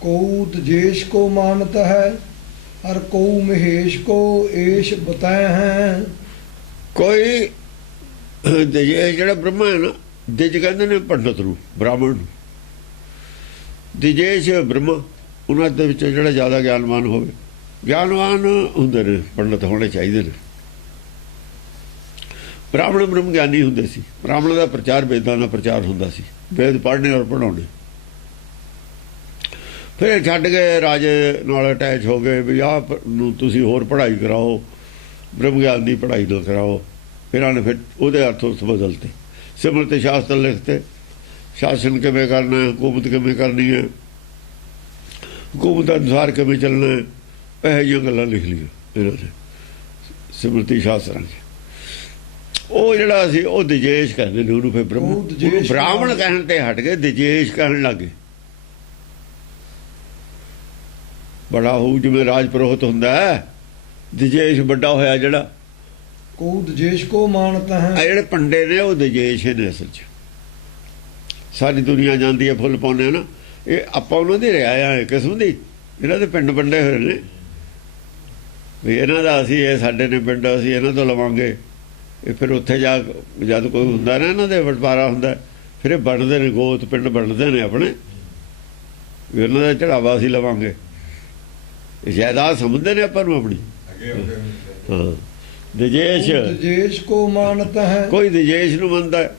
कऊ दजेश को मानत है और कऊ महेश को एश बताए हैं। कोई दजेश ਜਿਹੜਾ ਬ੍ਰਹਮਾ ਹੈ ਨਾ, ਦਿਜ ਕਹਿੰਦੇ ਨੇ ਪੰਡਤ ਨੂੰ, ਬ੍ਰਾਹਮਣ ਨੂੰ। ਦਜੇਸ਼ ਬ੍ਰਹਮਾ, ਉਹਨਾਂ ਦੇ ਵਿੱਚ ਜਿਹੜਾ ਜ਼ਿਆਦਾ ਗਿਆਨਵਾਨ ਹੋਵੇ। ਗਿਆਨਵਾਨ ਹੁੰਦੇ ਨੇ ਪੰਡਤ, ਹੋਣੇ ਚਾਹੀਦੇ ਨੇ। ਬ੍ਰਾਹਮਣ ਬ੍ਰਹਮ ਗਿਆਨੀ ਹੁੰਦੇ ਸੀ। ਬ੍ਰਾਹਮਣ ਦਾ ਪ੍ਰਚਾਰ ਵੇਦਾਂ ਦਾ ਪ੍ਰਚਾਰ ਹੁੰਦਾ ਸੀ, ਵੇਦ ਪੜ੍ਹਨੇ ਔਰ ਪੜ੍ਹਾਉਣੇ। ਫਿਰ ਛੱਡ ਕੇ ਰਾਜੇ ਨਾਲ ਅਟੈਚ ਹੋ ਗਏ ਵੀ ਆਹ ਨੂੰ ਤੁਸੀਂ ਹੋਰ ਪੜ੍ਹਾਈ ਕਰਾਓ, ਬ੍ਰਹਮ ਗਿਆਨ ਦੀ ਪੜ੍ਹਾਈ ਨਾ ਕਰਾਓ। ਇਹਨਾਂ ਨੇ ਫਿਰ ਉਹਦੇ ਅਰਥ ਉਸ ਬਦਲਤੇ, ਸਿਮਰਤ ਸ਼ਾਸਤਰ ਲਿਖਤੇ। ਸ਼ਾਸਨ ਕਿਵੇਂ ਕਰਨਾ ਹੈ, ਹਕੂਮਤ ਕਿਵੇਂ ਕਰਨੀ ਹੈ, ਹਕੂਮਤ ਅਨੁਸਾਰ ਕਿਵੇਂ ਚੱਲਣਾ ਹੈ, ਇਹੋ ਜਿਹੀਆਂ ਗੱਲਾਂ ਲਿਖ ਲਈਆਂ ਇਹਨਾਂ ਨੇ ਸਿਮਰਤੀ ਸ਼ਾਸਤਰਾਂ 'ਚ। ਉਹ ਜਿਹੜਾ ਸੀ ਉਹ ਦਜੇਸ਼ ਕਹਿੰਦੇ ਨੇ ਉਹਨੂੰ। ਫਿਰ ਬ੍ਰਾਹਮਣ ਕਹਿਣ ਤੇ ਹਟ ਕੇ ਦਜੇਸ਼ ਕਹਿਣ ਲੱਗੇ। ਬੜਾ ਹੋਊ ਜਿਵੇਂ ਰਾਜ ਪੁਰੋਹਿਤ ਹੁੰਦਾ ਹੈ, ਦਜੇਸ਼ ਵੱਡਾ ਹੋਇਆ ਜਿਹੜਾ। ਕਊ ਦਜੇਸ਼ ਕੋ ਮਾਨਤਾ ਹੈ। ਜਿਹੜੇ ਪੰਡੇ ਨੇ ਉਹ ਦਜੇਸ਼ ਨੇ ਅਸਲ 'ਚ। ਸਾਰੀ ਦੁਨੀਆ ਜਾਂਦੀ ਹੈ ਫੁੱਲ ਪਾਉਂਦੇ ਨਾ, ਇਹ ਆਪਾਂ ਉਹਨਾਂ ਦੀ ਰਿਆਇਆ ਹੈ ਕਿਸਮ ਦੀ। ਇਹਨਾਂ ਦੇ ਪਿੰਡ ਵੰਡੇ ਹੋਏ ਨੇ ਵੀ ਇਹਨਾਂ ਦਾ ਅਸੀਂ, ਇਹ ਸਾਡੇ ਨੇ ਪਿੰਡ, ਅਸੀਂ ਇਹਨਾਂ ਤੋਂ ਲਵਾਂਗੇ। ਇਹ ਫਿਰ ਉੱਥੇ ਜਾ ਜਦ ਕੋਈ ਹੁੰਦਾ ਨਾ ਇਹਨਾਂ ਦੇ ਵਟਵਾਰਾ ਹੁੰਦਾ, ਫਿਰ ਇਹ ਬਣਦੇ ਨੇ ਗੋਤ, ਪਿੰਡ ਬਣਦੇ ਨੇ ਆਪਣੇ, ਵੀ ਉਹਨਾਂ ਦਾ ਚੜਾਵਾ ਅਸੀਂ ਲਵਾਂਗੇ। ਇਹ ਜਾਇਦਾਦ ਸਮਝਦੇ ਨੇ ਆਪਾਂ ਨੂੰ ਆਪਣੀ। ਹਾਂ, ਦਜੇਸ਼ ਕੋ ਮਾਨਤਾ ਹੈ। ਕੋਈ ਦਜੇਸ਼ ਨੂੰ ਮੰਨਦਾ ਹੈ।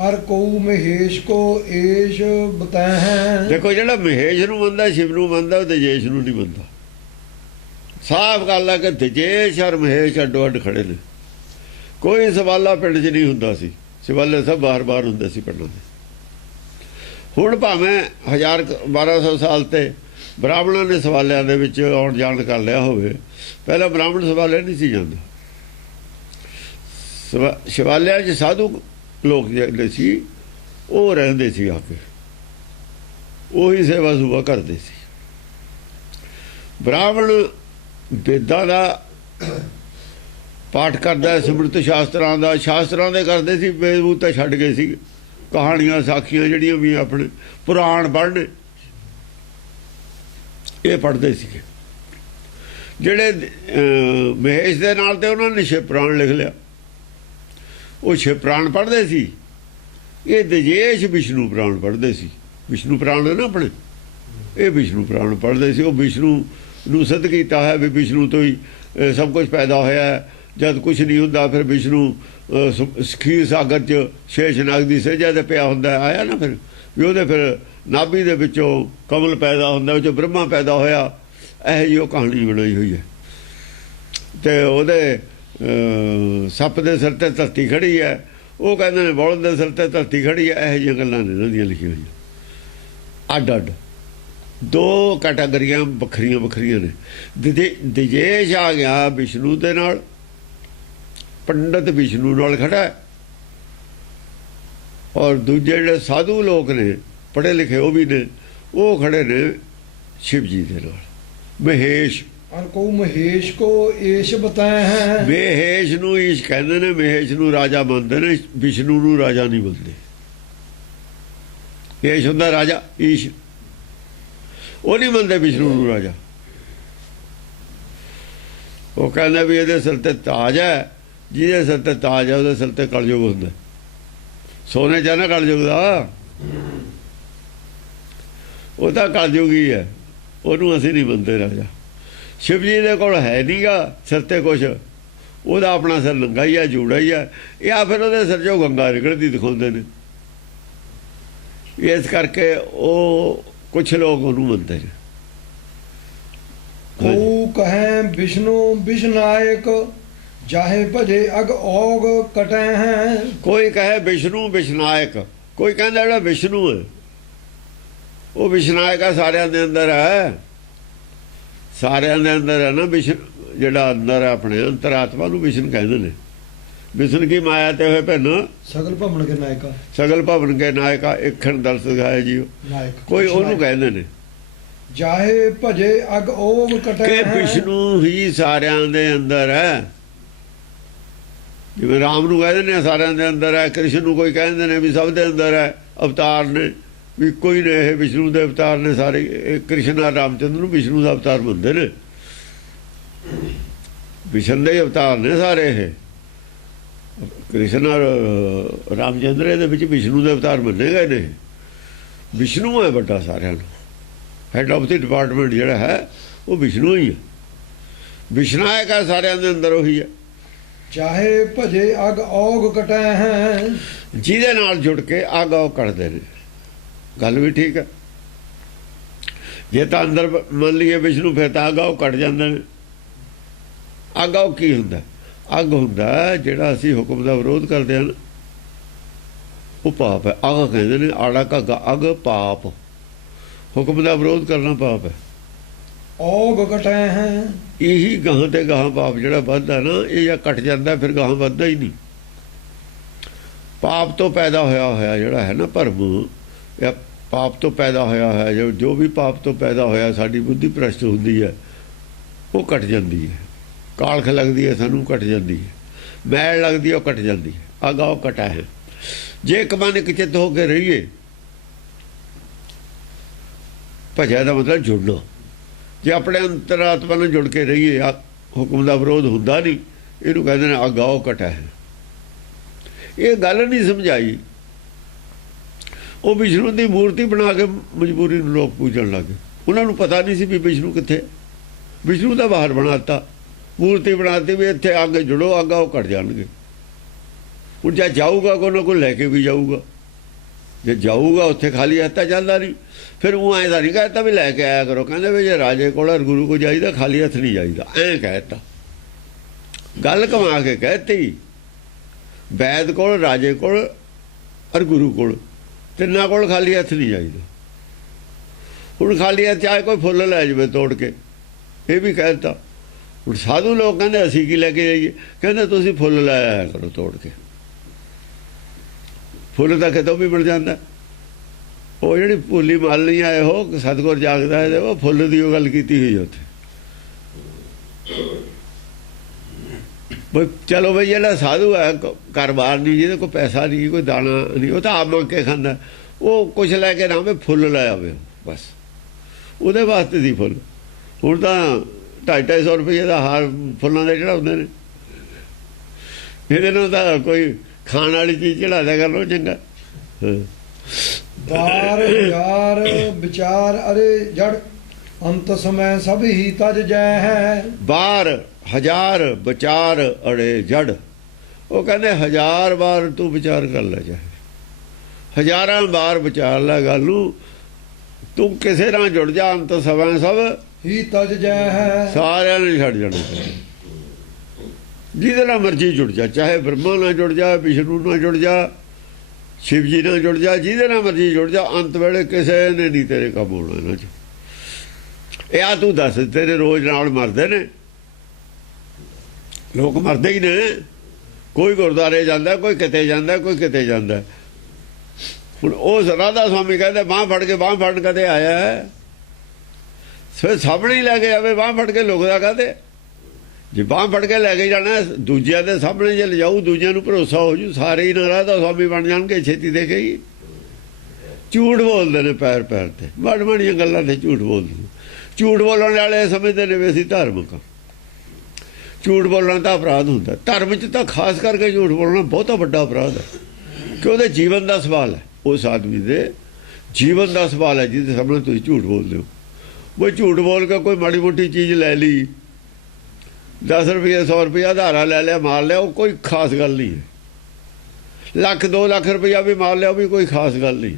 ਹਰ ਕਊ ਮਹੇਸ਼ ਕੋ ਏਸ਼ ਬਤਾਏ ਹੈ। ਦੇਖੋ ਜਿਹੜਾ ਮਹੇਸ਼ ਨੂੰ ਮੰਨਦਾ, ਸ਼ਿਵ ਨੂੰ ਮੰਨਦਾ, ਉਹ ਦਜੇਸ਼ ਨੂੰ ਨਹੀਂ ਮੰਨਦਾ। ਸਾਫ਼ ਗੱਲ ਹੈ ਕਿ ਦਜੇਸ਼ ਔਰ ਮਹੇਸ਼ ਅੱਡੋ ਅੱਡ ਖੜੇ ਨੇ। ਕੋਈ ਸਵਾਲਾ ਪਿੰਡ 'ਚ ਨਹੀਂ ਹੁੰਦਾ ਸੀ, ਸਵਾਲੇ ਸਭ ਬਾਹਰ ਹੁੰਦੇ ਸੀ ਪਿੰਡਾਂ ਦੇ। ਹੁਣ ਭਾਵੇਂ 1200 ਸਾਲ ਤੇ ਬ੍ਰਾਹਮਣਾਂ ਨੇ ਸਵਾਲਿਆਂ ਦੇ ਵਿੱਚ ਆਉਣ ਜਾਣ ਕਰ ਲਿਆ ਹੋਵੇ, ਪਹਿਲਾਂ ਬ੍ਰਾਹਮਣ ਸਵਾਲੇ ਨਹੀਂ ਸੀ ਜਾਂਦੇ। ਸ਼ਿਵਾਲਿਆਂ 'ਚ ਸਾਧੂ ਲੋਕ ਜਿਹੜੇ ਸੀ ਉਹ ਰਹਿੰਦੇ ਸੀ, ਆ ਕੇ ਉਹੀ ਸੇਵਾ ਸੁਭਾ ਕਰਦੇ ਸੀ। ਬ੍ਰਾਹਮਣ ਵੇਦਾਂ ਦਾ ਪਾਠ ਕਰਦਾ, ਸਿਮਰਤ ਸ਼ਾਸਤਰਾਂ ਦੇ ਕਰਦੇ ਸੀ। ਵੇਦ ਤਾਂ ਛੱਡ ਗਏ ਸੀ, ਕਹਾਣੀਆਂ ਸਾਖੀਆਂ ਜਿਹੜੀਆਂ ਵੀ ਆਪਣੇ ਪੁਰਾਣ ਪੜ੍ਹਨੇ ਇਹ ਪੜ੍ਹਦੇ ਸੀਗੇ। ਜਿਹੜੇ ਮਹੇਸ਼ ਦੇ ਨਾਲ ਤੇ ਉਹਨਾਂ ਨੇ ਸ਼ਿਵ ਪੁਰਾਣ ਲਿਖ ਲਿਆ, ਉਹ ਸ਼ਿਵ ਪੁਰਾਣ ਪੜ੍ਹਦੇ ਸੀ। ਇਹ ਦਜੇਸ਼ ਵਿਸ਼ਨੂੰ ਪੁਰਾਣ ਪੜ੍ਹਦੇ ਸੀ। ਵਿਸ਼ਨੂੰ ਪੁਰਾਣ ਹੈ ਨਾ ਆਪਣੇ, ਇਹ ਵਿਸ਼ਨੂੰ ਪੁਰਾਣ ਪੜ੍ਹਦੇ ਸੀ। ਉਹ ਵਿਸ਼ਨੂੰ ਨੂੰ ਸਿੱਧ ਕੀਤਾ ਹੈ ਵੀ ਵਿਸ਼ਨੂੰ ਤੋਂ ਹੀ ਸਭ ਕੁਝ ਪੈਦਾ ਹੋਇਆ। ਜਦ ਕੁਛ ਨਹੀਂ ਹੁੰਦਾ ਫਿਰ ਵਿਸ਼ਨੂੰ ਖੀਰ ਸਾਗਰ 'ਚ ਸ਼ੇਸ਼ਨਾਗ ਦੀ ਸੇਜਾ 'ਤੇ ਪਿਆ ਹੁੰਦਾ, ਆਇਆ ਨਾ ਫਿਰ ਵੀ ਉਹਦੇ ਫਿਰ ਨਾਭੀ ਦੇ ਵਿੱਚੋਂ ਕਮਲ ਪੈਦਾ ਹੁੰਦਾ, ਵਿੱਚੋਂ ਬ੍ਰਹਮਾ ਪੈਦਾ ਹੋਇਆ। ਇਹੋ ਜਿਹੀ ਉਹ ਕਹਾਣੀ ਬਣਾਈ ਹੋਈ ਹੈ। ਅਤੇ ਉਹਦੇ ਸੱਪ ਦੇ ਸਿਰ 'ਤੇ ਧਰਤੀ ਖੜੀ ਹੈ, ਉਹ ਕਹਿੰਦੇ ਨੇ ਬੌਲਦ ਦੇ ਸਿਰ 'ਤੇ ਧਰਤੀ ਖੜੀ ਹੈ। ਇਹੋ ਜਿਹੀਆਂ ਗੱਲਾਂ ਨੇ ਇਹਨਾਂ ਦੀਆਂ ਲਿਖੀਆਂ ਹੋਈਆਂ। ਅੱਡ ਅੱਡ ਦੋ ਕੈਟਾਗਰੀਆਂ ਵੱਖਰੀਆਂ ਨੇ। ਦਜੇਸ਼ ਆ ਗਿਆ ਵਿਸ਼ਨੂੰ ਦੇ ਨਾਲ, ਪੰਡਤ ਵਿਸ਼ਨੂੰ ਨਾਲ ਖੜਾ ਹੈ, ਔਰ ਦੂਜੇ ਜਿਹੜੇ ਸਾਧੂ ਲੋਕ ਨੇ ਪੜ੍ਹੇ ਲਿਖੇ ਉਹ ਵੀ ਨੇ, ਉਹ ਖੜੇ ਨੇ ਸ਼ਿਵ ਜੀ ਦੇ ਨਾਲ। ਮਹੇਸ਼ ਔਰ ਕੋ ਮਹੇਸ਼ ਕੋ ਏਸ਼ ਬਤਾਏ ਹੈ। ਮਹੇਸ਼ ਨੂੰ ਈਸ਼ ਕਹਿੰਦੇ ਨੇ, ਮਹੇਸ਼ ਨੂੰ ਰਾਜਾ ਮੰਨਦੇ ਨੇ, ਵਿਸ਼ਨੂੰ ਨੂੰ ਰਾਜਾ ਨਹੀਂ ਮੰਨਦੇ। ਏਸ਼ ਹੁੰਦਾ ਰਾਜਾ, ਈਸ਼ ਉਹ ਨਹੀਂ ਮੰਨਦੇ ਵਿਸ਼ਨੂੰ ਨੂੰ ਰਾਜਾ। ਉਹ ਕਹਿੰਦੇ ਵੀ ਇਹਦੇ ਸਿਰ ਤੇ ਤਾਜ ਹੈ, ਜਿਹਦੇ ਸਿਰ ਤੇ ਤਾਜ ਹੈ ਉਹਦੇ ਸਿਰ ਤੇ ਕਲਯੁਗ ਹੁੰਦਾ। ਸੋਨੇ 'ਚ ਨਾ ਕਲਯੁਗ ਦਾ, ਉਹ ਤਾਂ ਕਲਯੁਗ ਹੀ ਹੈ, ਉਹਨੂੰ ਅਸੀਂ ਨਹੀਂ ਮੰਨਦੇ ਰਾਜਾ। ਸ਼ਿਵ ਜੀ ਦੇ ਕੋਲ ਹੈ ਨਹੀਂ ਗਾ ਸਿਰ ਤੇ ਕੁਛ, ਉਹਦਾ ਆਪਣਾ ਸਿਰ ਨੰਗਾ ਹੀ ਹੈ, ਜੂੜਾ ਹੀ ਹੈ, ਜਾਂ ਫਿਰ ਉਹਦੇ ਸਿਰ 'ਚੋਂ ਗੰਗਾ ਨਿਕਲਦੀ ਦਿਖਾਉਂਦੇ ਨੇ। ਇਸ ਕਰਕੇ ਉਹ ਕੁਛ ਲੋਕ ਉਹਨੂੰ ਮੰਨਦੇ ਨੇ। ਕੋ ਕਹੈ ਵਿਸ਼ਨੂੰ ਵਿਸ਼ਨਾਇਕ ਜਾਹੇ ਭਜੇ ਅਗ ਔਗ ਕਟੈ ਹੈ। ਕੋਈ ਕਹੇ ਵਿਸ਼ਨੂੰ ਵਿਸ਼ਨਾਇਕ, ਕੋਈ ਕਹਿੰਦਾ ਜਿਹੜਾ ਵਿਸ਼ਨੂੰ ਹੈ ਉਹ ਵਿਸ਼ਨਾਇਕ ਹੈ, ਸਾਰਿਆਂ ਦੇ ਅੰਦਰ ਹੈ, ਸਾਰਿਆਂ ਦੇ ਅੰਦਰ ਹੈ ਨਾ। ਵਿਸ਼ਨੂੰ ਜਿਹੜਾ ਅੰਦਰ ਹੈ ਆਪਣੇ ਅੰਤਰਾਤਮਾ ਨੂੰ ਵਿਸ਼ਨ ਕਹਿੰਦੇ ਨੇ। ਵਿਸ਼ਨ ਕੀ ਮਾਇਆ ਤੇ ਹੋਏ ਭਿੰਨ ਸਗਲ ਭਵਨ ਕੇ ਨਾਇਕਾ, ਸਗਲ ਭਵਨ ਕੇ ਨਾਇਕਾ ਇਕਣ ਦਰਸ ਗਾਏ ਜੀ। ਕੋਈ ਉਹਨੂੰ ਕਹਿੰਦੇ ਨੇ ਜਾਹੇ ਭਜੇ ਅਗ ਔਗ ਕਟੈ ਕਿ ਹੈ। ਵਿਸ਼ਨੂੰ ਹੀ ਸਾਰਿਆਂ ਦੇ ਅੰਦਰ ਹੈ। ਜਿਵੇਂ ਰਾਮ ਨੂੰ ਕਹਿੰਦੇ ਨੇ ਸਾਰਿਆਂ ਦੇ ਅੰਦਰ ਹੈ, ਕ੍ਰਿਸ਼ਨ ਨੂੰ ਕੋਈ ਕਹਿੰਦੇ ਨੇ ਵੀ ਸਭ ਦੇ ਅੰਦਰ ਹੈ, ਅਵਤਾਰ ਨੇ। ਵੀ ਕੋਈ ਨੇ ਇਹ ਵਿਸ਼ਨੂੰ ਦੇ ਅਵਤਾਰ ਨੇ ਸਾਰੇ। ਇਹ ਕ੍ਰਿਸ਼ਨ ਆ ਰਾਮਚੰਦਰ ਨੂੰ ਵਿਸ਼ਨੂੰ ਦਾ ਅਵਤਾਰ ਮੰਨਦੇ ਨੇ, ਵਿਸ਼ਨ ਦੇ ਅਵਤਾਰ ਨੇ ਸਾਰੇ। ਇਹ ਕ੍ਰਿਸ਼ਨ ਔਰ ਰਾਮਚੰਦਰ ਇਹਦੇ ਵਿੱਚ ਵਿਸ਼ਨੂੰ ਦੇ ਅਵਤਾਰ ਮੰਨੇ ਗਏ ਨੇ। ਵਿਸ਼ਨੂੰ ਹੈ ਵੱਡਾ ਸਾਰਿਆਂ ਨੂੰ, ਹੈਡ ਆਫ ਦੀ ਡਿਪਾਰਟਮੈਂਟ ਜਿਹੜਾ ਹੈ ਉਹ ਵਿਸ਼ਨੂੰ ਹੀ ਹੈ। ਵਿਸ਼ਨਾਇਕ ਹੈ ਸਾਰਿਆਂ ਦੇ ਅੰਦਰ, ਉਹੀ ਹੈ। ਚਾਹੇ ਭਜੇ ਅਗ ਔਗ ਕਟੈ ਹੈ, ਜਿਹਦੇ ਨਾਲ ਜੁੜ ਕੇ ਅੱਗ ਉਹ ਕੱਢਦੇ ਨੇ। ਗੱਲ ਵੀ ਠੀਕ ਹੈ। ਜੇ ਤਾਂ ਅੰਦਰ ਮੰਨ ਲਈਏ ਵਿਸ਼ਨੂੰ, ਫਿਰ ਤਾਂ ਅੱਗ ਉਹ ਕੱਢ ਜਾਂਦੇ ਨੇ। ਅੱਗ ਉਹ ਕੀ ਹੁੰਦਾ? ਅੱਗ ਹੁੰਦਾ ਜਿਹੜਾ ਅਸੀਂ ਹੁਕਮ ਦਾ ਵਿਰੋਧ ਕਰਦੇ ਹਾਂ, ਉਹ ਪਾਪ ਹੈ। ਅੱਗ ਕਹਿੰਦੇ ਨੇ, ਆੜਾ ਘੱਗਾ ਅੱਗ ਪਾਪ। ਹੁਕਮ ਦਾ ਵਿਰੋਧ ਕਰਨਾ ਪਾਪ ਹੈ। ਔਗ ਕਟੈ ਹੈ, ਇਹੀ ਗਾਹਾਂ ਤੇ ਗਾਹਾਂ ਪਾਪ ਜਿਹੜਾ ਵੱਧਦਾ ਨਾ, ਇਹ ਜਾਂ ਘਟ ਜਾਂਦਾ ਫਿਰ ਗਾਹਾਂ ਵੱਧਦਾ ਹੀ ਨਹੀਂ। ਪਾਪ ਤੋਂ ਪੈਦਾ ਹੋਇਆ ਜਿਹੜਾ ਹੈ ਨਾ ਭਰਮ, ਜਾਂ ਪਾਪ ਤੋਂ ਪੈਦਾ ਹੋਇਆ ਜੋ ਵੀ ਪਾਪ ਤੋਂ ਪੈਦਾ ਹੋਇਆ, ਸਾਡੀ ਬੁੱਧੀ ਭ੍ਰਸ਼ਟ ਹੁੰਦੀ ਹੈ, ਉਹ ਘਟ ਜਾਂਦੀ ਹੈ। ਕਾਲਖ ਲੱਗਦੀ ਹੈ ਸਾਨੂੰ, ਘਟ ਜਾਂਦੀ ਹੈ। ਮੈਲ ਲੱਗਦੀ ਹੈ, ਉਹ ਘਟ ਜਾਂਦੀ ਹੈ। ਅੱਗਾ ਉਹ ਘਟਾ ਹੈ। ਜੇ ਇੱਕ ਮਨ ਇੱਕ ਚਿੱਤ ਹੋ ਕੇ ਰਹੀਏ, ਭਜਿਆ ਦਾ ਮਤਲਬ ਜੁੜਨਾ। ਜੇ ਆਪਣੇ ਅੰਤਰਾਤਮਾ ਨਾਲ ਜੁੜ ਕੇ ਰਹੀਏ, ਹੁਕਮ ਦਾ ਵਿਰੋਧ ਹੁੰਦਾ ਨਹੀਂ, ਇਹਨੂੰ ਕਹਿੰਦੇ ਨੇ ਅੱਗਾ ਉਹ ਘਟਾ ਹੈ। ਇਹ ਗੱਲ ਨਹੀਂ ਸਮਝਾਈ। ਉਹ ਵਿਸ਼ਨੂੰ ਦੀ ਮੂਰਤੀ ਬਣਾ ਕੇ ਮਜਬੂਰੀ ਨੂੰ ਲੋਕ ਪੂਜਣ ਲੱਗੇ। ਉਹਨਾਂ ਨੂੰ ਪਤਾ ਨਹੀਂ ਸੀ ਵੀ ਵਿਸ਼ਨੂੰ ਕਿੱਥੇ। ਵਿਸ਼ਨੂੰ ਦਾ ਬਾਹਰ ਬਣਾਤਾ, ਮੂਰਤੀ ਬਣਾਤੀ ਵੀ ਇੱਥੇ ਅੱਗ ਜੁੜੋ, ਅੱਗਾ ਉਹ ਘਟ ਜਾਣਗੇ। ਹੁਣ ਜੇ ਜਾਊਗਾ ਕੋਈ ਨਾ ਕੋਈ ਲੈ ਕੇ ਵੀ ਜਾਊਗਾ। ਜੇ ਜਾਊਗਾ ਉੱਥੇ ਖਾਲੀ ਹੱਥਾਂ ਜਾਂਦਾ ਨਹੀਂ। ਫਿਰ ਉਹ ਐਂ ਤਾਂ ਨਹੀਂ ਕਹਿਤਾ ਵੀ ਲੈ ਕੇ ਆਇਆ ਕਰੋ। ਕਹਿੰਦੇ ਵੀ ਜੇ ਰਾਜੇ ਕੋਲ ਔਰ ਗੁਰੂ ਕੋਲ ਜਾਈਦਾ, ਖਾਲੀ ਹੱਥ ਨਹੀਂ ਜਾਈਦਾ। ਐਂ ਕਹਿਤਾ, ਗੱਲ ਕਮਾ ਕੇ ਕਹਿਤੀ। ਵੈਦ ਕੋਲ, ਰਾਜੇ ਕੋਲ ਔਰ ਗੁਰੂ ਕੋਲ, ਤਿੰਨਾਂ ਕੋਲ ਖਾਲੀ ਹੱਥ ਨਹੀਂ ਜਾਈਦਾ। ਹੁਣ ਖਾਲੀ ਹੱਥ ਚਾਹੇ ਕੋਈ ਫੁੱਲ ਲੈ ਜਾਵੇ ਤੋੜ ਕੇ, ਇਹ ਵੀ ਕਹਿਤਾ। ਹੁਣ ਸਾਧੂ ਲੋਕ ਕਹਿੰਦੇ ਅਸੀਂ ਕੀ ਲੈ ਕੇ ਜਾਈਏ? ਕਹਿੰਦੇ ਤੁਸੀਂ ਫੁੱਲ ਲੈ ਆਇਆ ਕਰੋ ਤੋੜ ਕੇ। ਫੁੱਲ ਤਾਂ ਕਿਤੋਂ ਵੀ ਮਿਲ ਜਾਂਦਾ। ਉਹ ਜਿਹੜੀ ਭੁੱਲੀ ਮੱਲ ਨਹੀਂ ਆਏ ਹੋ, ਸਤਿਗੁਰ ਜਾਗਦਾ ਹੈ, ਉਹ ਫੁੱਲ ਦੀ ਉਹ ਗੱਲ ਕੀਤੀ ਹੋਈ ਉੱਥੇ। ਬਈ ਚਲੋ ਬਈ ਜਿਹੜਾ ਸਾਧੂ ਹੈ, ਘਰ-ਬਾਰ ਨਹੀਂ, ਜਿਹਦੇ ਕੋਲ ਪੈਸਾ ਨਹੀਂ, ਕੋਈ ਦਾਣਾ ਨਹੀਂ, ਉਹ ਤਾਂ ਆਪ ਮੰਗ ਕੇ ਖਾਂਦਾ। ਉਹ ਕੁਛ ਲੈ ਕੇ ਨਾ ਆਵੇ, ਫੁੱਲ ਲੈ ਆਵੇ ਬਸ, ਉਹਦੇ ਵਾਸਤੇ ਸੀ ਫੁੱਲ। ਹੁਣ ਤਾਂ 250-250 ਰੁਪਏ ਦਾ ਹਾਰ ਫੁੱਲਾਂ ਦੇ ਚੜਾਉਂਦੇ ਨੇ। ਇਹਦੇ ਨਾਲ ਤਾਂ ਕੋਈ ਖਾਣ ਵਾਲੀ ਚੀਜ਼ ਚੜਾ ਦਿਆ ਕਰ ਲੋ ਚੰਗਾ। ਬਾਰ ਹਜ਼ਾਰ ਵਿਚਾਰ ਅਰੇ ਜੜ, ਅੰਤ ਸਮੈ ਸਭ ਹੀ ਤਜ ਜੈ ਹੈ। ਬਾਰ ਹਜ਼ਾਰ ਵਿਚਾਰ ਅੜੇ ਜੜ। ਉਹ ਕਹਿੰਦੇ 1000 ਵਾਰ ਤੂੰ ਵਿਚਾਰ ਕਰ ਲੈ, ਚਾਹੇ 1000 ਵਾਰ ਵਿਚਾਰ ਲੈ ਗੱਲ ਨੂੰ, ਤੂੰ ਕਿਸੇ ਨਾਲ ਜੁੜ ਜਾ, ਅੰਤ ਸਮੈ ਸਭ ਹੀ ਤਜ ਜੈ ਹੈ। ਸਾਰਿਆਂ ਨੇ ਛੱਡ ਜਾਣਾ। ਜਿਹਦੇ ਨਾਲ ਮਰਜ਼ੀ ਜੁੜ ਜਾ, ਚਾਹੇ ਬ੍ਰਹਮਾ ਨਾਲ ਜੁੜ ਜਾ, ਵਿਸ਼ਨੂੰ ਨਾਲ ਜੁੜ ਜਾ, ਸ਼ਿਵ ਜੀ ਨਾਲ ਜੁੜ ਜਾ, ਜਿਹਦੇ ਨਾਲ ਮਰਜ਼ੀ ਜੁੜ ਜਾ, ਅੰਤ ਵੇਲੇ ਕਿਸੇ ਨੇ ਨਹੀਂ ਤੇਰੇ ਕੰਮ ਆਉਣਾ ਇਹਨਾਂ 'ਚ। ਇਹ ਆ ਤੂੰ ਦੱਸ, ਤੇਰੇ ਰੋਜ਼ ਨਾਲ ਮਰਦੇ ਨੇ ਲੋਕ, ਮਰਦੇ ਹੀ ਨੇ। ਕੋਈ ਗੁਰਦੁਆਰੇ ਜਾਂਦਾ, ਕੋਈ ਕਿਤੇ ਜਾਂਦਾ, ਕੋਈ ਕਿਤੇ ਜਾਂਦਾ। ਹੁਣ ਉਹ ਰਾਧਾ ਸਵਾਮੀ ਕਹਿੰਦੇ ਬਾਂਹ ਫੜ ਕੇ, ਬਾਂਹ ਫੜਨ ਕਦੇ ਆਇਆ ਹੈ? ਫਿਰ ਸਾਹਮਣੇ ਹੀ ਲੈ ਕੇ ਆਵੇ, ਬਾਂਹ ਫੜ ਕੇ ਲੁਕਦਾ ਕਾਹਦੇ? ਜੇ ਬਾਂਹ ਫੜ ਕੇ ਲੈ ਕੇ ਜਾਣਾ, ਦੂਜਿਆਂ ਦੇ ਸਾਹਮਣੇ ਜੇ ਲਿਜਾਊ, ਦੂਜਿਆਂ ਨੂੰ ਭਰੋਸਾ ਹੋ ਜੂ, ਸਾਰੇ ਹੀ ਨਾ ਰਾਧਾ ਸਵਾਮੀ ਬਣ ਜਾਣਗੇ ਛੇਤੀ ਦੇ ਕੇ ਹੀ। ਝੂਠ ਬੋਲਦੇ ਨੇ ਪੈਰ ਪੈਰ ਤੇ, ਮਾੜੀ ਮਾੜੀਆਂ ਗੱਲਾਂ ਤੇ ਝੂਠ ਬੋਲਦੇ ਨੇ। ਝੂਠ ਬੋਲਣ ਵਾਲੇ ਸਮਝਦੇ ਨੇ ਵੀ ਅਸੀਂ ਧਾਰਮਿਕ ਹਾਂ। ਝੂਠ ਬੋਲਣਾ ਤਾਂ ਅਪਰਾਧ ਹੁੰਦਾ। ਧਰਮ 'ਚ ਤਾਂ ਖਾਸ ਕਰਕੇ ਝੂਠ ਬੋਲਣਾ ਬਹੁਤਾ ਵੱਡਾ ਅਪਰਾਧ ਹੈ, ਕਿ ਉਹਦੇ ਜੀਵਨ ਦਾ ਸਵਾਲ ਹੈ। ਉਸ ਆਦਮੀ ਦੇ ਜੀਵਨ ਦਾ ਸਵਾਲ ਹੈ ਜਿਹਦੇ ਸਾਹਮਣੇ ਤੁਸੀਂ ਝੂਠ ਬੋਲਦੇ ਹੋ। ਉਹ ਝੂਠ ਬੋਲ ਕੇ ਕੋਈ ਮਾੜੀ ਮੋਟੀ ਚੀਜ਼ ਲੈ ਲਈ, 10 ਰੁਪਏ 100 ਰੁਪਇਆ ਆਧਾਰਾ ਲੈ ਲਿਆ, ਮਾਰ ਲਿਆ, ਉਹ ਕੋਈ ਖਾਸ ਗੱਲ ਨਹੀਂ ਹੈ। 1,00,000 2 ਲੱਖ ਰੁਪਇਆ ਵੀ ਮਾਰ ਲਿਆ, ਉਹ ਵੀ ਕੋਈ ਖਾਸ ਗੱਲ ਨਹੀਂ।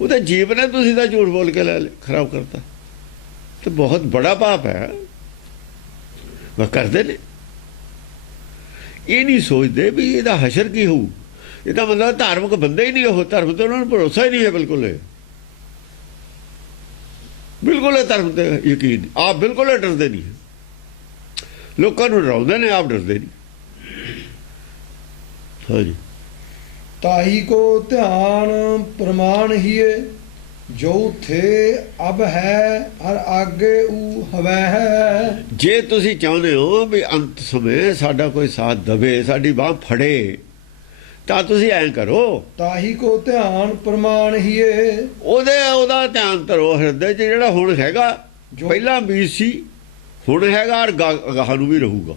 ਉਹਦੇ ਜੀਵਨ ਹੈ, ਤੁਸੀਂ ਤਾਂ ਝੂਠ ਬੋਲ ਕੇ ਲੈ ਖਰਾਬ ਕਰਤਾ। ਤੇ ਬਹੁਤ ਬੜਾ ਪਾਪ ਹੈ। ਵਹ ਕਰਦੇ ਨੇ, ਇਹ ਨਹੀਂ ਸੋਚਦੇ ਵੀ ਇਹਦਾ ਹਸ਼ਰ ਕੀ ਹੋਊ। ਇਹਦਾ ਮਤਲਬ ਧਾਰਮਿਕ ਬੰਦੇ ਹੀ ਨਹੀਂ। ਉਹ ਧਰਮ ਤੇ ਉਹਨਾਂ ਨੂੰ ਭਰੋਸਾ ਹੀ ਨਹੀਂ ਹੈ। ਬਿਲਕੁਲ ਬਿਲਕੁਲ ਧਰਮ ਤੇ ਯਕੀਨ, ਆਪ ਬਿਲਕੁਲ ਡਰਦੇ ਨਹੀਂ। ਲੋਕਾਂ ਨੂੰ ਡਰਾਉਂਦੇ ਨੇ, ਆਪ ਡਰਦੇ ਨਹੀਂ। ਹਾਂਜੀ। ਤਾਹੀ ਕੋ ਧਿਆਨ ਪ੍ਰਮਾਣ ਹੀਏ, ਜੋ ਥੇ ਅਬ ਹੈ ਹਰ ਆਗੇ ਊ ਹਵੈ ਹੈ। ਜੇ ਤੁਸੀਂ ਚਾਹੁੰਦੇ ਹੋ ਵੀ ਅੰਤ ਸਮੇਂ ਸਾਡਾ ਕੋਈ ਸਾਥ ਦਵੇ, ਸਾਡੀ ਬਾਂਹ ਫੜੇ, ਤਾਂ ਤੁਸੀਂ ਐਂ ਕਰੋ, ਤਾਹੀ ਕੋ ਧਿਆਨ ਪ੍ਰਮਾਣ ਹੀਏ। ਉਹਦਾ ਧਿਆਨ ਧਰੋ ਹਿਰਦੇ 'ਚ, ਜਿਹੜਾ ਹੁਣ ਹੈਗਾ, ਪਹਿਲਾਂ ਵੀ ਸੀ, ਹੁਣ ਹੈਗਾ, ਔਰ ਗਾਹਾਂ ਨੂੰ ਵੀ ਰਹੂਗਾ।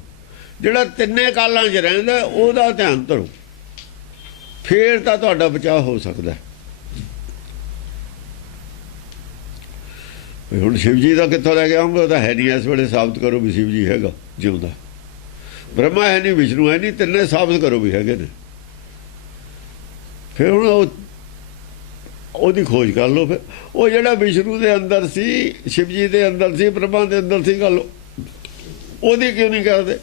ਜਿਹੜਾ ਤਿੰਨੇ ਕਾਲਾਂ 'ਚ ਰਹਿੰਦਾ ਉਹਦਾ ਧਿਆਨ ਧਰੋ, ਫੇਰ ਤਾਂ ਤੁਹਾਡਾ ਬਚਾਅ ਹੋ ਸਕਦਾ। ਹੁਣ ਸ਼ਿਵ ਜੀ ਦਾ ਕਿੱਥੋਂ ਲੈ ਕੇ ਆਉਂਗੇ? ਉਹ ਤਾਂ ਹੈ ਨਹੀਂ ਇਸ ਵੇਲੇ। ਸਾਬਤ ਕਰੋ ਵੀ ਸ਼ਿਵ ਜੀ ਹੈਗਾ ਜਿਉਂਦਾ। ਬ੍ਰਹਮਾ ਹੈ ਨਹੀਂ, ਵਿਸ਼ਨੂੰ ਹੈ ਨਹੀਂ, ਤਿੰਨੇ ਸਾਬਤ ਕਰੋ ਵੀ ਹੈਗੇ ਨੇ। ਫਿਰ ਹੁਣ ਉਹਦੀ ਖੋਜ ਕਰ ਲਓ। ਫਿਰ ਉਹ ਜਿਹੜਾ ਵਿਸ਼ਨੂੰ ਦੇ ਅੰਦਰ ਸੀ, ਸ਼ਿਵ ਜੀ ਦੇ ਅੰਦਰ ਸੀ, ਬ੍ਰਹਮਾ ਦੇ ਅੰਦਰ ਸੀ, ਗੱਲ ਉਹਦੀ ਕਿਉਂ ਨਹੀਂ ਕਰਦੇ?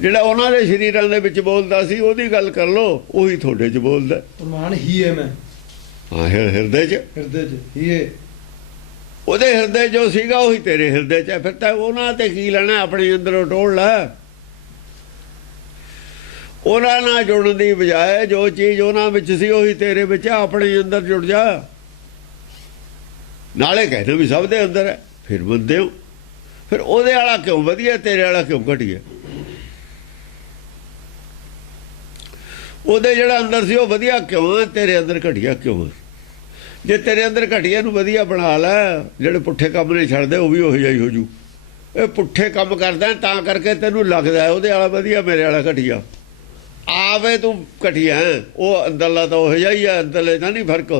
ਜਿਹੜਾ ਉਹਨਾਂ ਦੇ ਸਰੀਰਾਂ ਦੇ ਵਿੱਚ ਬੋਲਦਾ ਸੀ ਉਹਦੀ ਗੱਲ ਕਰ ਲਓ, ਉਹੀ ਤੁਹਾਡੇ 'ਚ ਬੋਲਦਾ। ਪ੍ਰਮਾਣ ਹੀ ਹੈ ਮੈਂ। ਹਾਂ, ਹਿਰਦੇ 'ਚ ਹੀ ਹੈ। ਉਹਦੇ ਹਿਰਦੇ ਜੋ ਸੀਗਾ ਉਹੀ ਤੇਰੇ ਹਿਰਦੇ 'ਚ ਹੈ। ਫਿਰ ਤਾਂ ਉਹਨਾਂ ਤੇ ਕੀ ਲੈਣਾ? ਆਪਣੇ ਅੰਦਰੋਂ ਟੋਲ ਲੈ। ਉਹਨਾਂ ਨਾਲ ਜੁੜਨ ਦੀ ਬਜਾਏ ਜੋ ਚੀਜ਼ ਉਹਨਾਂ ਵਿੱਚ ਸੀ ਉਹੀ ਤੇਰੇ ਵਿੱਚ ਆ, ਆਪਣੇ ਅੰਦਰ ਜੁੜ ਜਾ। ਨਾਲੇ ਕਹਿੰਦੇ ਵੀ ਸਭ ਦੇ ਅੰਦਰ ਹੈ, ਫਿਰ ਮੰਨਦੇ ਹੋ। ਫਿਰ ਉਹਦੇ ਵਾਲਾ ਕਿਉਂ ਵਧੀਆ, ਤੇਰੇ ਵਾਲਾ ਕਿਉਂ ਘਟੀਆ? ਉਹਦੇ ਜਿਹੜਾ ਅੰਦਰ ਸੀ ਉਹ ਵਧੀਆ ਕਿਉਂ ਹੈ, ਤੇਰੇ ਅੰਦਰ ਘਟੀਆ ਕਿਉਂ ਹੈ? ਜੇ ਤੇਰੇ ਅੰਦਰ ਘਟੀਆ ਨੂੰ ਵਧੀਆ ਬਣਾ ਲੈ, ਜਿਹੜੇ ਪੁੱਠੇ ਕੰਮ ਨੇ ਛੱਡਦੇ ਉਹ ਵੀ ਉਹੋ ਜਿਹਾ ਹੀ ਹੋ ਜੂ। ਇਹ ਪੁੱਠੇ ਕੰਮ ਕਰਦਾ ਤਾਂ ਕਰਕੇ ਤੈਨੂੰ ਲੱਗਦਾ ਉਹਦੇ ਵਾਲਾ ਵਧੀਆ, ਮੇਰੇ ਵਾਲਾ ਘਟੀਆ। ਆਵੇ ਤੂੰ ਘਟੀਆ, ਉਹ ਅੰਦਰਲਾ ਤਾਂ ਉਹੋ ਜਿਹਾ ਹੀ ਹੈ। ਅੰਦਰਲੇ ਦਾ ਨਹੀਂ ਫਰਕ,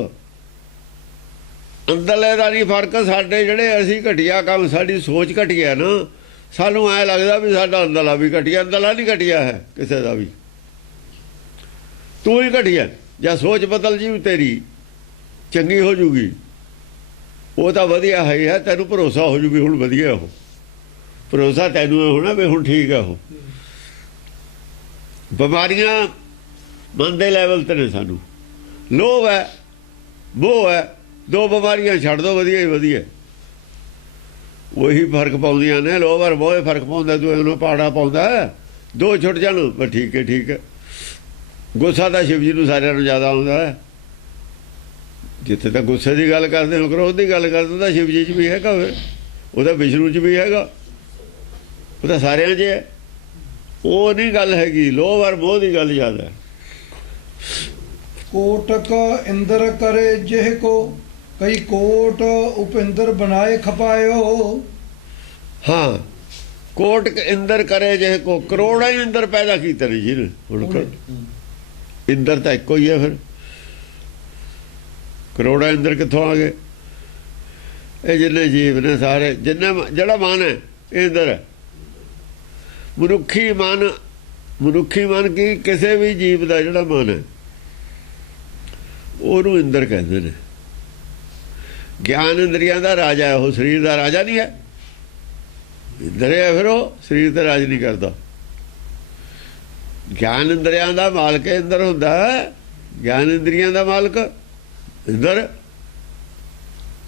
ਅੰਦਰਲੇ ਦਾ ਨਹੀਂ ਫਰਕ। ਸਾਡੇ ਜਿਹੜੇ ਅਸੀਂ ਘਟੀਆ ਕੰਮ, ਸਾਡੀ ਸੋਚ ਘਟੀਆ ਨਾ, ਸਾਨੂੰ ਐਂ ਲੱਗਦਾ ਵੀ ਸਾਡਾ ਅੰਦਰਲਾ ਵੀ ਘਟੀਆ। ਅੰਦਰਲਾ ਨਹੀਂ ਘਟੀਆ ਹੈ ਕਿਸੇ ਦਾ ਵੀ, ਤੂੰ ਹੀ ਘਟੀਆ। ਜਾਂ ਸੋਚ ਬਦਲ ਜੀ ਤੇਰੀ, ਚੰਗੀ ਹੋ ਜੂਗੀ। ਉਹ ਤਾਂ ਵਧੀਆ ਹੈ, ਤੈਨੂੰ ਭਰੋਸਾ ਹੋ ਜੂ ਵੀ ਹੁਣ ਵਧੀਆ। ਉਹ ਭਰੋਸਾ ਤੈਨੂੰ ਹੋਣਾ ਵੀ ਹੁਣ ਠੀਕ ਹੈ। ਉਹ ਬਿਮਾਰੀਆਂ ਮਨ ਦੇ ਲੈਵਲ ਤੇ ਨੇ। ਸਾਨੂੰ ਲੋਭ ਹੈ, ਮੋਹ ਹੈ, ਦੋ ਬਿਮਾਰੀਆਂ ਛੱਡ ਦੋ, ਵਧੀਆ ਹੀ ਵਧੀਆ। ਉਹੀ ਫਰਕ ਪਾਉਂਦੀਆਂ ਨੇ। ਲੋਭ ਔਰ ਮੋਹ ਫਰਕ ਪਾਉਂਦਾ, ਤੂੰ ਇਹਨੂੰ ਪਾੜਾ ਪਾਉਂਦਾ, ਦੋ ਛੁੱਟ ਜਾਣ ਬਸ ਠੀਕ ਹੈ, ਠੀਕ ਹੈ। ਗੁੱਸਾ ਤਾਂ ਸ਼ਿਵ ਜੀ ਨੂੰ ਸਾਰਿਆਂ ਨੂੰ ਜ਼ਿਆਦਾ ਆਉਂਦਾ ਹੈ। ਜਿੱਥੇ ਤਾਂ ਗੁੱਸੇ ਦੀ ਗੱਲ ਕਰਦੇ ਹੋ, ਕ੍ਰੋਧ ਦੀ ਗੱਲ ਕਰਦੇ ਤਾਂ ਸ਼ਿਵ ਜੀ 'ਚ ਵੀ ਹੈਗਾ, ਉਹਦਾ ਵਿਸ਼ਨੂੰ 'ਚ ਵੀ ਹੈਗਾ, ਉਹ ਤਾਂ ਸਾਰਿਆਂ 'ਚ ਹੈ। ਉਹ ਨਹੀਂ ਗੱਲ ਹੈਗੀ, ਲੋਭ ਔਰ ਮੋਹ ਦੀ ਗੱਲ ਜ਼ਿਆਦਾ। ਕੋਟਕ ਇੰਦਰ ਕਰੇ ਜਿਹ ਕੋ, ਕਈ ਕੋਟ ਉਪਿੰਦਰ ਬਣਾਏ ਖਪਾਇਓ। ਹਾਂ, ਕੋਟਕ ਇੰਦਰ ਕਰੇ ਜਿਹ ਕੋ, ਕਰੋੜਾਂ ਹੀ ਇੰਦਰ ਪੈਦਾ ਕੀਤੇ ਨੇ ਜੀ ਨੇ। ਹੁਣ ਇੰਦਰ ਤਾਂ ਇੱਕੋ ਹੀ ਹੈ, ਫਿਰ ਕਰੋੜਾਂ ਇੰਦਰ ਕਿੱਥੋਂ ਆ ਗਏ? ਇਹ ਜਿੰਨੇ ਜੀਵ ਨੇ ਸਾਰੇ, ਜਿੰਨਾ ਜਿਹੜਾ ਮਨ ਹੈ ਇਹ ਇੰਦਰ ਹੈ। ਮਨੁੱਖੀ ਮਨ ਕੀ, ਕਿਸੇ ਵੀ ਜੀਵ ਦਾ ਜਿਹੜਾ ਮਨ ਹੈ ਉਹਨੂੰ ਇੰਦਰ ਕਹਿੰਦੇ ਨੇ। ਗਿਆਨ ਇੰਦਰੀਆਂ ਦਾ ਰਾਜਾ ਹੈ, ਉਹ ਸਰੀਰ ਦਾ ਰਾਜਾ ਨਹੀਂ ਹੈ। ਇੰਦਰ ਹੈ, ਫਿਰ ਉਹ ਸਰੀਰ ਤੇ ਰਾਜ ਨਹੀਂ ਕਰਦਾ। ਗਿਆਨ ਇੰਦਰੀਆਂ ਦਾ ਮਾਲਕ ਇੰਦਰ ਹੁੰਦਾ ਹੈ। ਗਿਆਨ ਇੰਦਰੀਆਂ ਦਾ ਮਾਲਕ ਇੰਦਰ।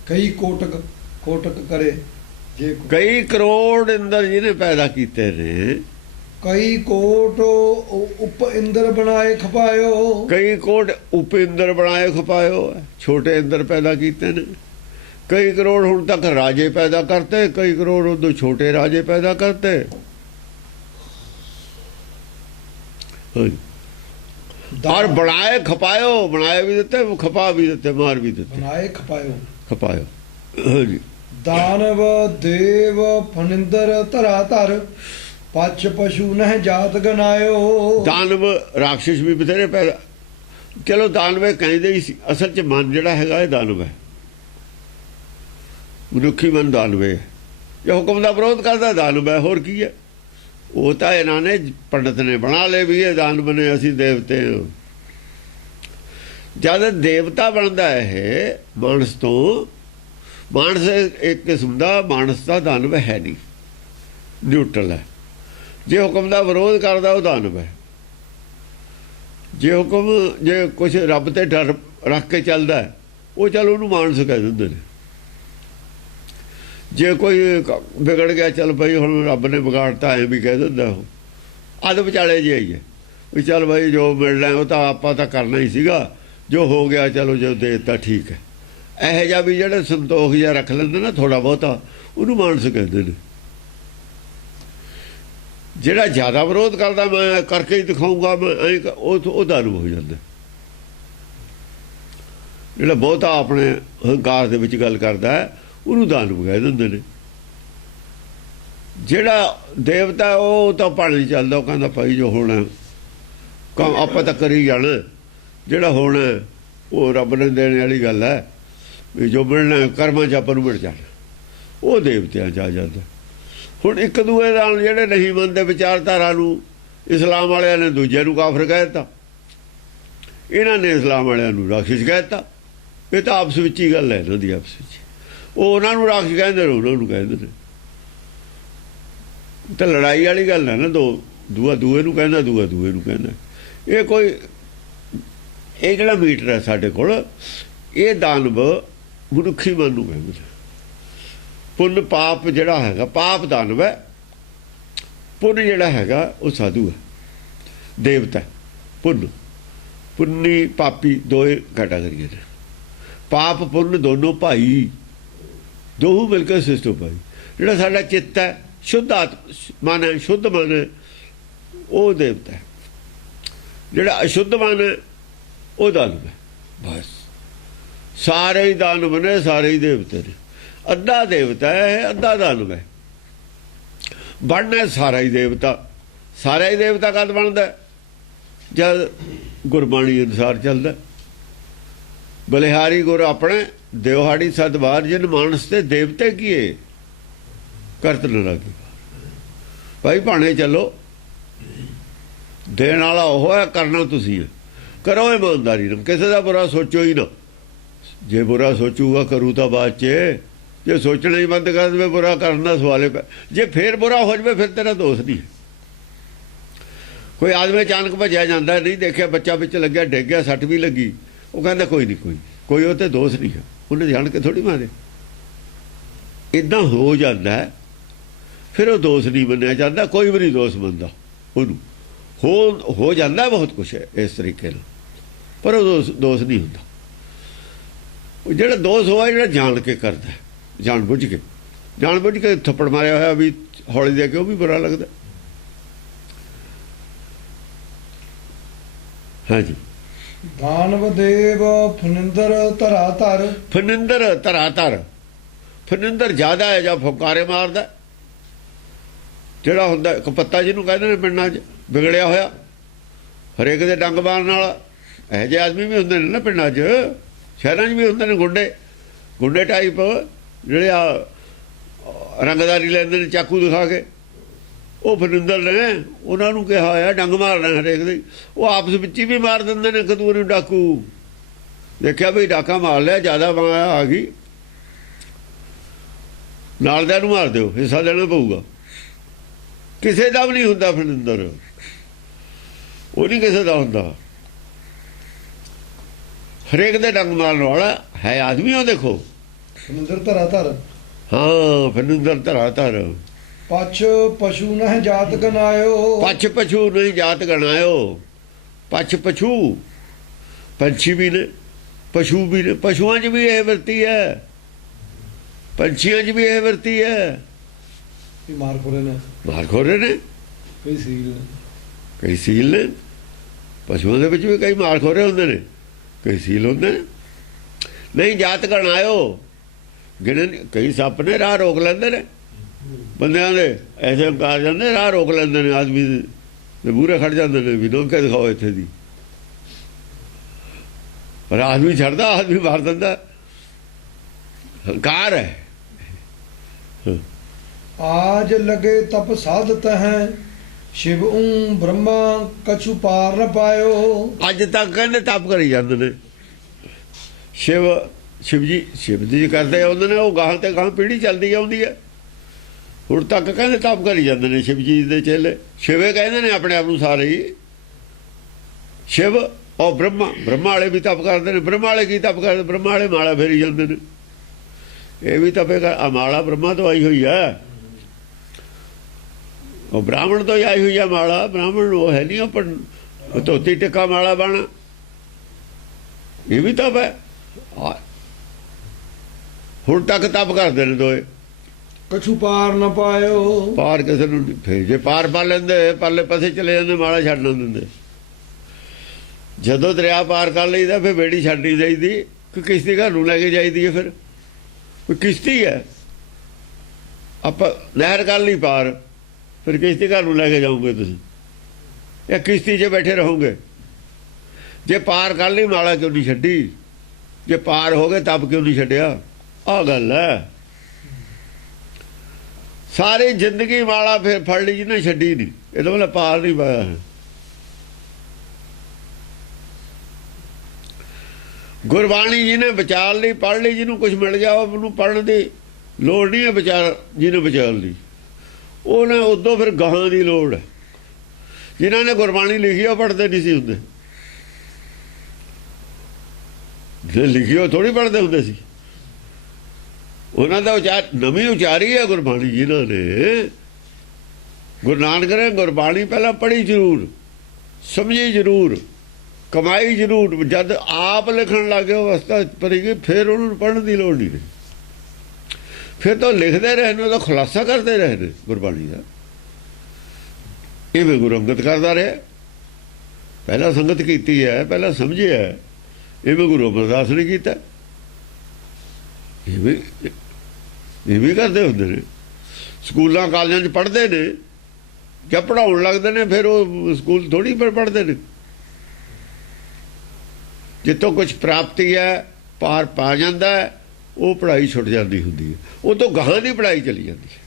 ਕਈ ਕੋਟਕ ਕਰੇ ਜੇ, ਕਈ ਕਰੋੜ ਇੰਦਰ ਜਿਹਨੇ ਪੈਦਾ ਕੀਤੇ ਨੇ। ਕਈ ਕੋਟ ਉਪ ਇੰਦਰ ਬਣਾਏ ਖਪਾਇਓ। ਕਈ ਕੋਟ ਉਪ ਇੰਦਰ ਬਣਾਏ ਖਪਾਇਓ। ਛੋਟੇ ਇੰਦਰ ਪੈਦਾ ਕੀਤੇ ਨੇ। ਕਈ ਕਰੋੜ ਹੁਣ ਤੱਕ ਰਾਜੇ ਪੈਦਾ ਕਰਤੇ, ਕਈ ਕਰੋੜ ਉਦੋਂ ਛੋਟੇ ਰਾਜੇ ਪੈਦਾ ਕਰਤੇ। ਔਰ ਬਣਾਏ ਖਪਾਇਓ, ਬਣਾਏ ਵੀ ਦਿੱਤੇ, ਖਪਾ ਵੀ ਦਿੱਤੇ, ਮਾਰ ਵੀ ਦਿੱਤੇ। ਬਣਾਏ ਖਪਾਇਓ। ਹਾਂਜੀ। ਦਾਨਵ ਦੇਵ ਫਨਿੰਦਰ ਧਰਾ ਧਰ, ਪਛ ਪਸ਼ੂ ਨਹਿ ਜਾਤ ਗਨਾਇਓ। ਦਾਨਵ ਰਾਖਸ਼ ਵੀ ਬਥੇਰੇ ਪੈਦਾ। ਚਲੋ ਦਾਨਵੇ ਕਹਿੰਦੇ ਹੀ ਸੀ, ਅਸਲ 'ਚ ਮਨ ਜਿਹੜਾ ਹੈਗਾ ਇਹ ਦਾਨਵ ਹੈ। ਮਨੁੱਖੀ ਮਨ ਦਾਨਵੇ ਹੈ। ਜੇ ਹੁਕਮ ਦਾ ਵਿਰੋਧ ਕਰਦਾ ਦਾਨਵ ਹੈ, ਹੋਰ ਕੀ ਹੈ? ਉਹ ਤਾਂ ਇਹਨਾਂ ਨੇ ਪੰਡਤ ਨੇ ਬਣਾ ਲਏ ਵੀ ਇਹ ਦਾਨਵ ਨੇ, ਅਸੀਂ ਦੇਵਤੇ। ਜਦ ਦੇਵਤਾ ਬਣਦਾ ਇਹ ਮਾਨਸ ਤੋਂ, ਮਾਨਸ ਇੱਕ ਕਿਸਮ ਦਾ, ਮਾਨਸ ਦਾ ਦਾਨਵ ਹੈ ਨਹੀਂ, ਨਿਊਟਰਲ ਹੈ। ਜੇ ਹੁਕਮ ਦਾ ਵਿਰੋਧ ਕਰਦਾ ਉਹ ਦਾਨਵ ਹੈ। ਜੇ ਕੁਛ ਰੱਬ ਤੇ ਡਰ ਰੱਖ ਕੇ ਚੱਲਦਾ ਉਹ ਚੱਲ ਉਹਨੂੰ ਮਾਨਸ ਕਹਿ ਦਿੰਦੇ ਨੇ। ਜੇ ਕੋਈ ਵਿਗੜ ਗਿਆ, ਚੱਲ ਭਾਈ ਹੁਣ ਰੱਬ ਨੇ ਵਿਗਾੜਤਾ, ਐਂ ਵੀ ਕਹਿ ਦਿੰਦਾ ਉਹ। ਅੱਧ ਵਿਚਾਲੇ ਜਿਹੇ ਹੀ ਹੈ ਵੀ ਚੱਲ ਭਾਈ ਜੋ ਮਿਲਣਾ ਉਹ ਤਾਂ ਆਪਾਂ ਤਾਂ ਕਰਨਾ ਹੀ ਸੀਗਾ, ਜੋ ਹੋ ਗਿਆ ਚਲੋ ਜੋ ਦੇ ਦਿੱਤਾ ਠੀਕ ਹੈ। ਇਹੋ ਜਿਹਾ ਵੀ ਜਿਹੜੇ ਸੰਤੋਖ ਜਿਹਾ ਰੱਖ ਲੈਂਦੇ ਨਾ ਥੋੜ੍ਹਾ ਬਹੁਤਾ, ਉਹਨੂੰ ਮਾਨਸ ਕਹਿੰਦੇ ਨੇ। ਜਿਹੜਾ ਜ਼ਿਆਦਾ ਵਿਰੋਧ ਕਰਦਾ ਮੈਂ ਕਰਕੇ ਹੀ ਦਿਖਾਊਂਗਾ ਮੈਂ ਉਹ ਦਾਨਵ ਹੋ ਜਾਂਦਾ। ਜਿਹੜਾ ਬਹੁਤਾ ਆਪਣੇ ਹੰਕਾਰ ਦੇ ਵਿੱਚ ਗੱਲ ਕਰਦਾ ਉਹਨੂੰ ਦਾਨਵ ਕਹਿ ਦਿੰਦੇ ਨੇ। ਜਿਹੜਾ ਦੇਵਤਾ ਉਹ ਤਾਂ ਪਾਣੀ ਚੱਲਦਾ, ਉਹ ਕਹਿੰਦਾ ਭਾਈ ਜੋ ਹੋਣਾ ਆਪਾਂ ਤਾਂ ਕਰੀ ਜਾਣਾ, ਜਿਹੜਾ ਹੋਣਾ ਉਹ ਰੱਬ ਨੇ ਦੇਣ ਵਾਲੀ ਗੱਲ ਹੈ ਵੀ ਜੋ ਮਿਲਣਾ ਕਰਮਾਂ 'ਚ ਆਪਾਂ ਨੂੰ ਮਿਲ ਜਾਣਾ, ਉਹ ਦੇਵਤਿਆਂ 'ਚ ਆ ਜਾਂਦਾ। ਹੁਣ ਇੱਕ ਦੂਏ ਨਾਲ ਜਿਹੜੇ ਨਹੀਂ ਮੰਨਦੇ ਵਿਚਾਰਧਾਰਾ ਨੂੰ, ਇਸਲਾਮ ਵਾਲਿਆਂ ਨੇ ਦੂਜਿਆਂ ਨੂੰ ਕਾਫਰ ਕਹਿ ਦਿੱਤਾ, ਇਹਨਾਂ ਨੇ ਇਸਲਾਮ ਵਾਲਿਆਂ ਨੂੰ ਰਾਖਸ਼ ਕਹਿ ਦਿੱਤਾ। ਇਹ ਤਾਂ ਆਪਸ ਵਿੱਚ ਹੀ ਗੱਲ ਹੈ ਇਹਨਾਂ ਦੀ, ਆਪਸ ਵਿੱਚ। ਉਹ ਉਹਨਾਂ ਨੂੰ ਰਾਖਸ਼ ਕਹਿੰਦੇ ਨੇ, ਉਹਨਾਂ ਨੂੰ ਕਹਿੰਦੇ ਨੇ। ਤਾਂ ਲੜਾਈ ਵਾਲੀ ਗੱਲ ਹੈ ਨਾ, ਦੂਆ ਦੂਏ ਨੂੰ ਕਹਿੰਦਾ, ਦੂਆ ਦੂਏ ਨੂੰ ਕਹਿੰਦਾ। ਇਹ ਕੋਈ ਇਹ ਜਿਹੜਾ ਮੀਟਰ ਹੈ ਸਾਡੇ ਕੋਲ, ਇਹ ਦਾਨਵ ਮਨੁੱਖੀ ਮਨ ਨੂੰ ਕਹਿੰਦੇ ਨੇ। ਪੁੰਨ ਪਾਪ ਜਿਹੜਾ ਹੈਗਾ, ਪਾਪ ਦਾਨਵ ਹੈ, ਪੁੰਨ ਜਿਹੜਾ ਹੈਗਾ ਉਹ ਸਾਧੂ ਹੈ, ਦੇਵਤਾ। ਪੁੰਨ ਪੁੰਨੀ ਪਾਪੀ ਦੋਏ ਕੈਟਾਗਰੀਆਂ ਨੇ। ਪਾਪ ਪੁੰਨ ਦੋਨੋਂ ਭਾਈ, ਦੋਹੂ ਮਿਲ ਕੇ ਸਿਸਟਮ ਭਾਈ। ਜਿਹੜਾ ਸਾਡਾ ਚਿੱਤ ਹੈ, ਸ਼ੁੱਧ ਮਨ ਹੈ, ਸ਼ੁੱਧ ਮਨ ਹੈ, ਉਹ ਦੇਵਤਾ ਹੈ। ਜਿਹੜਾ ਅਸ਼ੁੱਧ ਮਨ ਹੈ ਉਹ ਦਾਨਵ ਹੈ। ਬਸ ਸਾਰੇ ਹੀ ਦਾਨਵ ਨੇ, ਸਾਰੇ ਹੀ ਦੇਵਤੇ ਨੇ। ਅੱਧਾ ਦੇਵਤਾ ਹੈ, ਅੱਧਾ ਦਾਨਵ ਹੈ। ਬਣਨਾ ਸਾਰਾ ਹੀ ਦੇਵਤਾ। ਸਾਰਾ ਹੀ ਦੇਵਤਾ ਕਦ ਬਣਦਾ? ਜਦ ਗੁਰਬਾਣੀ ਅਨੁਸਾਰ ਚੱਲਦਾ। ਬਲਿਹਾਰੀ ਗੁਰ ਆਪਣੇ ਦਿਵਹਾੜੀ ਸਦਵਾਰ ਜਿਨ ਮਾਨਸ ਤੇ ਦੇਵਤੇ ਕੀਏ ਕਰਤ ਨ ਲਾਗੇ। ਭਾਈ ਭਾਣੇ ਚੱਲੋ, ਦੇਣ ਵਾਲਾ ਉਹ ਹੈ, ਕਰਨਾ ਤੁਸੀਂ ਹੈ। ਕਰੋ ਇਮਾਨਦਾਰੀ ਨਾਲ, ਕਿਸੇ ਦਾ ਬੁਰਾ ਸੋਚੋ ਹੀ ਨਾ। ਜੇ ਬੁਰਾ ਸੋਚੂਗਾ ਕਰੂ ਤਾਂ ਬਾਅਦ 'ਚ, ਜੇ ਸੋਚਣਾ ਹੀ ਬੰਦ ਕਰ ਦੇਵੇ ਬੁਰਾ ਕਰਨ ਦਾ ਸਵਾਲ ਹੈ। ਜੇ ਫੇਰ ਬੁਰਾ ਹੋ ਜਾਵੇ ਫਿਰ ਤੇਰਾ ਦੋਸ਼ ਨਹੀਂ। ਕੋਈ ਆਦਮੀ ਅਚਾਨਕ ਭੱਜਿਆ ਜਾਂਦਾ, ਨਹੀਂ ਦੇਖਿਆ ਬੱਚਾ ਵਿੱਚ ਲੱਗਿਆ, ਡਿੱਗ ਗਿਆ, ਸੱਟ ਵੀ ਲੱਗੀ, ਉਹ ਕਹਿੰਦਾ ਕੋਈ ਨਹੀਂ, ਕੋਈ ਉਹ ਤੇ ਦੋਸ਼ ਨਹੀਂ ਹੈ, ਉਹਨੇ ਜਾਣ ਕੇ ਥੋੜ੍ਹੀ ਮਾਰੇ। ਇੱਦਾਂ ਹੋ ਜਾਂਦਾ ਫਿਰ ਉਹ ਦੋਸ਼ ਨਹੀਂ ਮੰਨਿਆ ਜਾਂਦਾ। ਕੋਈ ਵੀ ਨਹੀਂ ਦੋਸ਼ ਮੰਨਦਾ ਉਹਨੂੰ। ਹੋ ਜਾਂਦਾ ਬਹੁਤ ਕੁਛ ਹੈ ਇਸ ਤਰੀਕੇ ਨਾਲ, ਪਰ ਉਹ ਦੋਸ਼ ਨਹੀਂ ਹੁੰਦਾ। ਉਹ ਜਿਹੜਾ ਦੋਸ਼ ਹੋਇਆ ਜਿਹੜਾ ਜਾਣ ਕੇ ਕਰਦਾ, ਜਾਣ ਬੁੱਝ ਕੇ ਥੱਪੜ ਮਾਰਿਆ ਹੋਇਆ ਵੀ ਹੌਲੀ ਦੇ ਕੇ, ਉਹ ਵੀ ਬੁਰਾ ਲੱਗਦਾ। ਹਾਂਜੀ। ਦਾਨਵ ਦੇਵ ਫਨਿੰਦਰ ਧਰਾ ਧਰ। ਫਨਿੰਦਰ ਧਰਾ ਧਰ। ਫਨਿੰਦਰ ਜ਼ਿਆਦਾ ਹੈ ਜਾਂ ਫੁਕਾਰੇ ਮਾਰਦਾ। ਜਿਹੜਾ ਹੁੰਦਾ ਇੱਕ ਪੱਤਾ ਜਿਹਨੂੰ ਕਹਿੰਦੇ ਨੇ ਪਿੰਡਾਂ 'ਚ ਵਿਗੜਿਆ ਹੋਇਆ, ਹਰੇਕ ਦੇ ਡੰਗ ਮਾਰਨ ਵਾਲਾ। ਇਹੋ ਜਿਹੇ ਆਦਮੀ ਵੀ ਹੁੰਦੇ ਨੇ ਨਾ ਪਿੰਡਾਂ 'ਚ, ਸ਼ਹਿਰਾਂ 'ਚ ਵੀ ਹੁੰਦੇ ਨੇ ਗੁੰਡੇ ਟਾਈਪ, ਜਿਹੜੇ ਆ ਰੰਗਦਾਰੀ ਲੈਂਦੇ ਨੇ ਚਾਕੂ ਦਿਖਾ ਕੇ। ਉਹ ਫਨਿੰਦਰ ਨੇ ਉਹਨਾਂ ਨੂੰ ਕਿਹਾ ਹੋਇਆ ਡੰਗ ਮਾਰਨਾ ਹਰੇਕ ਦੇ। ਉਹ ਆਪਸ ਵਿੱਚ ਹੀ ਵੀ ਮਾਰ ਦਿੰਦੇ ਨੇ ਇੱਕ ਦੂਏ ਨੂੰ ਡਾਕੂ। ਦੇਖਿਆ ਵੀ ਡਾਕਾ ਮਾਰ ਲਿਆ, ਜ਼ਿਆਦਾ ਮਾਇਆ ਆ ਗਈ, ਨਾਲ ਦਿਆਂ ਨੂੰ ਮਾਰ ਦਿਓ, ਹਿੱਸਾ ਦੇਣਾ ਪਊਗਾ। ਕਿਸੇ ਦਾ ਵੀ ਨਹੀਂ ਹੁੰਦਾ ਫਨਿੰਦਰ, ਉਹ ਨਹੀਂ ਕਿਸੇ ਦਾ ਹੁੰਦਾ। ਹਰੇਕ ਦੇ ਡੰਗ ਮਾਰਨ ਵਾਲਾ ਹੈ ਆਦਮੀ। ਉਹ ਦੇਖੋ ਫਨਿੰਦਰ ਧਰਾ ਧਰ। ਹਾਂ, ਫਨਿੰਦਰ ਧਰਾ ਧਰ। ਪਛ ਪਸ਼ੂ ਨਹਿ ਜਾਤ ਗਨਾਇਓ। ਪਛ ਪਛੂ ਨਹੀਂ ਜਾਤ ਗਣਾਇਓ। ਪਛ ਪਛੂ ਪੰਛੀ ਵੀ ਨੇ, ਪਸ਼ੂ ਵੀ ਨੇ। ਪਸ਼ੂਆਂ 'ਚ ਵੀ ਇਹ ਵਰਤੀ ਹੈ, ਪੰਛੀਆਂ 'ਚ ਵੀ ਇਹ ਵਰਤੀ ਹੈ। ਮਾਰ ਖੋਰੇ ਨੇ, ਕਈ ਸੀਲ ਨੇ। ਪਸ਼ੂਆਂ ਦੇ ਵਿੱਚ ਵੀ ਕਈ ਮਾਰ ਖੋਰੇ ਹੁੰਦੇ ਨੇ, ਕਈ ਸੀਲ ਹੁੰਦੇ ਨੇ। ਨਹੀਂ ਜਾਤ ਗਣਾਇਓ, ਗਿਣੇ ਕਈ ਸੱਪ ਨੇ, ਰਾਹ ਰੋਕ ਲੈਂਦੇ ਨੇ ਬੰਦਿਆਂ ਦੇ। ਐਸੇ ਕਰ ਜਾਂਦੇ, ਰਾਹ ਰੋਕ ਲੈਂਦੇ ਨੇ, ਆਦਮੀ ਦੇ ਮੂਹਰੇ ਖੜ ਜਾਂਦੇ ਨੇ ਵੀ ਨੋਕੇ ਦਿਖਾਓ ਇੱਥੇ ਦੀ। ਪਰ ਆਦਮੀ ਛੱਡਦਾ, ਆਦਮੀ ਮਾਰ ਦਿੰਦਾ। ਹੰਕਾਰ ਹੈ। ਆਜ ਲਗੇ ਤਪ ਸਾਧਤ ਹੈ, ਸ਼ਿਵ ਬ੍ਰਹਮਾ ਕਛੂ ਪਾਰ ਨ ਪਾਇਓ। ਅੱਜ ਤੱਕ ਕਹਿੰਦੇ ਤਪ ਕਰੀ ਜਾਂਦੇ ਨੇ। ਸ਼ਿਵ ਜੀ ਕਰਦੇ ਆਉਂਦੇ ਨੇ, ਉਹ ਗਾਹਾਂ ਤੇ ਗਾਹਾਂ ਪੀੜੀ ਚੱਲਦੀ ਆਉਂਦੀ ਹੈ। ਹੁਣ ਤੱਕ ਕਹਿੰਦੇ ਤਪ ਕਰੀ ਜਾਂਦੇ ਨੇ ਸ਼ਿਵ ਜੀ ਦੇ ਚੇਲੇ। ਸ਼ਿਵੇ ਕਹਿੰਦੇ ਨੇ ਆਪਣੇ ਆਪ ਨੂੰ ਸਾਰੇ ਹੀ। ਸ਼ਿਵ ਔਰ ਬ੍ਰਹਮਾ ਵਾਲੇ ਵੀ ਤਪ ਕਰਦੇ ਨੇ। ਬ੍ਰਹਮਾ ਵਾਲੇ ਕੀ ਤਪ ਕਰਦੇ? ਬ੍ਰਹਮਾ ਵਾਲੇ ਮਾਲਾ ਫੇਰੀ ਜਾਂਦੇ ਨੇ। ਇਹ ਵੀ ਤਪੇ ਕਰ। ਮਾਲਾ ਬ੍ਰਹਮਾ ਤੋਂ ਆਈ ਹੋਈ ਹੈ, ਉਹ ਬ੍ਰਾਹਮਣ ਤੋਂ ਹੀ ਆਈ ਹੋਈ ਹੈ ਮਾਲਾ। ਬ੍ਰਾਹਮਣ ਉਹ ਹੈ ਨਹੀਂ, ਉਹ ਧੋਤੀ ਟਿੱਕਾ ਮਾਲਾ ਬਣ, ਇਹ ਵੀ ਤਪ ਹੈ। ਹੁਣ ਤੱਕ ਤਪ ਕਰਦੇ ਨੇ ਦੋਏ। ਕਛੂ ਪਾਰ ਨ ਪਾਇਓ। ਪਾਰ ਕਿਸੇ ਨੂੰ ਨਹੀਂ। ਫੇਰ ਜੇ ਪਾਰ ਪਾ ਲੈਂਦੇ ਪਰਲੇ ਪਾਸੇ ਚਲੇ ਜਾਂਦੇ, ਮਾਲਾ ਛੱਡ ਨਾ ਦਿੰਦੇ। ਜਦੋਂ ਦਰਿਆ ਪਾਰ ਕਰ ਲਈਦਾ ਫਿਰ ਬੇੜੀ ਛੱਡ ਨਹੀਂ ਜਾਈਦੀ ਕਿ ਕਿਸ਼ਤੀ ਘਰ ਨੂੰ ਲੈ ਕੇ ਜਾਈਦੀ ਹੈ। ਫਿਰ ਕੋਈ ਕਿਸ਼ਤੀ ਹੈ, ਆਪਾਂ ਨਹਿਰ ਕਰ ਲਈ ਪਾਰ, ਫਿਰ ਕਿਸ਼ਤੀ ਘਰ ਨੂੰ ਲੈ ਕੇ ਜਾਓਗੇ ਤੁਸੀਂ, ਜਾਂ ਕਿਸ਼ਤੀ 'ਚ ਬੈਠੇ ਰਹੋਗੇ? ਜੇ ਪਾਰ ਕਰ ਲਈ ਮਾਲਾ ਕਿਉਂ ਨਹੀਂ ਛੱਡੀ? ਜੇ ਪਾਰ ਹੋ ਗਏ ਤਬ ਕਿਉਂ ਨਹੀਂ ਛੱਡਿਆ? ਆਹ ਗੱਲ ਹੈ। ਸਾਰੀ ਜ਼ਿੰਦਗੀ ਮਾਲਾ ਫਿਰ ਫੜ ਲਈ ਜਿਹਨੇ ਛੱਡੀ ਨਹੀਂ, ਇਹਦਾ ਮਤਲਬ ਪਾਰ ਨਹੀਂ ਪਾਇਆ ਹੈ। ਗੁਰਬਾਣੀ ਜਿਹਨੇ ਵਿਚਾਰ ਲਈ ਪੜ੍ਹ ਲਈ, ਜਿਹਨੂੰ ਕੁਝ ਮਿਲ ਗਿਆ ਉਹਨੂੰ ਪੜ੍ਹਨ ਦੀ ਲੋੜ ਨਹੀਂ ਹੈ। ਵਿਚਾਰ ਜਿਹਨੇ ਵਿਚਾਰ ਲਈ ਉਹਨੇ ਉਦੋਂ ਫਿਰ ਗਾਹਾਂ ਦੀ ਲੋੜ ਹੈ। ਜਿਨ੍ਹਾਂ ਨੇ ਗੁਰਬਾਣੀ ਲਿਖੀ ਉਹ ਪੜ੍ਹਦੇ ਨਹੀਂ ਸੀ ਹੁੰਦੇ, ਜੇ ਲਿਖੀ ਉਹ ਥੋੜ੍ਹੀ ਪੜ੍ਹਦੇ ਹੁੰਦੇ ਸੀ। ਉਹਨਾਂ ਦਾ ਨਵੀਂ ਉਚਾਰੀ ਹੈ ਗੁਰਬਾਣੀ ਜਿਨ੍ਹਾਂ ਨੇ। ਗੁਰੂ ਨਾਨਕ ਨੇ ਗੁਰਬਾਣੀ ਪਹਿਲਾਂ ਪੜ੍ਹੀ ਜ਼ਰੂਰ, ਸਮਝੀ ਜ਼ਰੂਰ, ਕਮਾਈ ਜ਼ਰੂਰ। ਜਦ ਆਪ ਲਿਖਣ ਲੱਗੇ ਅਵਸਥਾ ਪਰੀ ਗਈ, ਫਿਰ ਉਹਨਾਂ ਨੂੰ ਪੜ੍ਹਨ ਦੀ ਲੋੜ ਨਹੀਂ ਰਹੀ। ਫਿਰ ਤਾਂ ਲਿਖਦੇ ਰਹੇ ਨੇ, ਉਹਦਾ ਖੁਲਾਸਾ ਕਰਦੇ ਰਹੇ ਨੇ ਗੁਰਬਾਣੀ ਦਾ। ਇਵੇਂ ਗੁਰੂ ਅੰਗਦ ਕਰਦਾ ਰਿਹਾ, ਪਹਿਲਾਂ ਸੰਗਤ ਕੀਤੀ ਹੈ, ਪਹਿਲਾਂ ਸਮਝਿਆ। ਇਵੇਂ ਗੁਰੂ ਅਮਰਦਾਸ ਨੇ ਕੀਤਾ, ਇਵੇਂ ਕਰਦੇ ਹੁੰਦੇ ਨੇ। ਸਕੂਲਾਂ ਕਾਲਜਾਂ 'ਚ ਪੜ੍ਹਦੇ ਨੇ, ਜਦ ਪੜ੍ਹਾਉਣ ਲੱਗਦੇ ਨੇ ਫਿਰ ਉਹ ਸਕੂਲ ਥੋੜ੍ਹੀ ਪੜ੍ਹਦੇ ਨੇ। ਜਿੱਥੋਂ ਕੁਛ ਪ੍ਰਾਪਤੀ ਹੈ, ਪਾਰ ਪਾ ਜਾਂਦਾ, ਉਹ ਪੜ੍ਹਾਈ ਛੁੱਟ ਜਾਂਦੀ ਹੁੰਦੀ ਹੈ। ਉਹ ਤੋਂ ਗਾਹਾਂ ਦੀ ਪੜ੍ਹਾਈ ਚਲੀ ਜਾਂਦੀ ਹੈ।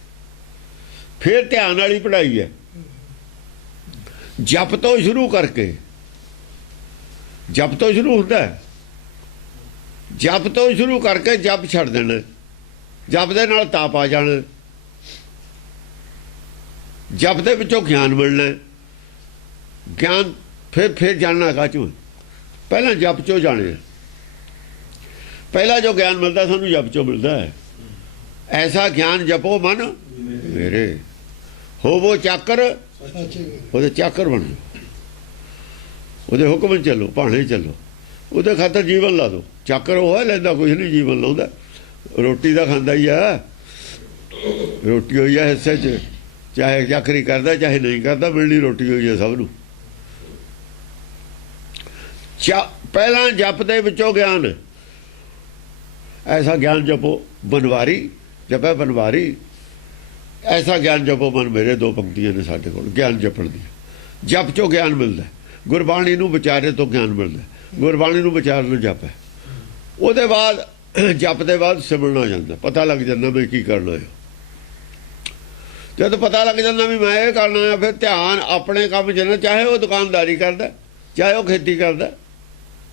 ਫਿਰ ਧਿਆਨ ਵਾਲੀ ਪੜ੍ਹਾਈ ਹੈ। ਜਪ ਤੋਂ ਸ਼ੁਰੂ ਕਰਕੇ, ਜਪ ਤੋਂ ਸ਼ੁਰੂ ਹੁੰਦਾ, ਜਪ ਤੋਂ ਸ਼ੁਰੂ ਕਰਕੇ ਜਪ ਛੱਡ ਦੇਣਾ, ਜਪ ਦੇ ਨਾਲ ਤਾਪ ਆ ਜਾਣਾ, ਜਪ ਦੇ ਵਿੱਚੋਂ ਗਿਆਨ ਮਿਲਣਾ। ਗਿਆਨ ਫਿਰ ਜਾਣਨਾ ਕਾਹਚੋਂ? ਪਹਿਲਾਂ ਜਪ ਚੋਂ ਜਾਣਿਆ। ਪਹਿਲਾਂ ਜੋ ਗਿਆਨ ਮਿਲਦਾ ਸਾਨੂੰ ਜਪ ਚੋਂ ਮਿਲਦਾ ਹੈ। ਐਸਾ ਗਿਆਨ ਜਪੋ ਮਨ ਮੇਰੇ, ਹੋਵੋ ਚਾਕਰ, ਉਹਦੇ ਚਾਕਰ ਬਣ ਜਾਓ, ਉਹਦੇ ਹੁਕਮ ਚੱਲੋ, ਭਾਣੇ ਚੱਲੋ, ਉਹਦੇ ਖਾਤਰ ਜੀਵਨ ਲਾ ਦਿਓ। ਚਾਕਰ ਉਹ ਹੈ, ਲੈਂਦਾ ਕੁਛ ਨਹੀਂ, ਜੀਵਨ ਲਾਉਂਦਾ। ਰੋਟੀ ਦਾ ਖਾਂਦਾ ਹੀ ਆ, ਰੋਟੀ ਹੋਈ ਆ ਹਿੱਸੇ 'ਚ, ਚਾਹੇ ਚਾਕਰੀ ਕਰਦਾ ਚਾਹੇ ਨਹੀਂ ਕਰਦਾ, ਮਿਲਣੀ ਰੋਟੀ ਹੋਈ ਆ ਸਭ ਨੂੰ। ਪਹਿਲਾਂ ਜਪ ਦੇ ਵਿੱਚੋਂ ਗਿਆਨ, ਐਸਾ ਗਿਆਨ ਜਪੋ ਬਨਵਾਰੀ, ਜਪੈ ਬਨਵਾਰੀ, ਐਸਾ ਗਿਆਨ ਜਪੋ ਮਨ ਮੇਰੇ। ਦੋ ਪੰਕਤੀਆਂ ਨੇ ਸਾਡੇ ਕੋਲ ਗਿਆਨ ਜਪਣ ਦੀ। ਜਪ ਚੋਂ ਗਿਆਨ ਮਿਲਦਾ, ਗੁਰਬਾਣੀ ਨੂੰ ਵਿਚਾਰੇ ਤੋਂ ਗਿਆਨ ਮਿਲਦਾ, ਗੁਰਬਾਣੀ ਨੂੰ ਵਿਚਾਰ ਨੂੰ ਜਪ ਹੈ। ਉਹਦੇ ਬਾਅਦ ਜਪ ਦੇ ਬਾਅਦ ਸਿਮਰਨਾ ਜਾਂਦਾ, ਪਤਾ ਲੱਗ ਜਾਂਦਾ ਵੀ ਕੀ ਕਰਨਾ ਹੈ। ਜਦ ਪਤਾ ਲੱਗ ਜਾਂਦਾ ਵੀ ਮੈਂ ਇਹ ਕਰਨਾ ਹੈ, ਫਿਰ ਧਿਆਨ ਆਪਣੇ ਕੰਮ 'ਚ ਨਾ, ਚਾਹੇ ਉਹ ਦੁਕਾਨਦਾਰੀ ਕਰਦਾ, ਚਾਹੇ ਉਹ ਖੇਤੀ ਕਰਦਾ,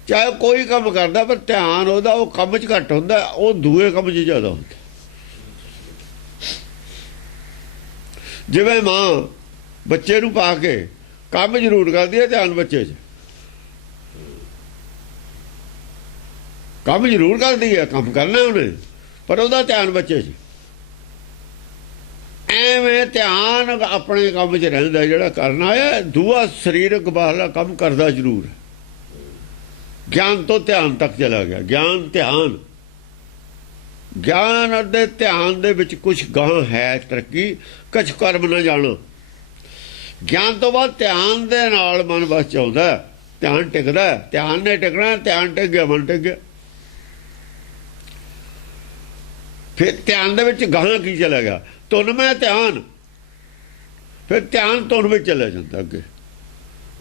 ਚਾਹੇ ਕੋਈ ਕੰਮ ਕਰਦਾ, ਪਰ ਧਿਆਨ ਉਹਦਾ ਉਹ ਕੰਮ 'ਚ ਘੱਟ ਹੁੰਦਾ, ਉਹ ਦੂਏ ਕੰਮ 'ਚ ਜ਼ਿਆਦਾ ਹੁੰਦਾ। ਜਿਵੇਂ ਮਾਂ ਬੱਚੇ ਨੂੰ ਪਾ ਕੇ ਕੰਮ ਜ਼ਰੂਰ ਕਰਦੀ ਹੈ, ਧਿਆਨ ਬੱਚੇ 'ਚ, ਕੰਮ ਜ਼ਰੂਰ ਕਰਦੀ ਹੈ, ਕੰਮ ਕਰਨਾ ਉਹਨੇ, ਪਰ ਉਹਦਾ ਧਿਆਨ ਬੱਚੇ 'ਚ। ਐਵੇਂ ਧਿਆਨ ਆਪਣੇ ਕੰਮ 'ਚ ਰਹਿੰਦਾ, ਜਿਹੜਾ ਕਰਨਾ ਹੈ। ਦੂਆ ਸਰੀਰਕ ਬਾਹਰਲਾ ਕੰਮ ਕਰਦਾ ਜ਼ਰੂਰ ਹੈ। ਗਿਆਨ ਤੋਂ ਧਿਆਨ ਤੱਕ ਚਲਾ ਗਿਆ। ਗਿਆਨ ਧਿਆਨ, ਗਿਆਨ ਅਤੇ ਧਿਆਨ ਦੇ ਵਿੱਚ ਕੁਛ ਗਾਂ ਹੈ ਤਰੱਕੀ, ਕੁਛ ਕਰਮ ਨਾ ਜਾਣਾ। ਗਿਆਨ ਤੋਂ ਬਾਅਦ ਧਿਆਨ ਦੇ ਨਾਲ ਮਨ ਬਸ ਚਾਹੁੰਦਾ, ਧਿਆਨ ਟਿਕਦਾ, ਧਿਆਨ ਨੇ ਟਿਕਣਾ, ਧਿਆਨ ਟਿਕ ਗਿਆ, ਮਨ ਟਿਕ ਗਿਆ। ਫਿਰ ਧਿਆਨ ਦੇ ਵਿੱਚ ਗਾਹਾਂ ਕੀ ਚਲਾ ਗਿਆ? ਧੁਨ ਮੈਂ ਧਿਆਨ, ਫਿਰ ਧਿਆਨ ਧੁਨ ਵਿੱਚ ਚਲਾ ਜਾਂਦਾ ਅੱਗੇ।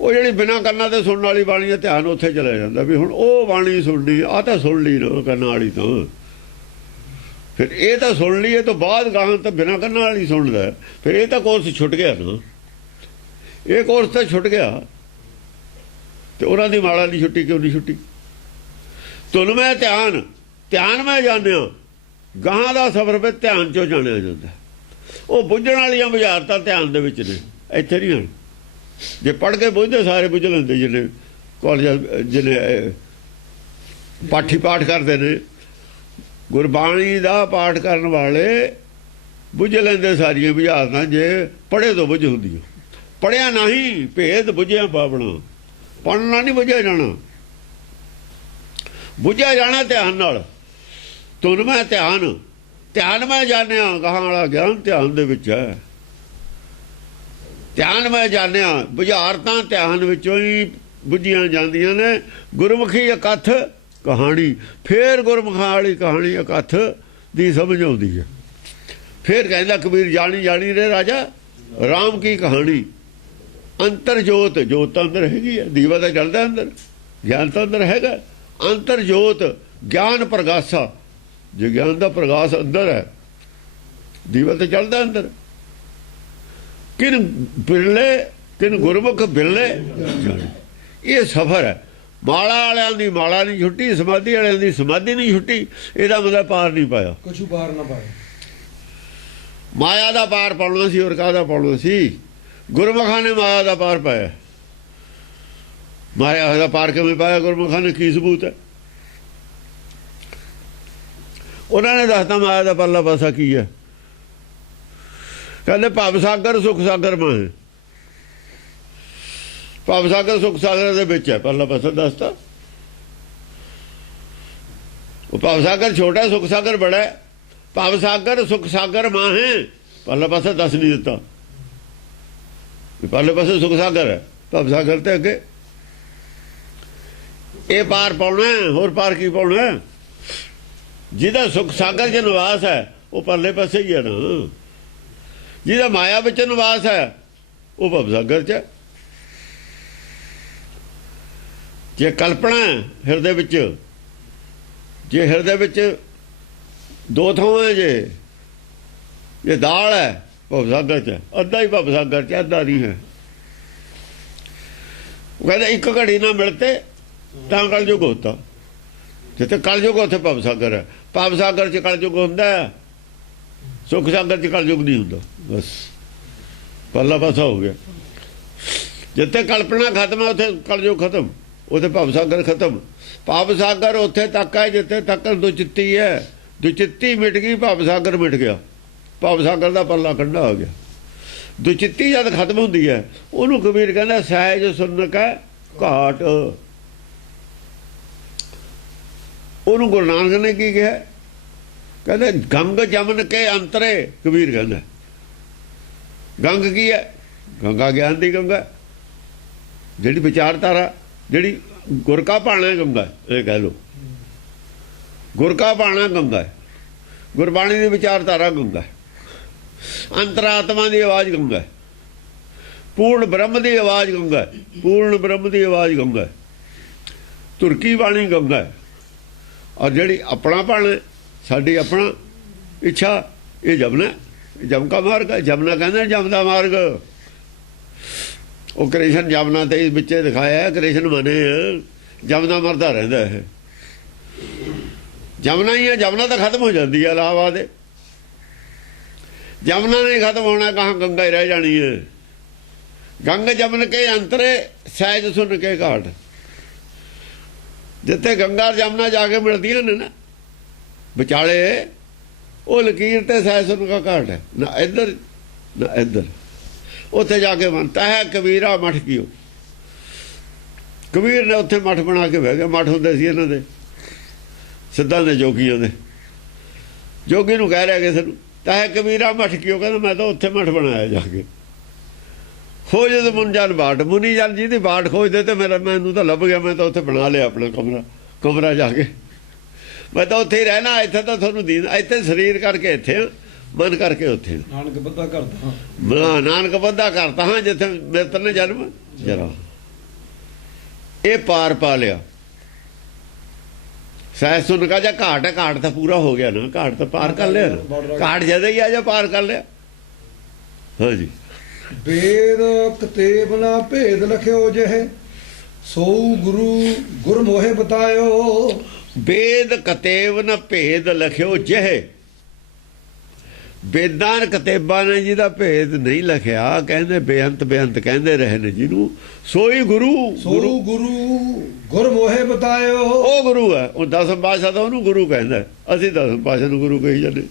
ਉਹ ਜਿਹੜੀ ਬਿਨਾਂ ਕੰਨਾਂ ਤੇ ਸੁਣਨ ਵਾਲੀ ਬਾਣੀ ਦਾ ਧਿਆਨ ਉੱਥੇ ਚਲਾ ਜਾਂਦਾ ਵੀ ਹੁਣ ਉਹ ਬਾਣੀ ਸੁਣਨੀ, ਆਹ ਤਾਂ ਸੁਣ ਲਈ ਨਾ ਕੰਨਾਂ ਵਾਲੀ ਤੋਂ, ਫਿਰ ਇਹ ਤਾਂ ਸੁਣ ਲਈ, ਇਹ ਤੋਂ ਬਾਅਦ ਗਾਹਾਂ ਤਾਂ ਬਿਨਾਂ ਕੰਨਾਂ ਵਾਲੀ ਸੁਣਦਾ, ਫਿਰ ਇਹ ਤਾਂ ਕੋਰਸ ਛੁੱਟ ਗਿਆ ਨਾ, ਇਹ ਕੋਰਸ ਤਾਂ ਛੁੱਟ ਗਿਆ। ਤੇ ਉਹਨਾਂ ਦੀ ਮਾਲਾ ਨਹੀਂ ਛੁੱਟੀ, ਕਿਉਂ ਨਹੀਂ ਛੁੱਟੀ? ਧੁਨ ਮੈਂ ਧਿਆਨ, ਧਿਆਨ ਮੈਂ ਜਾਣਿਆ, ਗਾਹਾਂ ਦਾ ਸਫ਼ਰ ਫਿਰ ਧਿਆਨ 'ਚੋਂ ਜਾਣਿਆ ਜਾਂਦਾ। ਉਹ ਬੁੱਝਣ ਵਾਲੀਆਂ ਬੁਝਾਰਤਾਂ ਧਿਆਨ ਦੇ ਵਿੱਚ ਨੇ, ਇੱਥੇ ਨਹੀਂ ਹਨ। ਜੇ ਪੜ੍ਹ ਕੇ ਬੁੱਝਦੇ ਸਾਰੇ ਬੁੱਝ ਲੈਂਦੇ, ਜਿਹਨੇ ਕਾਲਜ ਜਿਹਨੇ ਪਾਠੀ ਪਾਠ ਕਰਦੇ ਨੇ, ਗੁਰਬਾਣੀ ਦਾ ਪਾਠ ਕਰਨ ਵਾਲੇ ਬੁੱਝ ਲੈਂਦੇ ਸਾਰੀਆਂ ਬੁਝਾਰਤਾਂ, ਜੇ ਪੜ੍ਹੇ ਤੋਂ ਬੁੱਝ ਹੁੰਦੀ। ਪੜ੍ਹਿਆ ਨਹੀਂ, ਭੇਦ ਬੁੱਝਿਆ ਪਾਵਣਾ, ਪੜ੍ਹਨਾ ਨਹੀਂ ਬੁੱਝਿਆ ਜਾਣਾ, ਬੁੱਝਿਆ ਜਾਣਾ ਧਿਆਨ ਨਾਲ। ਧੁਨ ਮੈਂ ਧਿਆਨ, ਧਿਆਨ ਮੈਂ ਜਾਣਿਆ, ਕਹਾਂ ਵਾਲਾ ਗਿਆਨ ਧਿਆਨ ਦੇ ਵਿੱਚ ਹੈ। ਧਿਆਨ ਮੈਂ ਜਾਣਿਆ, ਬੁਝਾਰਤਾਂ ਧਿਆਨ ਵਿੱਚੋਂ ਹੀ ਬੁੱਝੀਆਂ ਜਾਂਦੀਆਂ ਨੇ। ਗੁਰਮੁਖੀ ਇਕੱਠ ਕਹਾਣੀ, ਫੇਰ ਗੁਰਮੁਖਾਂ ਵਾਲੀ ਕਹਾਣੀ ਇਕੱਠ ਦੀ ਸਮਝ ਆਉਂਦੀ ਹੈ। ਫੇਰ ਕਹਿੰਦਾ ਕਬੀਰ ਜਾਣੀ ਜਾਣੀ ਰੇ ਰਾਜਾ ਰਾਮ ਕੀ ਕਹਾਣੀ। ਅੰਤਰ ਜੋਤ, ਜੋਤ ਤਾਂ ਅੰਦਰ ਹੈਗੀ ਹੈ, ਦੀਵਾ ਤਾਂ ਜਲਦਾ ਅੰਦਰ, ਗਿਆਨ ਤਾਂ ਅੰਦਰ ਹੈਗਾ। ਅੰਤਰ ਜੋਤ ਗਿਆਨ ਪ੍ਰਗਾਸਾ, ਜੇ ਗਿਆਨ ਦਾ ਪ੍ਰਗਾਸ ਅੰਦਰ ਹੈ, ਦੀਵਾ ਤਾਂ ਜਲਦਾ ਅੰਦਰ। ਕਿਨ ਬਿਰਲੇ ਕਿਨ ਗੁਰਮੁਖ ਬਿਰਲੇ ਜਾਣੀ। ਇਹ ਸਫ਼ਰ ਹੈ। ਮਾਲਾ ਵਾਲਿਆਂ ਦੀ ਮਾਲਾ ਨਹੀਂ ਛੁੱਟੀ, ਸਮਾਧੀ ਵਾਲਿਆਂ ਦੀ ਸਮਾਧੀ ਨਹੀਂ ਛੁੱਟੀ। ਇਹਦਾ ਮਤਲਬ ਪਾਰ ਨਹੀਂ ਪਾਇਆ, ਕਛੂ ਪਾਰ ਨਾ ਪਾਇਆ। ਮਾਇਆ ਦਾ ਪਾਰ ਪਾਉਣਾ ਸੀ, ਹੋਰ ਕਾਹਦਾ ਪਾਉਣਾ ਸੀ? ਗੁਰਮੁਖਾਂ ਨੇ ਮਾਇਆ ਦਾ ਪਾਰ ਪਾਇਆ। ਮਾਇਆ ਦਾ ਪਾਰ ਕਿਵੇਂ ਪਾਇਆ? ਗੁਰਮੁਖਾਂ ਨੇ ਕੀ ਸਬੂਤ ਹੈ? ਉਹਨਾਂ ਨੇ ਦੱਸਤਾ ਮਾਇਆ ਦਾ ਪਰਲਾ ਪਾਸਾ ਕੀ ਹੈ। ਕਹਿੰਦੇ ਭਵ ਸਾਗਰ ਸੁਖ ਸਾਗਰ ਮਾਹੇ। ਭਵ ਸਾਗਰ ਸੁਖ ਸਾਗਰ ਦੇ ਵਿੱਚ ਹੈ, ਪਰਲਾ ਪਾਸਾ ਦੱਸਤਾ। ਉਹ ਭਵ ਸਾਗਰ ਛੋਟਾ, ਸੁਖ ਸਾਗਰ ਬੜਾ ਹੈ। ਭਵ ਸਾਗਰ ਸੁਖ ਸਾਗਰ ਮਾਹੇ, ਪਰਲਾ ਪਾਸਾ ਦੱਸ ਨਹੀਂ ਦਿੱਤਾ। ਪਰਲੇ ਪਾਸੇ ਸੁਖ ਸਾਗਰ ਹੈ, ਭਵ ਸਾਗਰ ਤੇ ਅੱਗੇ। ਇਹ ਪਾਰ ਪਾਉਣਾ, ਹੋਰ ਪਾਰ ਕੀ ਪਾਉਣਾ? ਜਿਹਦਾ ਸੁਖ ਸਾਗਰ 'ਚ ਨਿਵਾਸ ਹੈ ਉਹ ਪਰਲੇ ਪਾਸੇ ਹੀ ਹੈ ਨਾ। ਜਿਹਦਾ ਮਾਇਆ ਵਿੱਚ ਨਿਵਾਸ ਹੈ ਉਹ ਭਵ ਸਾਗਰ 'ਚ। ਜੇ ਕਲਪਨਾ ਹਿਰਦੇ ਵਿੱਚ, ਜੇ ਹਿਰਦੇ ਵਿੱਚ ਦੋ ਥਾਵਾਂ, ਜੇ ਦਾਲ ਹੈ ਭਵ ਸਾਗਰ 'ਚ, ਅੱਧਾ ਹੀ ਭਵ ਸਾਗਰ 'ਚ, ਅੱਧਾ ਨਹੀਂ ਹੈ। ਉਹ ਕਹਿੰਦੇ ਇੱਕ ਘੜੀ ਨਾ ਮਿਲਤੇ ਤਾਂ ਕਲਯੁਗ ਹੁੰਦਾ। ਜਿੱਥੇ ਕਲਯੁਗ ਉੱਥੇ ਭਵ ਸਾਗਰ ਹੈ। ਭਵ ਸਾਗਰ 'ਚ ਕਲਯੁਗ ਹੁੰਦਾ, ਸੁਖ ਸਾਗਰ 'ਚ ਕਲਯੁਗ ਨਹੀਂ ਹੁੰਦਾ। ਬਸ ਪਰਲਾ ਪਾਸਾ ਹੋ ਗਿਆ। ਜਿੱਥੇ ਕਲਪਨਾ ਖਤਮ ਹੈ ਉੱਥੇ ਕਲਯੁਗ ਖਤਮ, ਉੱਥੇ ਭਵ ਸਾਗਰ ਖਤਮ। ਭਵ ਸਾਗਰ ਉੱਥੇ ਤੱਕ ਹੈ ਜਿੱਥੇ ਤੱਕ ਦੁਚਿੱਤੀ ਹੈ। ਦੁਚਿੱਤੀ ਮਿਟ ਗਈ, ਭਵ ਸਾਗਰ ਮਿਟ ਗਿਆ। ਭਵ ਸਾਗਰ ਦਾ ਪਰਲਾ ਕੰਢਾ ਹੋ ਗਿਆ। ਦੁਚਿੱਤੀ ਜਦ ਖਤਮ ਹੁੰਦੀ ਹੈ ਉਹਨੂੰ ਕਬੀਰ ਕਹਿੰਦਾ ਸਹਿਜ ਸੁਨ ਕੈ ਘਾਟ। ਉਹਨੂੰ ਗੁਰੂ ਨਾਨਕ ਨੇ ਕੀ ਕਿਹਾ? ਕਹਿੰਦੇ ਗੰਗ ਜਮਨ ਕੇ ਅੰਤਰੇ। ਕਬੀਰ ਕਹਿੰਦਾ ਗੰਗ ਕੀ ਹੈ? ਗੰਗਾ ਗਿਆਨ ਦੀ ਗੰਗਾ, ਜਿਹੜੀ ਵਿਚਾਰਧਾਰਾ, ਜਿਹੜੀ ਗੁਰ ਕਾ ਭਾਣਾ ਗੰਗਾ, ਇਹ ਕਹਿ ਲਓ। ਗੁਰ ਕਾ ਭਾਣਾ ਗੰਗਾ ਹੈ, ਗੁਰਬਾਣੀ ਦੀ ਵਿਚਾਰਧਾਰਾ ਗੰਗਾ ਹੈ। ਅੰਤਰਾਤਮਾ ਦੀ ਆਵਾਜ਼ ਗੰਗਾ ਹੈ, ਪੂਰਨ ਬ੍ਰਹਮ ਦੀ ਆਵਾਜ਼ ਗੰਗਾ ਹੈ, ਪੂਰਨ ਬ੍ਰਹਮ ਦੀ ਆਵਾਜ਼ ਗੰਗਾ ਹੈ। ਤੁਰਕੀ ਬਾਣੀ ਗੰਗਾ ਹੈ। ਔਰ ਜਿਹੜੀ ਆਪਣਾ ਭਾਣਾ, ਸਾਡੀ ਆਪਣਾ ਇੱਛਾ, ਇਹ ਜਮਨਾ, ਜਮ ਕਾ ਮਾਰਗ ਹੈ। ਜਮਨਾ ਕਹਿੰਦਾ ਜਮ ਦਾ ਮਾਰਗ। ਉਹ ਕ੍ਰਿਸ਼ਨ ਜਮਨਾ ਤੇ ਵਿੱਚੇ ਦਿਖਾਇਆ। ਕ੍ਰਿਸ਼ਨ ਮਨੇ ਜਮਨਾ ਮਰਦਾ ਰਹਿੰਦਾ ਹੈ। ਜਮਨਾ ਹੀ ਹੈ। ਜਮਨਾ ਤਾਂ ਖਤਮ ਹੋ ਜਾਂਦੀ ਹੈ ਇਲਾਹਾਬਾਦ। ਜਮਨਾ ਨੇ ਖਤਮ ਹੋਣਾ, ਕਹਾਂ ਗੰਗਾ ਹੀ ਰਹਿ ਜਾਣੀ ਹੈ। ਗੰਗ ਜਮਨ ਕੇ ਅੰਤਰੇ ਸਹਿਜ ਸੁਨ ਕੇ ਘਾਟ। ਜਿੱਥੇ ਗੰਗਾ ਜਮਨਾ ਜਾ ਕੇ ਮਿਲਦੀਆਂ ਨੇ ਨਾ ਵਿਚਾਲੇ, ਉਹ ਲਕੀਰ ਤੇ ਸਹਿਜ ਸੁਨ ਕਾ ਘਾਟ ਹੈ। ਨਾ ਇੱਧਰ ਨਾ ਇੱਧਰ। ਉੱਥੇ ਜਾ ਕੇ ਬਣਤਾ ਹੈ ਕਬੀਰਾ ਮਠ ਕੀਓ। ਕਬੀਰ ਨੇ ਉੱਥੇ ਮਠ ਬਣਾ ਕੇ ਬਹਿ ਗਿਆ। ਮਠ ਹੁੰਦੇ ਸੀ ਇਹਨਾਂ ਦੇ ਸਿੱਧਾਂ ਦੇ, ਜੋਗੀਆਂ ਦੇ। ਜੋਗੀ ਨੂੰ ਕਹਿ ਰਿਹਾ ਕਿਸੇ ਨੂੰ, ਤਾਂ ਕਬੀਰਾ ਮਠ ਕੀਓ। ਕਹਿੰਦਾ ਮੈਂ ਤਾਂ ਉੱਥੇ ਮਠ ਬਣਾਇਆ ਜਾ ਕੇ। ਖੋਜ ਮੁਨ ਜਨ ਬਾਟ, ਮੁਨੀ ਜਨ ਜਿਹਦੀ ਬਾਟ ਖੋਜਦੇ ਤੇ ਮੈਨੂੰ ਤਾਂ ਲੱਭ ਗਿਆ। ਮੈਂ ਤਾਂ ਉੱਥੇ ਬਣਾ ਲਿਆ ਆਪਣਾ ਕਮਰਾ ਜਾ ਕੇ। ਮੈਂ ਤਾਂ ਉੱਥੇ ਹੀ ਰਹਿਣਾ। ਇੱਥੇ ਤਾਂ ਤੁਹਾਨੂੰ ਦੀਨ, ਇੱਥੇ ਸਰੀਰ ਕਰਕੇ ਇੱਥੇ, ਮਨ ਕਰਕੇ ਉੱਥੇ। ਨਾਨਕ ਬੱਧਾ ਕਰਦਾ, ਨਾਨਕ ਬੱਧਾ ਕਰਤਾ ਹਾਂ ਜਿੱਥੇ ਮਿਰਤ ਨੇ ਜਨਮ ਜਰਾ। ਇਹ ਪਾਰ ਪਾ ਲਿਆ। ਸਹਿਜ ਸੁਨ ਕਾ ਜਾਂ ਘਾਟ ਹੈ। ਘਾਟ ਤਾਂ ਪੂਰਾ ਹੋ ਗਿਆ ਨਾ, ਘਾਟ ਤਾਂ ਪਾਰ ਕਰ ਲਿਆ ਨਾ। ਘਾਟ ਜਦੇ ਹੀ ਆ ਜਾ ਪਾਰ ਕਰ ਲਿਆ। ਹਾਂਜੀ। ਵੇਦ ਕਤੇਬ ਨਾ ਭੇਦ ਲਖਿਓ ਜਿਹੇ, ਸੋ ਗੁਰੂ ਗੁਰ ਮੋਹਿ ਬਤਾਇਓ। ਵੇਦ ਕਤੇਬ ਨਾ ਭੇਦ ਲਖਿਓ ਜਿਹੇ। ਵੇਦਾਂ ਕਤੇਬਾਂ ਨੇ ਜਿਹਦਾ ਭੇਦ ਨਹੀਂ ਲਖਿਆ, ਕਹਿੰਦੇ ਬੇਅੰਤ ਬੇਅੰਤ ਕਹਿੰਦੇ ਰਹੇ ਨੇ ਜਿਹਨੂੰ, ਸੋਈ ਗੁਰੂ। ਗੁਰੂ ਗੁਰ ਮੋਹਿ ਬਤਾਇਓ। ਉਹ ਗੁਰੂ ਹੈ। ਉਹ ਦਸਮ ਪਾਤਸ਼ਾਹ ਦਾ ਉਹਨੂੰ ਗੁਰੂ ਕਹਿੰਦਾ। ਅਸੀਂ ਦਸਮ ਪਾਤਸ਼ਾਹ ਨੂੰ ਗੁਰੂ ਕਹੀ ਜਾਂਦੇ।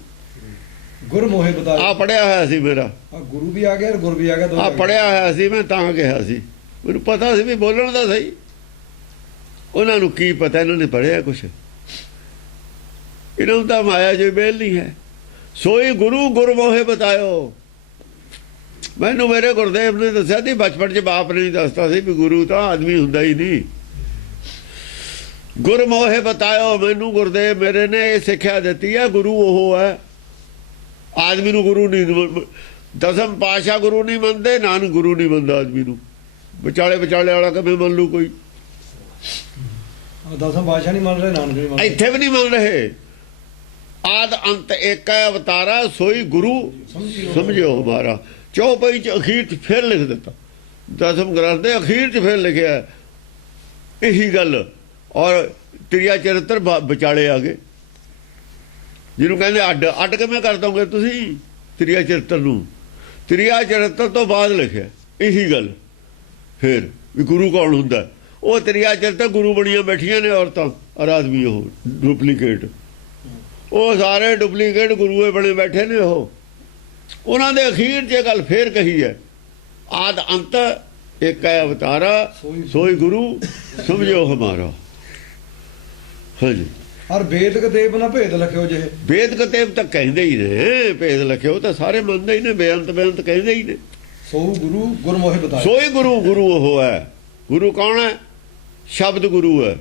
ਗੁਰ ਮੋਹਿ ਬਤਾਇਓ ਆ ਪੜਿਆ ਹੋਇਆ ਸੀ ਮੇਰਾ। ਗੁਰੂ ਵੀ ਆ ਗਿਆ, ਗੁਰ ਵੀ ਆ ਗਿਆ। ਆ ਪੜਿਆ ਹੋਇਆ ਸੀ ਮੈਂ, ਤਾਂ ਕਿਹਾ ਸੀ। ਮੈਨੂੰ ਪਤਾ ਸੀ ਵੀ ਬੋਲਣ ਦਾ ਸਹੀ। ਉਹਨਾਂ ਨੂੰ ਕੀ ਪਤਾ ਇਹਨਾਂ ਨੇ ਪੜਿਆ ਕੁਛ। ਇਹਨਾਂ ਨੂੰ ਤਾਂ ਮਾਇਆ ਜੋ ਬੇਲ ਨਹੀਂ ਹੈ। ਸੋਈ ਗੁਰੂ ਗੁਰਮੋਹੇ ਬਤਾਇਓ। ਮੈਨੂੰ ਮੇਰੇ ਗੁਰਦੇਵ ਨੇ ਦੱਸਿਆ ਸੀ ਬਚਪਨ 'ਚ, ਬਾਪ ਨੇ ਦੱਸਦਾ ਸੀ ਵੀ ਗੁਰੂ ਤਾਂ ਆਦਮੀ ਹੁੰਦਾ ਹੀ ਨਹੀਂ। ਗੁਰਮੋਹੇ ਬਤਾਇਓ, ਮੈਨੂੰ ਗੁਰਦੇਵ ਮੇਰੇ ਨੇ ਇਹ ਸਿੱਖਿਆ ਦਿੱਤੀ ਹੈ, ਗੁਰੂ ਉਹ ਹੈ, ਆਦਮੀ ਨੂੰ ਗੁਰੂ ਨਹੀਂ। ਦਸਮ ਪਾਤਸ਼ਾਹ ਗੁਰੂ ਨਹੀਂ ਮੰਨਦੇ, ਨਾਨਕ ਗੁਰੂ ਨਹੀਂ ਮੰਨਦਾ ਆਦਮੀ ਨੂੰ। ਵਿਚਾਲੇ ਵਾਲਾ ਕਿਵੇਂ ਮੰਨ ਲੂ ਕੋਈ? ਦਸਮ ਪਾਤਸ਼ਾਹ ਨਹੀਂ ਮੰਨ ਰਹੇ, ਨਾਨਕ ਨਹੀਂ ਮੰਨ ਰਹੇ, ਇੱਥੇ ਵੀ ਨਹੀਂ ਮੰਨ ਰਹੇ। ਆਦ ਅੰਤ ਏਕ ਹੈ ਅਵਤਾਰਾ, ਸੋਈ ਗੁਰੂ ਸਮਝਿਓ ਹਮਾਰਾ। ਚੌਪਈ 'ਚ ਅਖੀਰ 'ਚ ਫਿਰ ਲਿਖ ਦਿੱਤਾ, ਦਸਮ ਗ੍ਰੰਥ ਦੇ ਅਖੀਰ 'ਚ ਫਿਰ ਲਿਖਿਆ ਇਹੀ ਗੱਲ। ਔਰ ਤ੍ਰਿਆ ਚਰਿੱਤਰ ਵਿਚਾਲੇ ਆ ਗਏ, ਜਿਹਨੂੰ ਕਹਿੰਦੇ ਅੱਡ ਕਿਵੇਂ ਕਰ ਦੋਗੇ ਤੁਸੀਂ ਤ੍ਰਿਆ ਚਰਿੱਤਰ ਨੂੰ? ਤ੍ਰਿਆ ਚਰਿੱਤਰ ਤੋਂ ਬਾਅਦ ਲਿਖਿਆ ਇਹੀ ਗੱਲ ਫਿਰ ਵੀ ਗੁਰੂ ਕੌਣ ਹੁੰਦਾ। ਉਹ ਤ੍ਰਿਆ ਚਰਿੱਤਰ ਗੁਰੂ ਬਣੀਆਂ ਬੈਠੀਆਂ ਨੇ ਔਰਤਾਂ ਔਰ ਆਦਮੀ, ਉਹ ਡੁਪਲੀਕੇਟ, ਉਹ ਸਾਰੇ ਡੁਪਲੀਕੇਟ ਗੁਰੂਏ ਬਣੇ ਬੈਠੇ ਨੇ। ਉਹ ਉਹਨਾਂ ਦੇ ਅਖੀਰ 'ਚ ਗੱਲ ਫੇਰ ਕਹੀ ਹੈ, ਆਦ ਅੰਤ ਏਕ ਹੈ ਅਵਤਾਰਾ, ਸੋਈ ਗੁਰੂ ਸਮਝਿਓ ਹਮਾਰਾ। ਹਾਂਜੀ। ਔਰ ਵੇਦਕ ਦੇਵ ਨਾ ਭੇਦ ਲਖਿਓ ਜੇ। ਵੇਦਕ ਦੇਵ ਤਾਂ ਕਹਿੰਦੇ ਹੀ ਨੇ, ਭੇਦ ਲਖਿਓ ਤਾਂ ਸਾਰੇ ਮੰਨਦੇ ਹੀ ਨੇ, ਬੇਅੰਤ ਕਹਿੰਦੇ ਹੀ ਨੇ। ਸੋ ਗੁਰੂ ਗੁਰਮੋਹੇ ਬਤਾਇਓ, ਸੋਈ ਗੁਰੂ ਗੁਰੂ ਉਹ ਹੈ। ਗੁਰੂ ਕੌਣ ਹੈ? ਸ਼ਬਦ ਗੁਰੂ ਹੈ।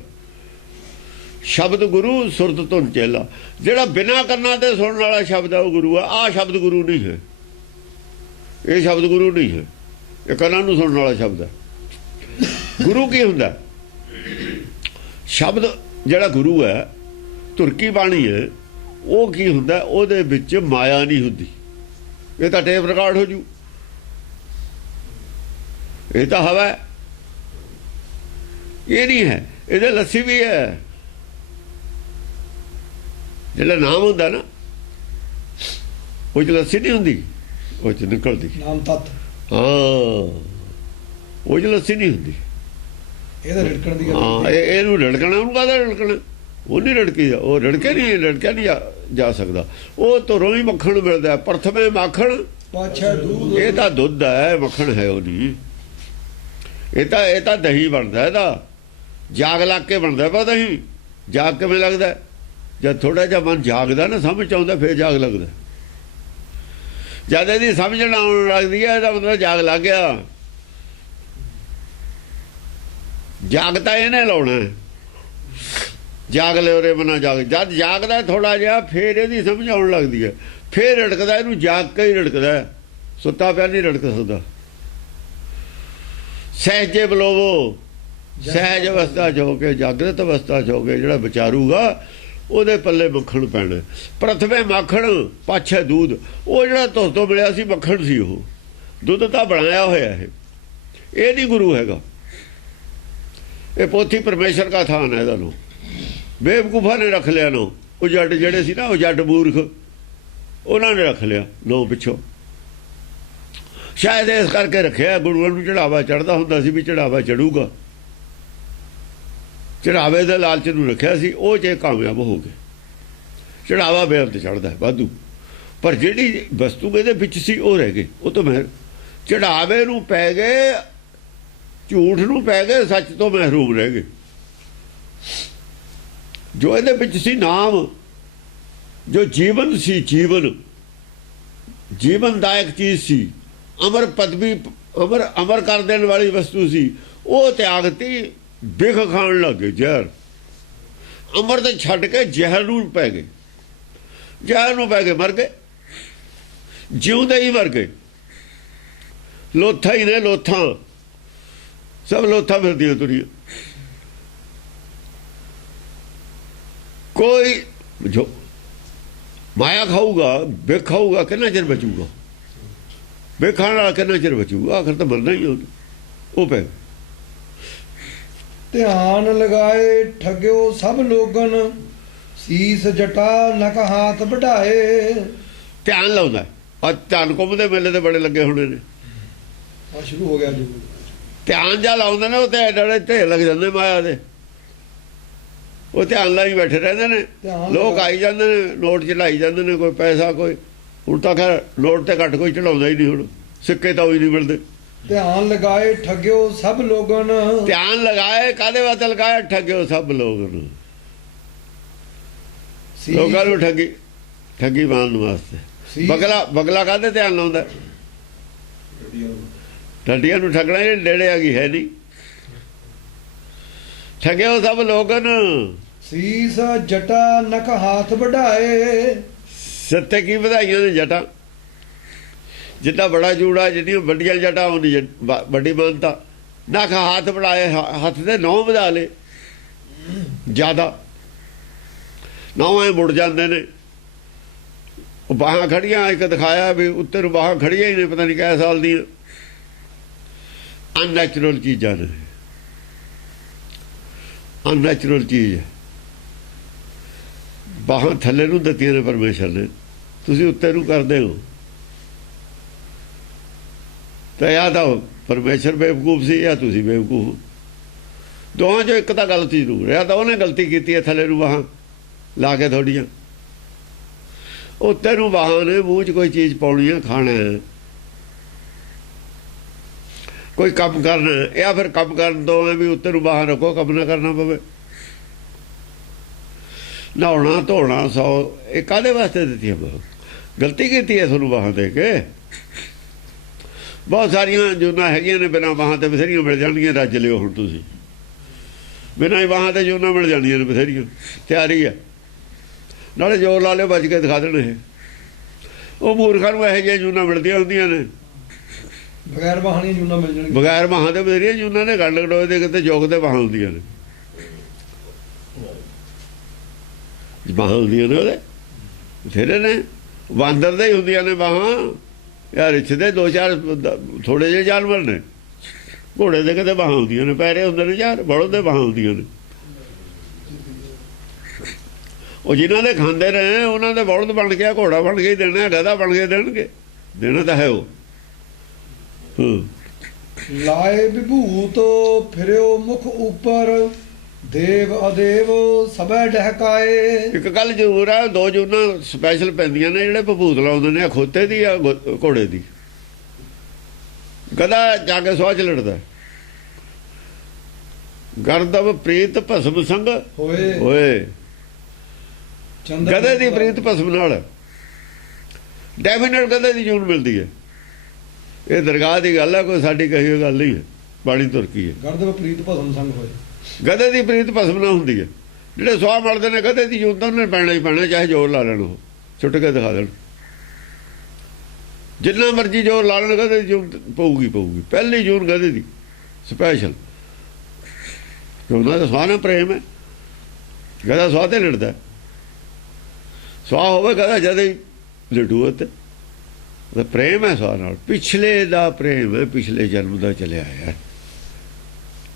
ਸ਼ਬਦ ਗੁਰੂ ਸੁਰਤ ਧੁਨ ਚੇਲਾ। ਜਿਹੜਾ ਬਿਨਾਂ ਕੰਨਾਂ ਤੇ ਸੁਣਨ ਵਾਲਾ ਸ਼ਬਦ ਹੈ ਉਹ ਗੁਰੂ ਹੈ। ਆਹ ਸ਼ਬਦ ਗੁਰੂ ਨਹੀਂ ਹੈ, ਇਹ ਸ਼ਬਦ ਗੁਰੂ ਨਹੀਂ ਹੈ, ਇਹ ਕੰਨਾਂ ਨੂੰ ਸੁਣਨ ਵਾਲਾ ਸ਼ਬਦ ਹੈ। ਗੁਰੂ ਕੀ ਹੁੰਦਾ? ਸ਼ਬਦ ਜਿਹੜਾ ਗੁਰੂ ਹੈ, ਧੁਰਕੀ ਬਾਣੀ ਹੈ, ਉਹ ਕੀ ਹੁੰਦਾ? ਉਹਦੇ ਵਿੱਚ ਮਾਇਆ ਨਹੀਂ ਹੁੰਦੀ। ਇਹ ਤਾਂ ਟੇਪ ਰਿਕਾਰਡ ਹੋ ਜੂ, ਇਹ ਤਾਂ ਹਵਾ ਹੈ, ਇਹ ਨਹੀਂ ਹੈ। ਇਹਦੇ ਲੱਸੀ ਵੀ ਹੈ। ਜਿਹੜਾ ਨਾਮ ਹੁੰਦਾ ਨਾ, ਉਹ 'ਚ ਲੱਸੀ ਨਹੀਂ ਹੁੰਦੀ, ਉਹ 'ਚ ਨਿਕਲਦੀ ਨਾਮ ਤਤ। ਹਾਂ, ਉਹ 'ਚ ਲੱਸੀ ਨਹੀਂ ਹੁੰਦੀ। ਇਹਦਾ ਰੜਕਣ ਦੀ ਗੱਲ। ਹਾਂ, ਇਹਨੂੰ ਰੜਕਣਾ, ਉਹਨੂੰ ਕਾਹਦਾ ਰੜਕਣਾ? ਉਹ ਨਹੀਂ ਰੜਕੀ, ਉਹ ਰੜਕਿਆ ਨਹੀਂ ਜਾ ਸਕਦਾ। ਉਹ ਧੁਰੋਂ ਹੀ ਮੱਖਣ ਮਿਲਦਾ। ਪ੍ਰਥਮੇ ਮੱਖਣ ਪਾਛਾ ਦੁੱਧ। ਇਹ ਤਾਂ ਦੁੱਧ ਹੈ, ਮੱਖਣ ਹੈ ਉਹ ਨਹੀਂ। ਇਹ ਤਾਂ ਦਹੀਂ ਬਣਦਾ, ਇਹਦਾ ਜਾਗ ਲੱਗ ਕੇ ਬਣਦਾ ਪਾ ਦਹੀਂ। ਜਾਗ ਕਿਵੇਂ ਲੱਗਦਾ? ਜਦ ਥੋੜਾ ਜਿਹਾ ਮਨ ਜਾਗਦਾ ਨਾ, ਸਮਝ ਆਉਂਦਾ, ਫਿਰ ਜਾਗ ਲੱਗਦਾ। ਜਦ ਇਹਦੀ ਸਮਝ ਆਉਣ ਲੱਗਦੀ ਹੈ, ਇਹਦਾ ਮਤਲਬ ਜਾਗ ਲੱਗ ਗਿਆ। ਜਾਗ ਤਾਂ ਇਹਨੇ ਲਾਉਣਾ, ਜਾਗ ਲਿਓ ਰੇ ਮਨਾ ਜਾਗ। ਜਦ ਜਾਗਦਾ ਥੋੜਾ ਜਿਹਾ, ਫਿਰ ਇਹਦੀ ਸਮਝ ਆਉਣ ਲੱਗਦੀ ਹੈ, ਫਿਰ ਰੜਕਦਾ। ਇਹਨੂੰ ਜਾਗ ਕੇ ਹੀ ਰੜਕਦਾ, ਸੁੱਤਾ ਪਿਆ ਨਹੀਂ ਰੜਕ ਸਕਦਾ। ਸਹਿਜੇ ਬਲੋਵੋ, ਸਹਿਜ ਅਵਸਥਾ 'ਚ ਹੋ ਕੇ, ਜਾਗਰਤ ਅਵਸਥਾ 'ਚ ਹੋ ਕੇ ਜਿਹੜਾ ਵਿਚਾਰੂਗਾ, ਉਹਦੇ ਪੱਲੇ ਮੱਖਣ ਪੈਣਾ। ਪ੍ਰਥਮੇ ਮੱਖਣ ਪਾਛੇ ਦੁੱਧ। ਉਹ ਜਿਹੜਾ ਤੁਸ ਤੋਂ ਮਿਲਿਆ ਸੀ ਮੱਖਣ ਸੀ, ਉਹ ਦੁੱਧ ਤਾਂ ਬਣਾਇਆ ਹੋਇਆ ਇਹ ਨਹੀਂ ਗੁਰੂ ਹੈਗਾ। ਇਹ ਪੋਥੀ ਪਰਮੇਸ਼ਰ ਦਾ ਥਾਨ ਹੈ। ਇਹਦਾ ਨੂੰ ਬੇਵਕੂਫਾਂ ਨੇ ਰੱਖ ਲਿਆ ਨੋ। ਉਹ ਜੱਟ ਜਿਹੜੇ ਸੀ ਨਾ, ਉਹ ਜੱਟ ਮੂਰਖ, ਉਹਨਾਂ ਨੇ ਰੱਖ ਲਿਆ ਨੋ ਪਿੱਛੋਂ। ਸ਼ਾਇਦ ਇਸ ਕਰਕੇ ਰੱਖਿਆ, ਗੁਰੂਆਂ ਨੂੰ ਚੜਾਵਾ ਚੜਦਾ ਹੁੰਦਾ ਸੀ ਵੀ ਚੜਾਵਾ ਚੜੂਗਾ, ਚੜਾਵੇ ਦੇ ਲਾਲਚ ਨੂੰ ਰੱਖਿਆ ਸੀ। ਉਹ ਜੇ ਕਾਮਯਾਬ ਹੋ ਗਏ, ਚੜਾਵਾ ਬੇਅੰਤ ਚੜਦਾ ਵਾਧੂ, ਪਰ ਜਿਹੜੀ ਵਸਤੂ ਇਹਦੇ ਵਿੱਚ ਸੀ ਉਹ ਰਹਿ ਗਈ। ਉਹ ਤੋਂ ਮੈਂ ਚੜਾਵੇ ਨੂੰ ਪੈ ਗਏ, ਝੂਠ ਨੂੰ ਪੈ ਗਏ, ਸੱਚ ਤੋਂ ਮਹਿਰੂਮ ਰਹਿ ਗਏ। ਜੋ ਇਹਦੇ ਵਿੱਚ ਸੀ ਨਾਮ, ਜੋ ਜੀਵਨ ਸੀ, ਜੀਵਨਦਾਇਕ ਚੀਜ਼ ਸੀ, ਅਮਰ ਪਦਵੀ, ਅਮਰ ਕਰ ਦੇਣ ਵਾਲੀ ਵਸਤੂ ਸੀ, ਉਹ ਤਿਆਗਤੀ। ਬਿਖ ਖਾਣ ਲੱਗੇ, ਜ਼ਹਿਰ। ਅੰਮ੍ਰਿਤ ਛੱਡ ਕੇ ਜ਼ਹਿਰ ਨੂੰ ਪੈ ਗਏ, ਜ਼ਹਿਰ ਨੂੰ ਪੈ ਗਏ, ਮਰ ਗਏ। ਜਿਉਂਦੇ ਹੀ ਮਰ ਗਏ। ਲੋਥਾਂ ਹੀ ਨੇ, ਲੋਥਾਂ, ਸਭ ਲੋਥਾਂ ਫਿਰਦੀਆਂ ਤੁਰੀਆਂ। ਕੋਈ ਜੋ ਮਾਇਆ ਖਾਊਗਾ, ਬਿਖ ਖਾਊਗਾ, ਕਿੰਨਾ ਚਿਰ ਬਚੂਗਾ? ਬਿਖ ਖਾਣ ਵਾਲਾ ਕਿੰਨਾ ਚਿਰ ਬਚੂਗਾ? ਆਖਰ ਤਾਂ ਮਰਨਾ ਹੀ ਉਹ ਪੈ। ਧਿਆਨ ਲਗਾਏ ਠਗਿਓ ਸਭ ਲੋਗਨ, ਸੀਸ ਜਟਾ ਨਕ ਹਾਥ ਵਢਾਏ। ਧਿਆਨ ਲਾਉਂਦਾ। ਆ ਧਿਆਨ ਕੁੰਭ ਦੇ ਮੇਲੇ ਤੇ ਬੜੇ ਲੱਗੇ ਹੋਣੇ ਨੇ। ਆ ਸ਼ੁਰੂ ਹੋ ਗਿਆ ਜੀ। ਧਿਆਨ ਜਾ ਲਾਉਂਦੇ ਨੇ, ਉਹ ਤੇ ਡੜੇ ਢੇਰ ਲੱਗ ਜਾਂਦੇ ਮਾਇਆ ਦੇ। ਉਹ ਧਿਆਨ ਲਾਈ ਬੈਠੇ ਰਹਿੰਦੇ ਨੇ। ਲੋਕ ਆਈ ਜਾਂਦੇ ਨੇ, ਨੋਟ ਚੜਾਈ ਜਾਂਦੇ ਨੇ, ਕੋਈ ਪੈਸਾ, ਕੋਈ। ਹੁਣ ਤਾਂ ਖੈਰ ਨੋਟ ਤੇ ਘੱਟ ਕੋਈ ਚੜਾਉਂਦਾ ਹੀ ਨਹੀਂ। ਹੁਣ ਸਿੱਕੇ ਤਾਂ ਉਹੀ ਨਹੀਂ ਮਿਲਦੇ। ਧਿਆਨ ਲਗਾਏ ਠਗਿਓ ਸਭ ਲੋਗਨ। ਧਿਆਨ ਲਗਾਏ ਕਾਹਦੇ ਵਾਸਤੇ ਲਗਾਇਆ? ਠੱਗਿਓ ਸਭ ਲੋਗਨ। ਲੋਕਾਂ ਨੂੰ ਠੱਗੀ। ਠੱਗੀ ਮਾਰਨ ਵਾਸਤੇ। ਸੀ ਬਗਲਾ ਕਾਹਦੇ ਧਿਆਨ ਲਾਉਂਦਾ? ਠੱਡੀਆਂ ਨੂੰ ਠੱਗਣਾ ਜਿਹੜੇ ਨੇੜੇ ਆ ਗਈ ਹੈ ਨਹੀਂ। ਠੱਗੇ ਉਹ ਸਭ ਲੋਕ ਨੇ। ਸੀਸ ਜਟਾ ਨਖ ਹਾਥ ਵਢਾਏ। ਸੱਤੇ ਕੀ ਵਧਾਈਆਂ ਨੇ ਜਟਾਂ। ਜਿੱਦਾਂ ਬੜਾ ਜੂੜਾ, ਜਿੰਨੀ ਵੱਡੀਆਂ ਜਟਾਂ ਉਹਦੀ ਵੱਡੀ ਮਾਨਤਾ। ਨਖ ਹੱਥ ਵਢਾਏ, ਹੱਥ ਦੇ ਨੌ ਵਧਾ ਲਏ ਜ਼ਿਆਦਾ। ਨੌਂ ਮੁੜ ਜਾਂਦੇ ਨੇ। ਉਹ ਬਾਹਾਂ ਖੜੀਆਂ, ਇੱਕ ਦਿਖਾਇਆ ਵੀ ਉੱਤੇ ਨੂੰ ਬਾਹਾਂ ਖੜੀਆਂ ਹੀ ਨੇ, ਪਤਾ ਨਹੀਂ ਕਿੰਨੇ ਸਾਲ ਦੀਆਂ। ਅਨਨੈਚੁਰਲ ਚੀਜ਼ਾਂ ਨੇ, ਅਨਨੈਚੁਰਲ ਚੀਜ਼ ਹੈ। ਬਾਹਾਂ ਥੱਲੇ ਨੂੰ ਦਿੱਤੀਆਂ ਨੇ ਪਰਮੇਸ਼ਰ ਨੇ, ਤੁਸੀਂ ਉੱਤੇ ਨੂੰ ਕਰਦੇ ਹੋ। ਤਾਂ ਜਾਂ ਤਾਂ ਪਰਮੇਸ਼ਰ ਬੇਵਕੂਫ ਸੀ ਜਾਂ ਤੁਸੀਂ ਬੇਵਕੂਫ। ਦੋਹਾਂ 'ਚੋਂ ਇੱਕ ਤਾਂ ਗਲਤੀ ਜ਼ਰੂਰ ਹੈ। ਤਾਂ ਉਹਨੇ ਗਲਤੀ ਕੀਤੀ ਹੈ ਥੱਲੇ ਨੂੰ ਬਾਹਾਂ ਲਾ ਕੇ ਥੋੜੀਆਂ। ਉੱਤੇ ਨੂੰ ਬਾਹਾਂ ਨੇ ਮੂੰਹ 'ਚ ਕੋਈ ਚੀਜ਼ ਪਾਉਣੀ ਹੈ, ਖਾਣਾ ਹੈ, ਕੋਈ ਕੰਮ ਕਰਨਾ, ਜਾਂ ਫਿਰ ਕੰਮ ਕਰਨ ਤੋਂ ਵੀ ਉੱਤੇ ਨੂੰ ਬਾਹਾਂ ਰੱਖੋ, ਕੰਮ ਨਾ ਕਰਨਾ ਪਵੇ। ਨਹਾਉਣਾ ਧੋਣਾ ਸੌ, ਇਹ ਕਾਹਦੇ ਵਾਸਤੇ ਦਿੱਤੀ ਹੈ? ਗਲਤੀ ਕੀਤੀ ਹੈ ਤੁਹਾਨੂੰ ਬਾਹਾਂ ਦੇ ਕੇ। ਬਹੁਤ ਸਾਰੀਆਂ ਜੂਨਾਂ ਹੈਗੀਆਂ ਨੇ ਬਿਨਾਂ ਬਾਹਾਂ ਤੇ, ਬਥੇਰੀਆਂ ਮਿਲ ਜਾਣਗੀਆਂ। ਰੱਜ ਲਿਓ ਹੁਣ ਤੁਸੀਂ, ਬਿਨਾਂ ਹੀ ਬਾਹਾਂ ਤੇ ਜੂਨਾਂ ਮਿਲ ਜਾਣੀਆਂ ਨੇ ਬਥੇਰੀਆਂ। ਤਿਆਰੀ ਹੈ, ਨਾਲੇ ਜ਼ੋਰ ਲਾ ਲਿਓ, ਬਚ ਕੇ ਦਿਖਾ ਦੇਣ। ਇਹ ਉਹ ਮੂਰਖਾਂ ਨੂੰ ਇਹੋ ਜਿਹੀਆਂ ਜੂਨਾਂ ਮਿਲਦੀਆਂ ਹੁੰਦੀਆਂ ਨੇ। ਬਗੈਰ ਬਾਹਾਂ ਦੀਆਂ ਜੂਨਾਂ ਮਿਲ ਜਾਣਗੀਆਂ। ਬਗੈਰ ਬਾਹਾਂ ਦੇ ਬਥੇਰੀਆਂ ਜੂਨਾਂ ਨੇ। ਗੰਡ ਗਡੋਏ ਦੇ ਕਿਤੇ ਜੋਗ ਦੇ ਬਾਹਾਂ ਹੁੰਦੀਆਂ ਨੇ, ਬਾਹਾਂ ਹੁੰਦੀਆਂ ਨੇ ਉਹਦੇ ਬਥੇਰੇ ਨੇ। ਬਾਂਦਰ ਦੇ ਹੀ ਹੁੰਦੀਆਂ ਨੇ ਬਾਹਾਂ, ਯਾਰ ਰਿਛ ਦੇ ਦੋ ਚਾਰ ਥੋੜੇ ਜਿਹੇ ਜਾਨਵਰ ਨੇ। ਘੋੜੇ ਦੇ ਕਿਤੇ ਬਾਹਾਂ ਹੁੰਦੀਆਂ ਨੇ, ਪੈਰੇ ਹੁੰਦੇ ਨੇ ਯਾਰ, ਬਲਦ ਦੇ ਬਾਹਾਂ ਹੁੰਦੀਆਂ ਨੇ। ਉਹ ਜਿਨ੍ਹਾਂ ਦੇ ਖਾਂਦੇ ਰਹੇ ਉਹਨਾਂ ਦੇ ਬਲਦ ਬਣ ਗਿਆ, ਘੋੜਾ ਬਣ ਕੇ ਹੀ ਦੇਣਾ, ਗਧਾ ਬਣ ਕੇ ਦੇਣਗੇ। ਦੇਣਾ ਤਾਂ ਹੈ ਉਹ। ਲਾਏ ਵਿਭੂਤ ਫਿਰਿਓ ਮੁਖ ਉੱਪਰ, ਦੇਵ ਅਦੇਵ ਸਭੈ ਡਹਿਕਾਏ। ਇੱਕ ਗੱਲ ਜ਼ਰੂਰ ਹੈ, ਦੋ ਜੂਨਾਂ ਸਪੈਸ਼ਲ ਪੈਂਦੀਆਂ ਨੇ ਜਿਹੜੇ ਭਭੂਤ ਲਾਉਂਦੇ ਨੇ, ਖੋਤੇ ਦੀ ਆ ਘੋੜੇ ਦੀ। ਗਧਾ ਜਾ ਕੇ ਸਵਾਹ ਚ ਲੜਦਾ। ਗਰਦਬ ਪ੍ਰੀਤ ਭਸਮ ਸੰਗ ਹੋਏ। ਗਧੇ ਦੀ ਪ੍ਰੀਤ ਭਸਮ ਨਾਲ ਡੈਫੀਨੇਟ ਗਧੇ ਦੀ ਜੂਨ ਮਿਲਦੀ ਹੈ। ਇਹ ਦਰਗਾਹ ਦੀ ਗੱਲ ਹੈ, ਕੋਈ ਸਾਡੀ ਕਹੀ ਹੋਈ ਗੱਲ ਨਹੀਂ ਹੈ। ਬਾਣੀ ਤੁਰਕੀ ਹੈ। ਗਰਦਬ ਪ੍ਰੀਤ ਭਸਮ ਸੰਗ ਹੋਏ। ਗਧੇ ਦੀ ਪ੍ਰੀਤ ਭਸਮ ਨਾਲ ਹੁੰਦੀ ਹੈ। ਜਿਹੜੇ ਸਵਾਹ ਮਲਦੇ ਨੇ ਗਧੇ ਦੀ ਜੂਨ ਤਾਂ ਉਹਨੇ ਪੈਣਾ ਹੀ ਪੈਣਾ, ਚਾਹੇ ਜ਼ੋਰ ਲਾ ਲੈਣ, ਉਹ ਛੁੱਟ ਕੇ ਦਿਖਾ ਦੇਣ। ਜਿੰਨਾ ਮਰਜ਼ੀ ਜ਼ੋਰ ਲਾ ਲੈਣ, ਗਧੇ ਦੀ ਜੂਨ ਪਊਗੀ ਪਊਗੀ। ਪਹਿਲੀ ਜੂਨ ਗਧੇ ਦੀ ਸਪੈਸ਼ਲ, ਉਹਨਾਂ ਦਾ ਸਵਾਹ ਨਾਲ ਪ੍ਰੇਮ ਹੈ। ਗਧਾ ਸਵਾਹ ਤੇ ਲੜਦਾ। ਸਵਾਹ ਹੋਵੇ ਗਧਾ ਜਦ ਹੀ ਲੜੂ। ਤੇ ਪ੍ਰੇਮ ਹੈ ਸਵਾਹ ਨਾਲ, ਪਿਛਲੇ ਦਾ ਪ੍ਰੇਮ ਹੈ, ਪਿਛਲੇ ਜਨਮ ਦਾ ਚਲਿਆ ਆਇਆ।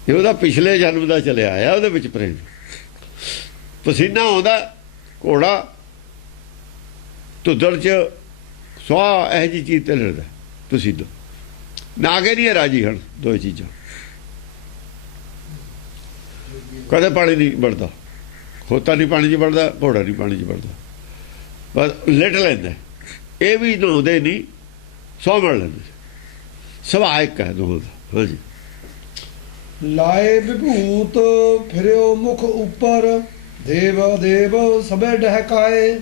ਇਹ ਉਹਦਾ ਪਿਛਲੇ ਜਨਮ ਦਾ ਚਲਿਆ ਆਇਆ, ਉਹਦੇ ਵਿੱਚ ਪ੍ਰੇਮ। ਪਸੀਨਾ ਆਉਂਦਾ, ਘੋੜਾ ਧੁੱਦੜ 'ਚ ਸਵਾਹ ਇਹੋ ਜਿਹੀ ਚੀਜ਼ ਤੇ ਲੜਦਾ। ਪਸੀਨਾ ਨਾ ਕੇ ਨਹੀਂ ਰਾਜੀ ਹਨ। ਦੋ ਚੀਜ਼ਾਂ ਕਦੇ ਪਾਣੀ ਨਹੀਂ ਵੜਦਾ, ਖੋਤਾ ਨਹੀਂ ਪਾਣੀ 'ਚ ਵੜਦਾ, ਘੋੜਾ ਨਹੀਂ ਪਾਣੀ 'ਚ ਵੜਦਾ, ਬਸ ਲਿਟ ਲੈਂਦਾ। ਇਹ ਵੀ ਨਹਾਉਂਦੇ ਨਹੀਂ, ਸੌ ਮੜ ਲੈਂਦੇ। ਸੁਭਾਅ ਇੱਕ ਹੈ ਦੋਹਾਂ ਦਾ। ਹਾਂਜੀ। ਲਾਏ ਵਿਭੂਤ ਫਿਰਿਓ ਮੁਖ ਉੱਪਰ, ਦੇਵ ਦੇਵ ਸਭੈ ਡਹਿਕਾਏ।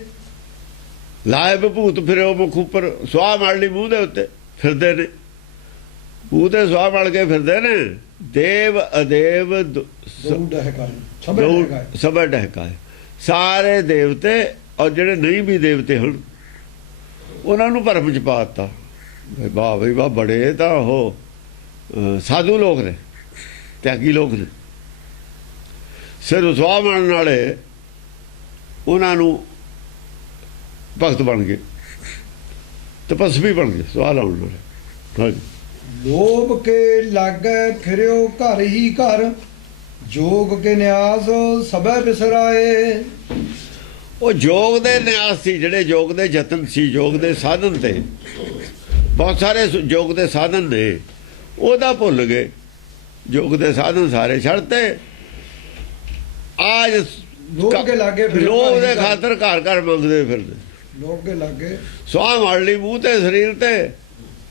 ਲਾਏ ਵਿਭੂਤ ਫਿਰਿਓ ਮੁਖ ਉੱਪਰ, ਸਵਾਹ ਮੜ ਲਈ ਮੂੰਹ ਦੇ ਉੱਤੇ ਫਿਰਦੇ ਨੇ। ਮੂੰਹ ਤੇ ਸਵਾਹ ਮੜ ਕੇ ਫਿਰਦੇ ਨੇ। ਦੇਵ ਅਦੇਵ ਸਭੈ ਡਹਿਕਾਏ। ਸਾਰੇ ਦੇਵਤੇ ਔਰ ਜਿਹੜੇ ਨਹੀਂ ਵੀ ਦੇਵਤੇ ਹੁਣ, ਉਹਨਾਂ ਨੂੰ ਭਰਮ ਚ ਪਾ ਦਿੱਤਾ। ਵਾਹ ਬਈ ਵਾਹ, ਬੜੇ ਤਾਂ ਉਹ ਸਾਧੂ ਲੋਕ ਨੇ, ਤਿਆਗੀ ਲੋਕ ਨੇ। ਸਿਰ ਸਵਾਹ ਮਾਰਨ ਵਾਲੇ ਉਹਨਾਂ ਨੂੰ ਭਗਤ ਬਣ ਗਏ, ਤਪਸਵੀ ਬਣ ਗਏ ਸਵਾਹ ਲਾਉਣ ਵਾਲੇ। ਹਾਂਜੀ। ਲੋਭ ਕੇ ਲਾਗੈ ਫਿਰਿਓ ਘਰ ਹੀ ਘਰ, ਜੋਗ ਕੇ ਨਿਆਸ ਸਭੈ ਬਿਸਰਾਏ। ਉਹ ਯੋਗ ਦੇ ਨਿਆਸ ਸੀ, ਜਿਹੜੇ ਯੋਗ ਦੇ ਯਤਨ ਸੀ, ਯੋਗ ਦੇ ਸਾਧਨ ਤੇ ਬਹੁਤ ਸਾਰੇ ਯੋਗ ਦੇ ਸਾਧਨ ਨੇ, ਉਹਦਾ ਭੁੱਲ ਗਏ। ਯੋਗ ਦੇ ਸਾਧਨ ਸਾਰੇ ਛੱਡਤੇ। ਆਜ ਲੋਭ ਕੇ ਲਾਗੇ ਲੋਭ ਦੇ ਖਾਤਰ ਘਰ ਘਰ ਮੰਗਦੇ ਫਿਰਦੇ। ਲੋਭ ਕੇ ਲਾਗੇ ਸਵਾਹ ਮਾਰ ਲਈ ਮੂੰਹ ਤੇ ਸਰੀਰ ਤੇ,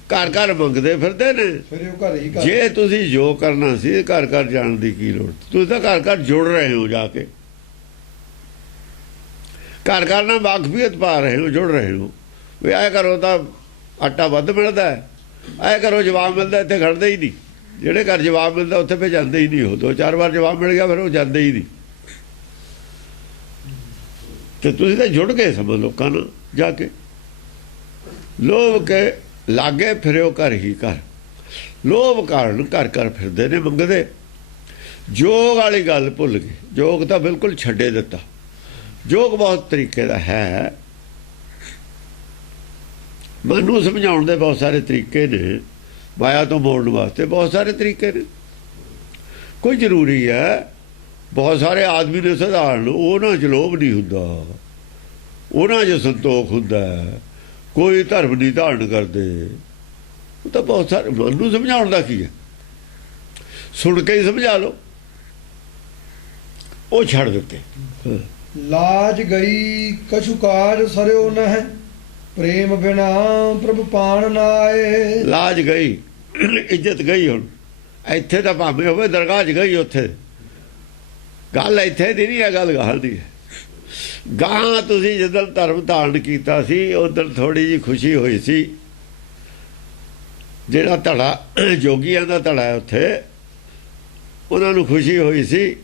ਘਰ ਘਰ ਮੰਗਦੇ ਫਿਰਦੇ ਨੇ। ਫਿਰ ਉਹ ਘਰ ਹੀ ਘਰ। ਜੇ ਤੁਸੀਂ ਜੋ ਕਰਨਾ ਸੀ ਘਰ ਘਰ ਜਾਣ ਦੀ ਕੀ ਲੋੜ? ਤੁਸੀਂ ਤਾਂ ਘਰ ਘਰ ਜੁੜ ਰਹੇ ਹੋ ਜਾ ਕੇ। ਘਰ ਘਰ ਨਾਲ ਵਾਕਫੀਅਤ ਪਾ ਰਹੇ ਹੋ, ਜੁੜ ਰਹੇ ਹੋ ਵੀ ਐ ਕਰੋ ਤਾਂ ਆਟਾ ਵੱਧ ਮਿਲਦਾ, ਐ ਕਰੋ ਜਵਾਬ ਮਿਲਦਾ। ਇੱਥੇ ਖੜਦੇ ਹੀ ਨਹੀਂ, ਜਿਹੜੇ ਘਰ ਜਵਾਬ ਮਿਲਦਾ ਉੱਥੇ ਫਿਰ ਜਾਂਦੇ ਹੀ ਨਹੀਂ। ਉਹ 2-4 ਵਾਰ ਜਵਾਬ ਮਿਲ ਗਿਆ ਫਿਰ ਉਹ ਜਾਂਦੇ ਹੀ ਨਹੀਂ। ਤੇ ਤੁਸੀਂ ਤਾਂ ਜੁੜ ਗਏ ਸਭ ਲੋਕਾਂ ਨਾਲ ਜਾ ਕੇ। ਲੋਭ ਕੇ ਲਾਗੇ ਫਿਰਿਓ ਘਰ ਹੀ ਘਰ। ਲੋਭ ਕਾਰਨ ਘਰ ਘਰ ਫਿਰਦੇ ਨੇ ਮੰਗਦੇ। ਜੋਗ ਵਾਲੀ ਗੱਲ ਭੁੱਲ ਗਏ। ਜੋਗ ਤਾਂ ਬਿਲਕੁਲ ਛੱਡੇ ਦਿੱਤਾ। ਜੋਗ ਬਹੁਤ ਤਰੀਕੇ ਦਾ ਹੈ। ਮਨ ਨੂੰ ਸਮਝਾਉਣ ਦੇ ਬਹੁਤ ਸਾਰੇ ਤਰੀਕੇ ਨੇ, ਮਾਇਆ ਤੋਂ ਮੋੜਨ ਵਾਸਤੇ ਬਹੁਤ ਸਾਰੇ ਤਰੀਕੇ ਨੇ। ਕੋਈ ਜ਼ਰੂਰੀ ਹੈ ਬਹੁਤ ਸਾਰੇ ਆਦਮੀ ਨੇ ਸਧਾਰਨ, ਉਹਨਾਂ 'ਚ ਲੋਭ ਨਹੀਂ ਹੁੰਦਾ, ਉਹਨਾਂ 'ਚ ਸੰਤੋਖ ਹੁੰਦਾ, ਕੋਈ ਧਰਮ ਨਹੀਂ ਧਾਰਨ ਕਰਦੇ। ਉਹ ਤਾਂ ਬਹੁਤ ਸਾਰੇ। ਮਨ ਨੂੰ ਸਮਝਾਉਣ ਦਾ ਕੀ ਹੈ? ਸੁਣ ਕੇ ਹੀ ਸਮਝਾ ਲਓ। ਉਹ ਛੱਡ ਦਿੱਤੇ। ਲਾਜ ਗਈ ਕਛੁ ਕਾਜ ਸਰਿਓ ਨਹਿ, ਪ੍ਰੇਮ ਬਿਨਾ ਪ੍ਰਭ ਪਾਣ ਨਾ ਆਏ। ਲਾਜ ਗਈ, ਇੱਜ਼ਤ ਗਈ। ਹੁਣ ਇੱਥੇ ਤਾਂ ਭਾਵੇਂ ਹੋਵੇ ਦਰਗਾਹ 'ਚ ਗਈ, ਉੱਥੇ ਗੱਲ ਇੱਥੇ ਦੀ ਨਹੀਂ ਹੈ, ਗੱਲ ਗਾਹਾਂ ਦੀ ਹੈ। ਗਾਹਾਂ ਤੁਸੀਂ ਜਦੋਂ ਧਰਮ ਧਾਰਨ ਕੀਤਾ ਸੀ ਉਦੋਂ ਥੋੜ੍ਹੀ ਜਿਹੀ ਖੁਸ਼ੀ ਹੋਈ ਸੀ। ਜਿਹੜਾ ਧੜਾ ਜੋਗੀਆਂ ਦਾ ਧੜਾ ਹੈ ਉੱਥੇ, ਉਹਨਾਂ ਨੂੰ ਖੁਸ਼ੀ ਹੋਈ ਸੀ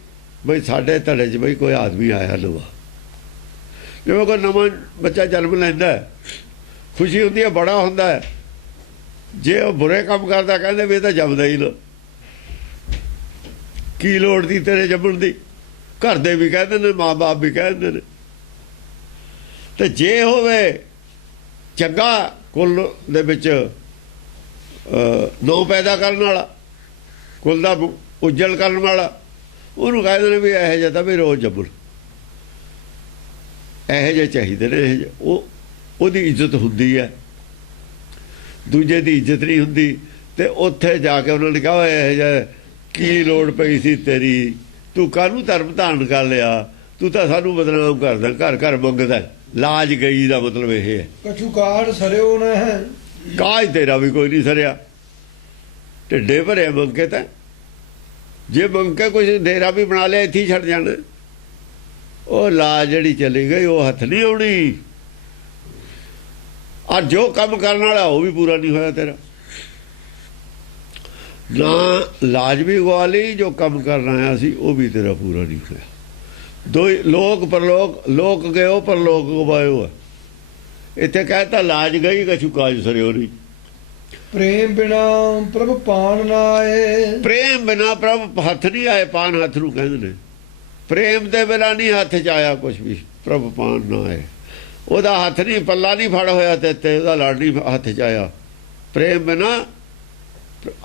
ਬਈ ਸਾਡੇ ਧੜੇ 'ਚ ਬਈ ਕੋਈ ਆਦਮੀ ਆਇਆ ਨਵਾਂ। ਜਿਵੇਂ ਕੋਈ ਨਵਾਂ ਬੱਚਾ ਜਨਮ ਲੈਂਦਾ, ਖੁਸ਼ੀ ਹੁੰਦੀ ਹੈ, ਬੜਾ ਹੁੰਦਾ ਹੈ। ਜੇ ਉਹ ਬੁਰੇ ਕੰਮ ਕਰਦਾ ਕਹਿੰਦੇ ਵੀ ਇਹ ਤਾਂ ਜੰਮਦਾ ਹੀ ਨਾ, ਕੀ ਲੋੜ ਦੀ ਤੇਰੇ ਜੰਮਣ ਦੀ। ਘਰ ਦੇ ਵੀ ਕਹਿੰਦੇ ਨੇ, ਮਾਂ ਬਾਪ ਵੀ ਕਹਿੰਦੇ ਨੇ। ਤੇ ਜੇ ਹੋਵੇ ਚੰਗਾ ਕੁੱਲ ਦੇ ਵਿੱਚ ਨੌ ਪੈਦਾ ਕਰਨ ਵਾਲਾ, ਕੁੱਲ ਦਾ ਉਜਲ ਕਰਨ ਵਾਲਾ, ਉਹਨੂੰ ਕਹਿੰਦੇ ਨੇ ਵੀ ਇਹੋ ਜਿਹਾ ਤਾਂ ਵੀ ਰੋਜ਼ ਜੰਮਣ, ਇਹੋ ਜਿਹੇ ਚਾਹੀਦੇ ਨੇ। ਇਹੋ ਜਿਹੇ ਉਹਦੀ ਇੱਜ਼ਤ ਹੁੰਦੀ ਹੈ, ਦੂਜੇ ਦੀ ਇੱਜ਼ਤ ਨਹੀਂ ਹੁੰਦੀ। ਤੇ ਉੱਥੇ ਜਾ ਕੇ ਉਹਨਾਂ ਨੇ ਕਿਹਾ ਇਹੋ ਜਿਹਾ ਕੀ ਲੋੜ ਪਈ ਸੀ ਤੇਰੀ, ਤੂੰ ਕਾਹਨੂੰ ਧਰਮ ਧਾਰਨ ਕਰ ਲਿਆ, ਤੂੰ ਤਾਂ ਸਾਨੂੰ ਬਦਨਾਮ ਕਰਦਾ, ਘਰ ਘਰ ਮੰਗਦਾ। ਲਾਜ ਗਈ ਦਾ ਮਤਲਬ ਇਹ ਹੈ। ਕਛੁ ਕਾਜ ਸਰਿਓ ਨਹਿ, ਕਾਜ ਤੇਰਾ ਵੀ ਕੋਈ ਨਹੀਂ ਸਰਿਆ। ਢਿੱਡੇ ਭਰੇ ਮੰਗ ਕੇ ਤਾਂ, ਜੇ ਮੰਗ ਕੇ ਕੁਝ ਡੇਰਾ ਵੀ ਬਣਾ ਲਿਆ ਇੱਥੇ ਹੀ ਛੱਡ ਜਾਣਾ। ਉਹ ਲਾਜ ਜਿਹੜੀ ਚਲੀ ਗਈ ਉਹ ਹੱਥ ਨਹੀਂ ਆਉਣੀ। ਔਰ ਜੋ ਕੰਮ ਕਰਨ ਵਾਲਾ ਉਹ ਵੀ ਪੂਰਾ ਨਹੀਂ ਹੋਇਆ ਤੇਰਾ। ਨਾ ਲਾਜ ਵੀ ਗਵਾ ਲਈ, ਜੋ ਕੰਮ ਕਰਨਾ ਆਇਆ ਸੀ ਉਹ ਵੀ ਤੇਰਾ ਪੂਰਾ ਨਹੀਂ ਹੋਇਆ। ਦੋ ਲੋਕ ਪਰਲੋਕ, ਲੋਕ ਗਏ ਪਰਲੋਕ ਗਵਾਇਓ। ਇੱਥੇ ਕਹਿਤਾ ਲਾਜ ਗਈ ਕਛੂ ਕਾਜ ਸਰਿਓ ਨਹੀਂ। ਪ੍ਰੇਮ ਬਿਨਾ ਪ੍ਰਭ ਪਾਣ ਨਾ ਆਏ। ਪ੍ਰੇਮ ਬਿਨਾ ਪ੍ਰਭ ਹੱਥ ਨਹੀਂ ਆਏ। ਪਾਨ ਹੱਥ ਨੂੰ ਕਹਿੰਦੇ ਨੇ। ਪ੍ਰੇਮ ਦੇ ਬਿਨਾ ਨਹੀਂ ਹੱਥ 'ਚ ਆਇਆ ਕੁਛ ਵੀ। ਪ੍ਰਭ ਪਾਣ ਨਾ ਆਏ, ਉਹਦਾ ਹੱਥ ਨਹੀਂ, ਪੱਲਾ ਨਹੀਂ ਫੜ ਹੋਇਆ ਤੇ ਉਹਦਾ ਲੜ ਨਹੀਂ ਹੱਥ 'ਚ ਆਇਆ। ਪ੍ਰੇਮ ਬਿਨਾ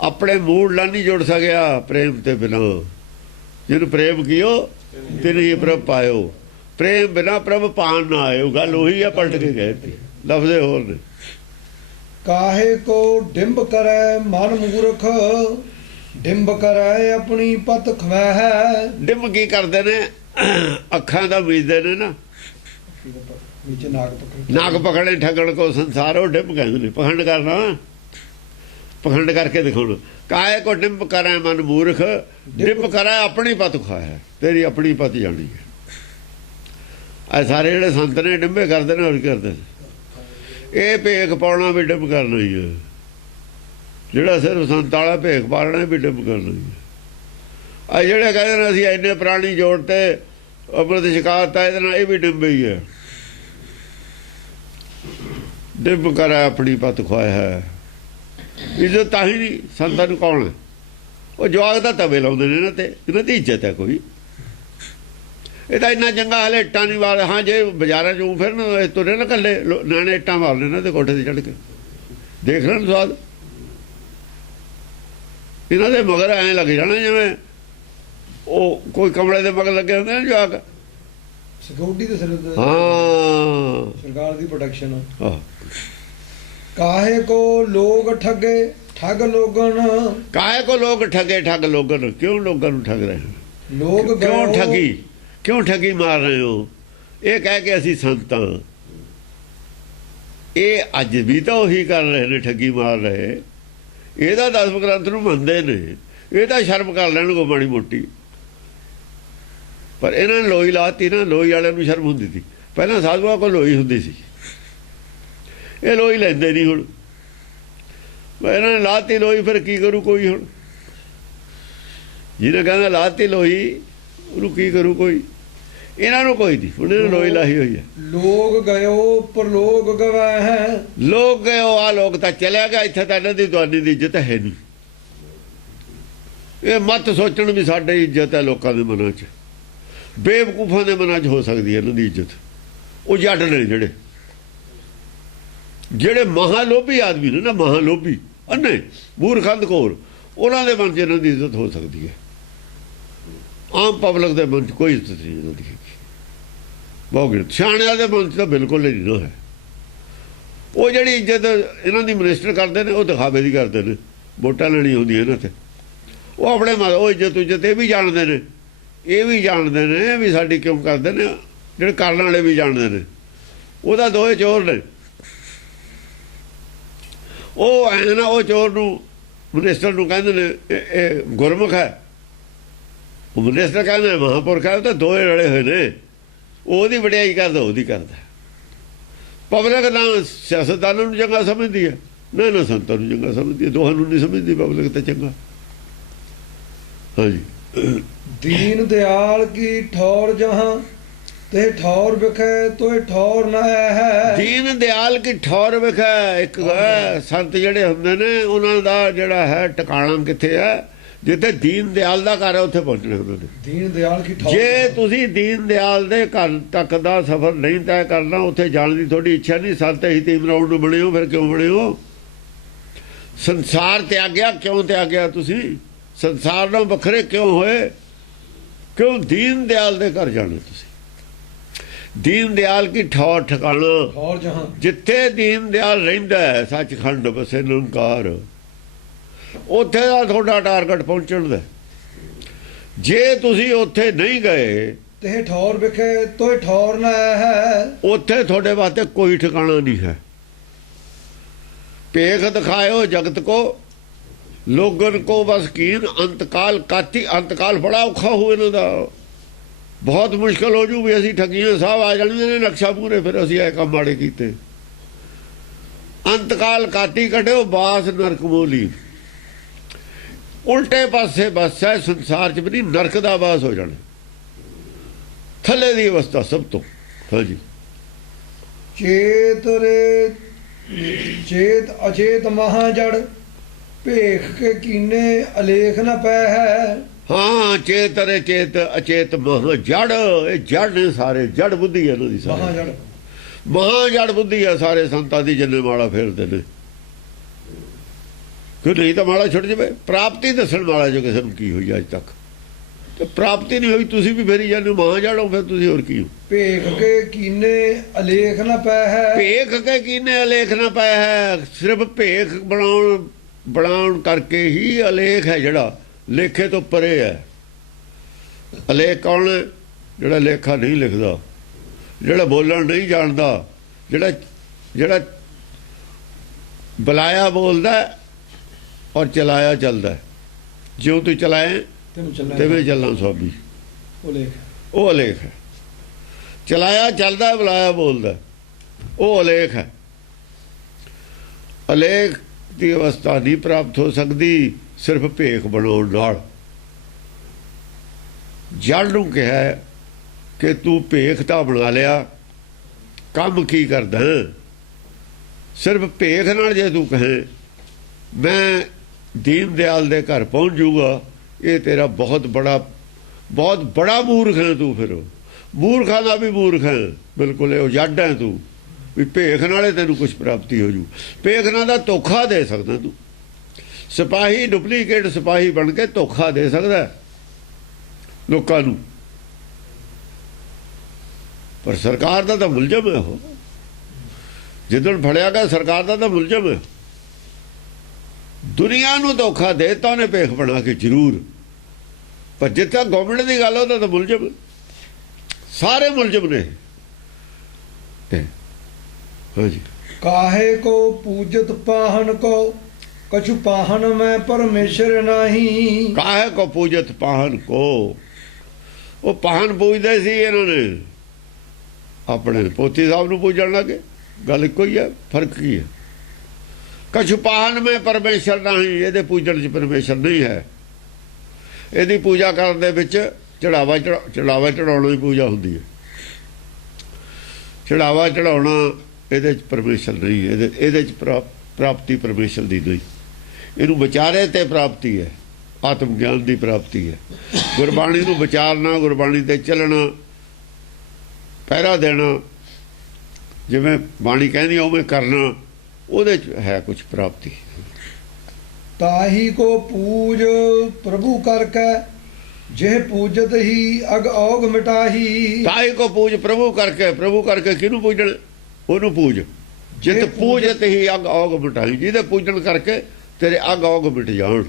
ਆਪਣੇ ਮੂਡ ਨਾਲ ਨਹੀਂ ਜੁੜ ਸਕਿਆ। ਪ੍ਰੇਮ ਤੇ ਬਿਨਾ ਜਿਹਨੂੰ ਪ੍ਰੇਮ ਕੀਓ ਤਿਨ ਹੀ ਪ੍ਰਭ ਪਾਇਓ। ਪ੍ਰੇਮ ਬਿਨਾ ਪ੍ਰਭ ਪਾਣ ਨਾ ਆਇਓ। ਗੱਲ ਉਹੀ ਆ, ਪਲਟ ਕੇ ਗਏ ਲਫ਼ਜ਼ੇ ਹੋਰ ਨੇ। ਕਾਹੇ ਕੋ ਡਿੰਬ ਕਰੈ ਮਨ ਮੂਰਖ, ਡਿੰਬ ਕਰੈ ਆਪਣੀ ਪਤ ਖਵੈ। ਡਿੰਬ ਕੀ ਕਰਦੇ ਨੇ? ਅੱਖਾਂ ਦਾ ਬੀਜਦੇ ਨੇ ਨਾ, ਵਿੱਚ ਨਾਕ ਪਕੜੇ ਠੱਗਣ ਕੋ ਸੰਸਾਰ। ਉਹ ਡਿੰਬ ਕਹਿੰਦੇ ਨੇ, ਪਖੰਡ ਕਰਨਾ, ਪਖੰਡ ਕਰਕੇ ਦਿਖਾਉਣਾ। ਕਾਹੇ ਕੋ ਡਿੰਬ ਕਰੈ ਮਨ ਮੂਰਖ, ਡਿੰਬ ਕਰੈ ਆਪਣੀ ਪਤ ਖਾਇਆ। ਤੇਰੀ ਆਪਣੀ ਪਤ ਜਾਣੀ ਹੈ। ਆ ਸਾਰੇ ਜਿਹੜੇ ਸੰਤ ਨੇ ਡਿੰਬੇ ਕਰਦੇ ਨੇ, ਹੋਰ ਕਰਦੇ ਨੇ। ਇਹ ਭੇਖ ਪਾਉਣਾ ਵੀ ਡਿੰਬ ਕਰਨਾ ਹੀ ਹੈ। ਜਿਹੜਾ ਸਿਰਫ ਸੰਤ ਵਾਲਾ ਭੇਖ ਪਾਉਣਾ ਵੀ ਡਿੰਬ ਕਰਨਾ ਹੀ ਹੈ। ਆ ਜਿਹੜੇ ਕਹਿੰਦੇ ਨੇ ਅਸੀਂ ਇੰਨੇ ਪ੍ਰਾਣੀ ਜੋੜ ਤੇ ਅੰਮ੍ਰਿਤ ਛਕਾਤਾ, ਇਹਦੇ ਨਾਲ ਇਹ ਵੀ ਡਿੰਬ ਹੀ ਹੈ। ਡਿੰਬ ਕਰੈ ਆਪਣੀ ਪਤ ਖਵਾਇਆ ਹੈ। ਇੱਜ਼ਤ ਤਾਂ ਹੀ ਨਹੀਂ। ਸੰਤਾਂ ਨੂੰ ਕੌਣ ਹੈ? ਉਹ ਜਵਾਕ ਦਾ ਤਵੇ ਲਾਉਂਦੇ ਨੇ ਇਹਨਾਂ ਤੇ, ਇਹਨਾਂ ਦੀ ਇੱਜ਼ਤ ਹੈ ਕੋਈ। ਇਹ ਤਾਂ ਇੰਨਾ ਚੰਗਾ ਹਾਲੇ ਇੱਟਾਂ ਨਹੀਂ ਮਾਰ। ਹਾਂ ਜੇ ਬਾਜ਼ਾਰਾਂ 'ਚ ਫਿਰਨ ਤੁਰੇ ਨਾ ਇਕੱਲੇ ਨਿਆਣੇ ਇੱਟਾਂ ਮਾਰ ਲੈਣਾ ਤੇ ਕੋਠੇ 'ਤੇ ਚੜ੍ਹ ਕੇ ਦੇਖ ਲੈਣ ਸਵਾਦ। ਇਹਨਾਂ ਦੇ ਮਗਰ ਐਂ ਲੱਗ ਜਾਣਾ ਜਿਵੇਂ ਉਹ ਕੋਈ ਕਮਲੇ ਦੇ ਮਗਰ ਲੱਗੇ ਹੁੰਦੇ ਨੇ ਜਵਾਕ। ਸਿਕਿਉਰਿਟੀ ਦੇ ਸਿਰ ਹਾਂ, ਸਰਕਾਰ ਦੀ ਪ੍ਰੋਟੈਕਸ਼ਨ। ਆਹ ਕਾਹੇ ਕੋ ਲੋਗ ਠੱਗੇ ਠੱਗ ਲੋਗਨ। ਕਾਹੇ ਕੋ ਲੋਕ ਠੱਗੇ ਠੱਗ ਲੋਗਨ। ਕਿਉਂ ਲੋਕਾਂ ਨੂੰ ਠੱਗ ਰਹੇ ਹੋ? ਲੋਕ ਕਿਉਂ ਠੱਗੀ, ਕਿਉਂ ਠੱਗੀ ਮਾਰ ਰਹੇ ਹੋ? ਇਹ ਕਹਿ ਕੇ ਅਸੀਂ ਸੰਤਾਂ, ਇਹ ਅੱਜ ਵੀ ਤਾਂ ਉਹੀ ਕਰ ਰਹੇ ਨੇ, ਠੱਗੀ ਮਾਰ ਰਹੇ। ਇਹਦਾ ਦਸਮ ਗ੍ਰੰਥ ਨੂੰ ਮੰਨਦੇ ਨੇ। ਇਹ ਤਾਂ ਸ਼ਰਮ ਕਰ ਲੈਣ ਕੋ ਮਾੜੀ ਮੋਟੀ। ਪਰ ਇਹਨਾਂ ਨੇ ਲੋਈ ਲਾਤੀ ਨਾ। ਲੋਈ ਵਾਲਿਆਂ ਨੂੰ ਸ਼ਰਮ ਹੁੰਦੀ ਸੀ। ਪਹਿਲਾਂ ਸਾਧੂਆਂ ਕੋਲ ਲੋਈ ਹੁੰਦੀ ਸੀ, ਇਹ ਲੋਈ ਲੈਂਦੇ ਨਹੀਂ ਹੁਣ। ਇਹਨਾਂ ਨੇ ਲਾਤੀ ਲੋਈ, ਫਿਰ ਕੀ ਕਰੂ ਕੋਈ? ਹੁਣ ਜਿਹਨੇ ਕਹਿੰਦਾ ਲਾਤੀ ਲੋਈ, ਉਹਨੂੰ ਕੀ ਕਰੂ ਕੋਈ? ਇਹਨਾਂ ਨੂੰ ਕੋਈ ਨਹੀਂ, ਹੁਣ ਇਹਨਾਂ ਲੋਈ ਲਾਹੀ ਹੋਈ ਹੈ। ਲੋਕ ਗਇਓ ਪਰਲੋਕ ਗਵਾਏ ਹੈ। ਲੋਕ ਗਏ ਆ, ਲੋਕ ਤਾਂ ਚਲਿਆ ਗਿਆ, ਇੱਥੇ ਤਾਂ ਇਹਨਾਂ ਦੀ ਦੁਆਨੀ ਦੀ ਇੱਜ਼ਤ ਹੈ ਨਹੀਂ। ਇਹ ਮਤ ਸੋਚਣ ਵੀ ਸਾਡੇ ਇੱਜ਼ਤ ਹੈ ਲੋਕਾਂ ਦੇ ਮਨਾਂ 'ਚ, ਬੇਵਕੂਫਾਂ ਦੇ ਮਨਾਂ 'ਚ ਹੋ ਸਕਦੀ ਹੈ ਇਹਨਾਂ ਦੀ ਇੱਜ਼ਤ। ਉਹ ਜੱਟ ਨੇ ਜਿਹੜੇ ਮਹਾਲੋਭੀ ਆਦਮੀ ਨੇ ਨਾ, ਮਹਾਲੋਭੀ ਅੰਨੇ ਮੂਰਖੰਦਖੋਰ, ਉਹਨਾਂ ਦੇ ਮਨ 'ਚ ਇਹਨਾਂ ਦੀ ਇੱਜ਼ਤ ਹੋ ਸਕਦੀ ਹੈ। ਆਮ ਪਬਲਿਕ ਦੇ ਮਨ 'ਚ ਕੋਈ ਇੱਜ਼ਤ ਨਹੀਂ ਇਹਨਾਂ ਦੀ ਹੈਗੀ। ਬਹੁਤ ਸਿਆਣਿਆਂ ਦੇ ਮਨ 'ਚ ਤਾਂ ਬਿਲਕੁਲ ਨਹੀਂ ਨਾ ਹੈ। ਉਹ ਜਿਹੜੀ ਇੱਜ਼ਤ ਇਹਨਾਂ ਦੀ ਮਿਨਿਸਟਰ ਕਰਦੇ ਨੇ, ਉਹ ਦਿਖਾਵੇ ਦੀ ਕਰਦੇ ਨੇ, ਵੋਟਾਂ ਲੈਣੀ ਹੁੰਦੀਆਂ ਇਹਨਾਂ ਤੇ। ਉਹ ਆਪਣੇ ਉਹ ਇੱਜ਼ਤ ਇਹ ਵੀ ਜਾਣਦੇ ਨੇ, ਇਹ ਵੀ ਜਾਣਦੇ ਨੇ ਵੀ ਸਾਡੀ ਕਿਉਂ ਕਰਦੇ ਨੇ, ਜਿਹੜੇ ਕਰਨ ਵਾਲੇ ਵੀ ਜਾਣਦੇ ਨੇ। ਉਹਦਾ ਦੋਏ ਚੋਰ ਨੇ। ਉਹ ਐ ਨਾ, ਉਹ ਚੋਰ ਨੂੰ ਮਿਨਿਸਟਰ ਨੂੰ ਕਹਿੰਦੇ ਨੇ ਇਹ ਗੁਰਮੁਖ ਹੈ, ਉਹ ਮਿਨਿਸਟਰ ਕਹਿੰਦੇ ਮਹਾਂਪੁਰਖ ਹੈ। ਉਹ ਤਾਂ ਦੋਏ ਰਲੇ ਹੋਏ ਨੇ। ਉਹਦੀ ਵਡਿਆਈ ਕਰਦਾ, ਉਹਦੀ ਕਰਦਾ। ਪਬਲਿਕ ਨਾ ਸਿਆਸਤਦਾਨਾਂ ਨੂੰ ਚੰਗਾ ਸਮਝਦੀ ਹੈ, ਨਾ ਸੰਤਾਂ ਨੂੰ ਚੰਗਾ ਸਮਝਦੀ ਹੈ। ਦੋਹਾਂ ਨੂੰ ਨਹੀਂ ਸਮਝਦੀ ਪਬਲਿਕ ਤਾਂ ਚੰਗਾ। ਹਾਂਜੀ। ਦੀਨ ਦਿਆਲ ਕੀ ਠੌਰ ਜਹਾਂ ਤੇ ਠੌਰ ਵਿਖੇ ਤੋਏ ਠੌਰ ਨਾ ਹੈ। ਦੀਨ ਦਿਆਲ ਕੀ ਠੌਰ ਵਿਖੇ, ਇੱਕ ਸੰਤ ਜਿਹੜੇ ਹੁੰਦੇ ਨੇ ਉਹਨਾਂ ਦਾ ਜਿਹੜਾ ਹੈ ਟਿਕਾਣਾ ਕਿੱਥੇ ਹੈ? ਜਿੱਥੇ ਦੀਨ ਦਿਆਲ ਦਾ ਘਰ ਹੈ ਉੱਥੇ ਪਹੁੰਚਣਾ ਉਹਨਾਂ ਨੇ। ਦੀਨ ਦਿਆਲ ਕੀ ਠੌਰ। ਜੇ ਤੁਸੀਂ ਦੀਨ ਦਿਆਲ ਦੇ ਘਰ ਤੱਕ ਦਾ ਸਫ਼ਰ ਨਹੀਂ ਤੈਅ ਕਰਨਾ, ਉੱਥੇ ਜਾਣ ਦੀ ਤੁਹਾਡੀ ਇੱਛਾ ਨਹੀਂ, ਸੰਤ ਹਿਤੀਮ ਰਾਉਣ ਨੂੰ ਬਣੇ ਹੋ, ਫਿਰ ਕਿਉਂ ਬਣੇ ਹੋ? ਸੰਸਾਰ ਤਿਆਗਿਆ, ਕਿਉਂ ਤਿਆਗਿਆ ਤੁਸੀਂ? ਸੰਸਾਰ ਨਾਲ ਵੱਖਰੇ ਕਿਉਂ ਹੋਏ? ਕਿਉਂ ਦੀਨ ਦਿਆਲ ਦੇ ਘਰ ਜਾਣਾ ਤੁਸੀਂ? ਦੀਨ ਦਿਆਲ ਕੀ ਠੌਰ ਠਿਕਾਣਾ, ਠੌਰ ਜਹਾਂ, ਜਿੱਥੇ ਦੀਨ ਦਿਆਲ ਰਹਿੰਦਾ ਹੈ, ਸੱਚਖੰਡ ਬਸੇ ਨਿਰੰਕਾਰ, ਉੱਥੇ ਦਾ ਤੁਹਾਡਾ ਟਾਰਗੇਟ ਪਹੁੰਚਣ ਦਾ। ਜੇ ਤੁਸੀਂ ਉੱਥੇ ਨਹੀਂ ਗਏ ਤੇ ਠੌਰ ਵਿਖੇ ਤੋਏ ਠੌਰ ਨਾ ਹੈ, ਉੱਥੇ ਤੁਹਾਡੇ ਵਾਸਤੇ ਕੋਈ ਠਿਕਾਣਾ ਨਹੀਂ ਹੈ। ਭੇਖ ਦਿਖਾਇਓ ਜਗਤ ਕੋ, ਲੋਗਨ ਕੋ ਬਸ ਕੀਨ ਅੰਤਕਾਲ ਕਾਤੀ। ਅੰਤਕਾਲ ਬੜਾ ਔਖਾ ਹੋ ਇਹਨਾਂ ਦਾ, ਬਹੁਤ ਮੁਸ਼ਕਲ ਹੋ ਜੂ ਵੀ ਅਸੀਂ ਠੱਗੀਆਂ ਸਾਹਿਬ ਆ ਜਾਣੀਆਂ ਨੇ ਨਕਸ਼ਾ ਪੂਰੇ, ਫਿਰ ਅਸੀਂ ਇਹ ਕੰਮ ਮਾੜੇ ਕੀਤੇ। ਅੰਤਕਾਲ ਕਾਤੀ ਕੱਢਿਓ ਬਾਸ ਨਰਕ ਮੋਲੀ, ਉਲਟੇ ਪਾਸੇ ਬਸ ਹੈ ਸੰਸਾਰ 'ਚ ਵੀ ਨਹੀਂ, ਨਰਕ ਦਾ ਬਾਸ ਹੋ ਜਾਣਾ, ਥੱਲੇ ਦੀ ਅਵਸਥਾ ਸਭ ਤੋਂ। ਹਾਂਜੀ। ਚੇਤ ਰੇ ਚੇਤ ਅਚੇਤ ਮਹਾ ਜੜ, ਭੇਖ ਕੇ ਕੀਨੇ ਅਲੇਖ ਨਾ ਪੈ ਹੈ। ਹਾਂ, ਚੇਤ ਰੇ ਚੇਤ ਅਚੇਤ ਮਹਾ ਜੜ, ਇਹ ਜੜ ਨੇ ਸਾਰੇ, ਜੜ ਬੁੱਧੀ ਹੈ ਇਹਨਾਂ ਦੀ, ਮਹਾ ਜੜ, ਮਹਾ ਜੜ ਬੁੱਧੀ ਹੈ ਸਾਰੇ ਸੰਤਾਂ ਦੀ, ਜਿੰਨੇ ਮਾਲਾ ਫੇਰਦੇ ਨੇ। ਕਿਉਂ ਨਹੀਂ ਤਾਂ ਮਾਲਾ ਛੁੱਟ ਜਾਵੇ। ਪ੍ਰਾਪਤੀ ਦੱਸਣ ਵਾਲਾ ਜੋ ਕਿਸੇ ਨੂੰ ਕੀ ਹੋਈ ਅੱਜ ਤੱਕ, ਤੇ ਪ੍ਰਾਪਤੀ ਨਹੀਂ ਹੋਈ, ਤੁਸੀਂ ਵੀ ਫੇਰੀ ਜਾਂਦੇ ਹੋ ਮਹਾਂ ਜਾੜੋ, ਫਿਰ ਤੁਸੀਂ ਹੋਰ ਕੀ ਹੋ? ਭੇਖ ਕੇ ਕੀਨੇ ਅਲੇਖ ਨਾ ਪੈ ਹੈ। ਭੇਖ ਕੇ ਕੀਨੇ ਅਲੇਖ ਨਾ ਪੈ ਹੈ। ਸਿਰਫ ਭੇਖ ਬਣਾਉਣ ਕਰਕੇ ਹੀ ਅਲੇਖ ਹੈ, ਜਿਹੜਾ ਲੇਖੇ ਤੋਂ ਪਰੇ ਹੈ। ਅਲੇਖ ਕੌਣ ਹੈ? ਜਿਹੜਾ ਲੇਖਾ ਨਹੀਂ ਲਿਖਦਾ, ਜਿਹੜਾ ਬੋਲਣ ਨਹੀਂ ਜਾਣਦਾ, ਜਿਹੜਾ ਬੁਲਾਇਆ ਬੋਲਦਾ ਔਰ ਚਲਾਇਆ ਚੱਲਦਾ। ਜਿਉਂ ਤੂੰ ਚਲਾਏ ਤਿਵੇਂ ਚੱਲਣਾ ਸੁਆਮੀ, ਉਹ ਅਲੇਖ ਹੈ। ਚਲਾਇਆ ਚੱਲਦਾ, ਬੁਲਾਇਆ ਬੋਲਦਾ, ਉਹ ਅਲੇਖ ਹੈ। ਅਲੇਖ ਦੀ ਅਵਸਥਾ ਨਹੀਂ ਪ੍ਰਾਪਤ ਹੋ ਸਕਦੀ ਸਿਰਫ ਭੇਖ ਬਣਾਉਣ ਨਾਲ। ਜੜ ਨੂੰ ਕਿਹਾ ਕਿ ਤੂੰ ਭੇਖ ਤਾਂ ਬਣਾ ਲਿਆ, ਕੰਮ ਕੀ ਕਰਦਾ? ਸਿਰਫ ਭੇਖ ਨਾਲ ਜੇ ਤੂੰ ਕਹੇ ਮੈਂ ਦੀਨ ਦਿਆਲ ਦੇ ਘਰ ਪਹੁੰਚ ਜਾਊਗਾ, ਇਹ ਤੇਰਾ ਬਹੁਤ ਬੜਾ ਮੂਰਖ ਹੈ ਤੂੰ। ਫਿਰ ਮੂਰਖਾਂ ਦਾ ਵੀ ਮੂਰਖ ਹੈ ਬਿਲਕੁਲ, ਇਹ ਜੱਡ ਹੈ ਤੂੰ ਵੀ ਭੇਖ ਨਾਲੇ ਤੈਨੂੰ ਕੁਝ ਪ੍ਰਾਪਤੀ ਹੋ ਜੂ। ਭੇਖ ਨਾਲ ਦਾ ਧੋਖਾ ਦੇ ਸਕਦਾ ਤੂੰ। ਸਿਪਾਹੀ ਡੁਪਲੀਕੇਟ ਸਿਪਾਹੀ ਬਣ ਕੇ ਧੋਖਾ ਦੇ ਸਕਦਾ ਲੋਕਾਂ ਨੂੰ, ਪਰ ਸਰਕਾਰ ਦਾ ਤਾਂ ਮੁਲਜ਼ਮ ਹੈ ਉਹ। ਜਿੱਦਣ ਫੜਿਆ ਗਿਆ ਸਰਕਾਰ ਦਾ ਤਾਂ ਮੁਲਜ਼ਮ ਹੈ। ਦੁਨੀਆ ਨੂੰ ਧੋਖਾ ਦੇਤਾ ਉਹਨੇ ਭੇਖ ਬਣਾ ਕੇ ਜ਼ਰੂਰ, ਪਰ ਜਿੱਥੇ ਗਵਰਨਮੈਂਟ ਦੀ ਗੱਲ ਉਹਦਾ ਤਾਂ ਮੁਲਜ਼ਮ, ਸਾਰੇ ਮੁਲਜ਼ਮ ਨੇ। ਹਾਂਜੀ। ਕਾਹੇ ਕੋ ਪੂਜਤ ਪਾਹਨ ਕੋ, ਕਛੁ ਪਾਹਨ ਮੈਂ ਪਰਮੇਸ਼ਰ ਨਹੀਂ। ਕਾਹੇ ਕੋ ਪੂਜਤ ਪਾਹਨ ਕੋ, ਉਹ ਪਾਹਨ ਪੂਜਦੇ ਸੀ ਇਹਨਾਂ ਨੇ। ਆਪਣੇ ਪੋਤੀ ਸਾਹਿਬ ਨੂੰ ਪੂਜਣ ਲੱਗੇ। ਗੱਲ ਇੱਕੋ ਹੀ ਹੈ, ਫਰਕ ਕੀ ਹੈ? ਕਛੁ ਪਾਹਨ ਮੈਂ ਪਰਮੇਸ਼ਰ ਨਹੀਂ, ਇਹਦੇ ਪੂਜਣ 'ਚ ਪਰਮੇਸ਼ਰ ਨਹੀਂ ਹੈ। ਇਹਦੀ ਪੂਜਾ ਕਰਨ ਦੇ ਵਿੱਚ ਚੜਾਵਾ ਚੜਾਉਣਾ ਦੀ ਪੂਜਾ ਹੁੰਦੀ ਹੈ। ਚੜਾਵਾ ਚੜਾਉਣਾ ਇਹਦੇ 'ਚ ਪਰਮੇਸ਼ਰ ਨਹੀਂ, ਇਹਦੇ 'ਚ ਪ੍ਰਾਪਤੀ ਪਰਮੇਸ਼ਰ ਦੀ ਨਹੀਂ। ਇਹਨੂੰ ਵਿਚਾਰੇ ਤੇ ਪ੍ਰਾਪਤੀ ਹੈ, ਆਤਮ ਗਿਆਨ ਦੀ ਪ੍ਰਾਪਤੀ ਹੈ। ਗੁਰਬਾਣੀ ਨੂੰ ਵਿਚਾਰਨਾ, ਗੁਰਬਾਣੀ ਤੇ ਚੱਲਣਾ, ਪਹਿਰਾ ਦੇਣਾ, ਜਿਵੇਂ ਬਾਣੀ ਕਹਿੰਦੀ ਉਵੇਂ ਕਰਨਾ, ਉਹਦੇ 'ਚ ਹੈ ਕੁਝ ਪ੍ਰਾਪਤੀ। ਤਾਹੀ ਕੋ ਪੂਜ ਪ੍ਰਭੂ ਕਰਕੇ, ਜਿਹ ਪੂਜਤ ਹੀ ਅਗ ਔਗ ਮਿਟਾਹੀ। ਤਾਹੀ ਕੋ ਪੂਜ ਪ੍ਰਭੂ ਕਰਕੇ, ਪ੍ਰਭੂ ਕਰਕੇ ਕਿਹਨੂੰ ਪੂਜਣ? ਉਹਨੂੰ ਪੂਜ। ਜਿਤ ਪੂਜਤ ਹੀ ਅਗ ਔਗ ਮਿਟਾਹੀ, ਜਿਹਦੇ ਪੂਜਣ ਕਰਕੇ ਤੇਰੇ ਅਗ ਔਗ ਮਿਟ ਜਾਣ,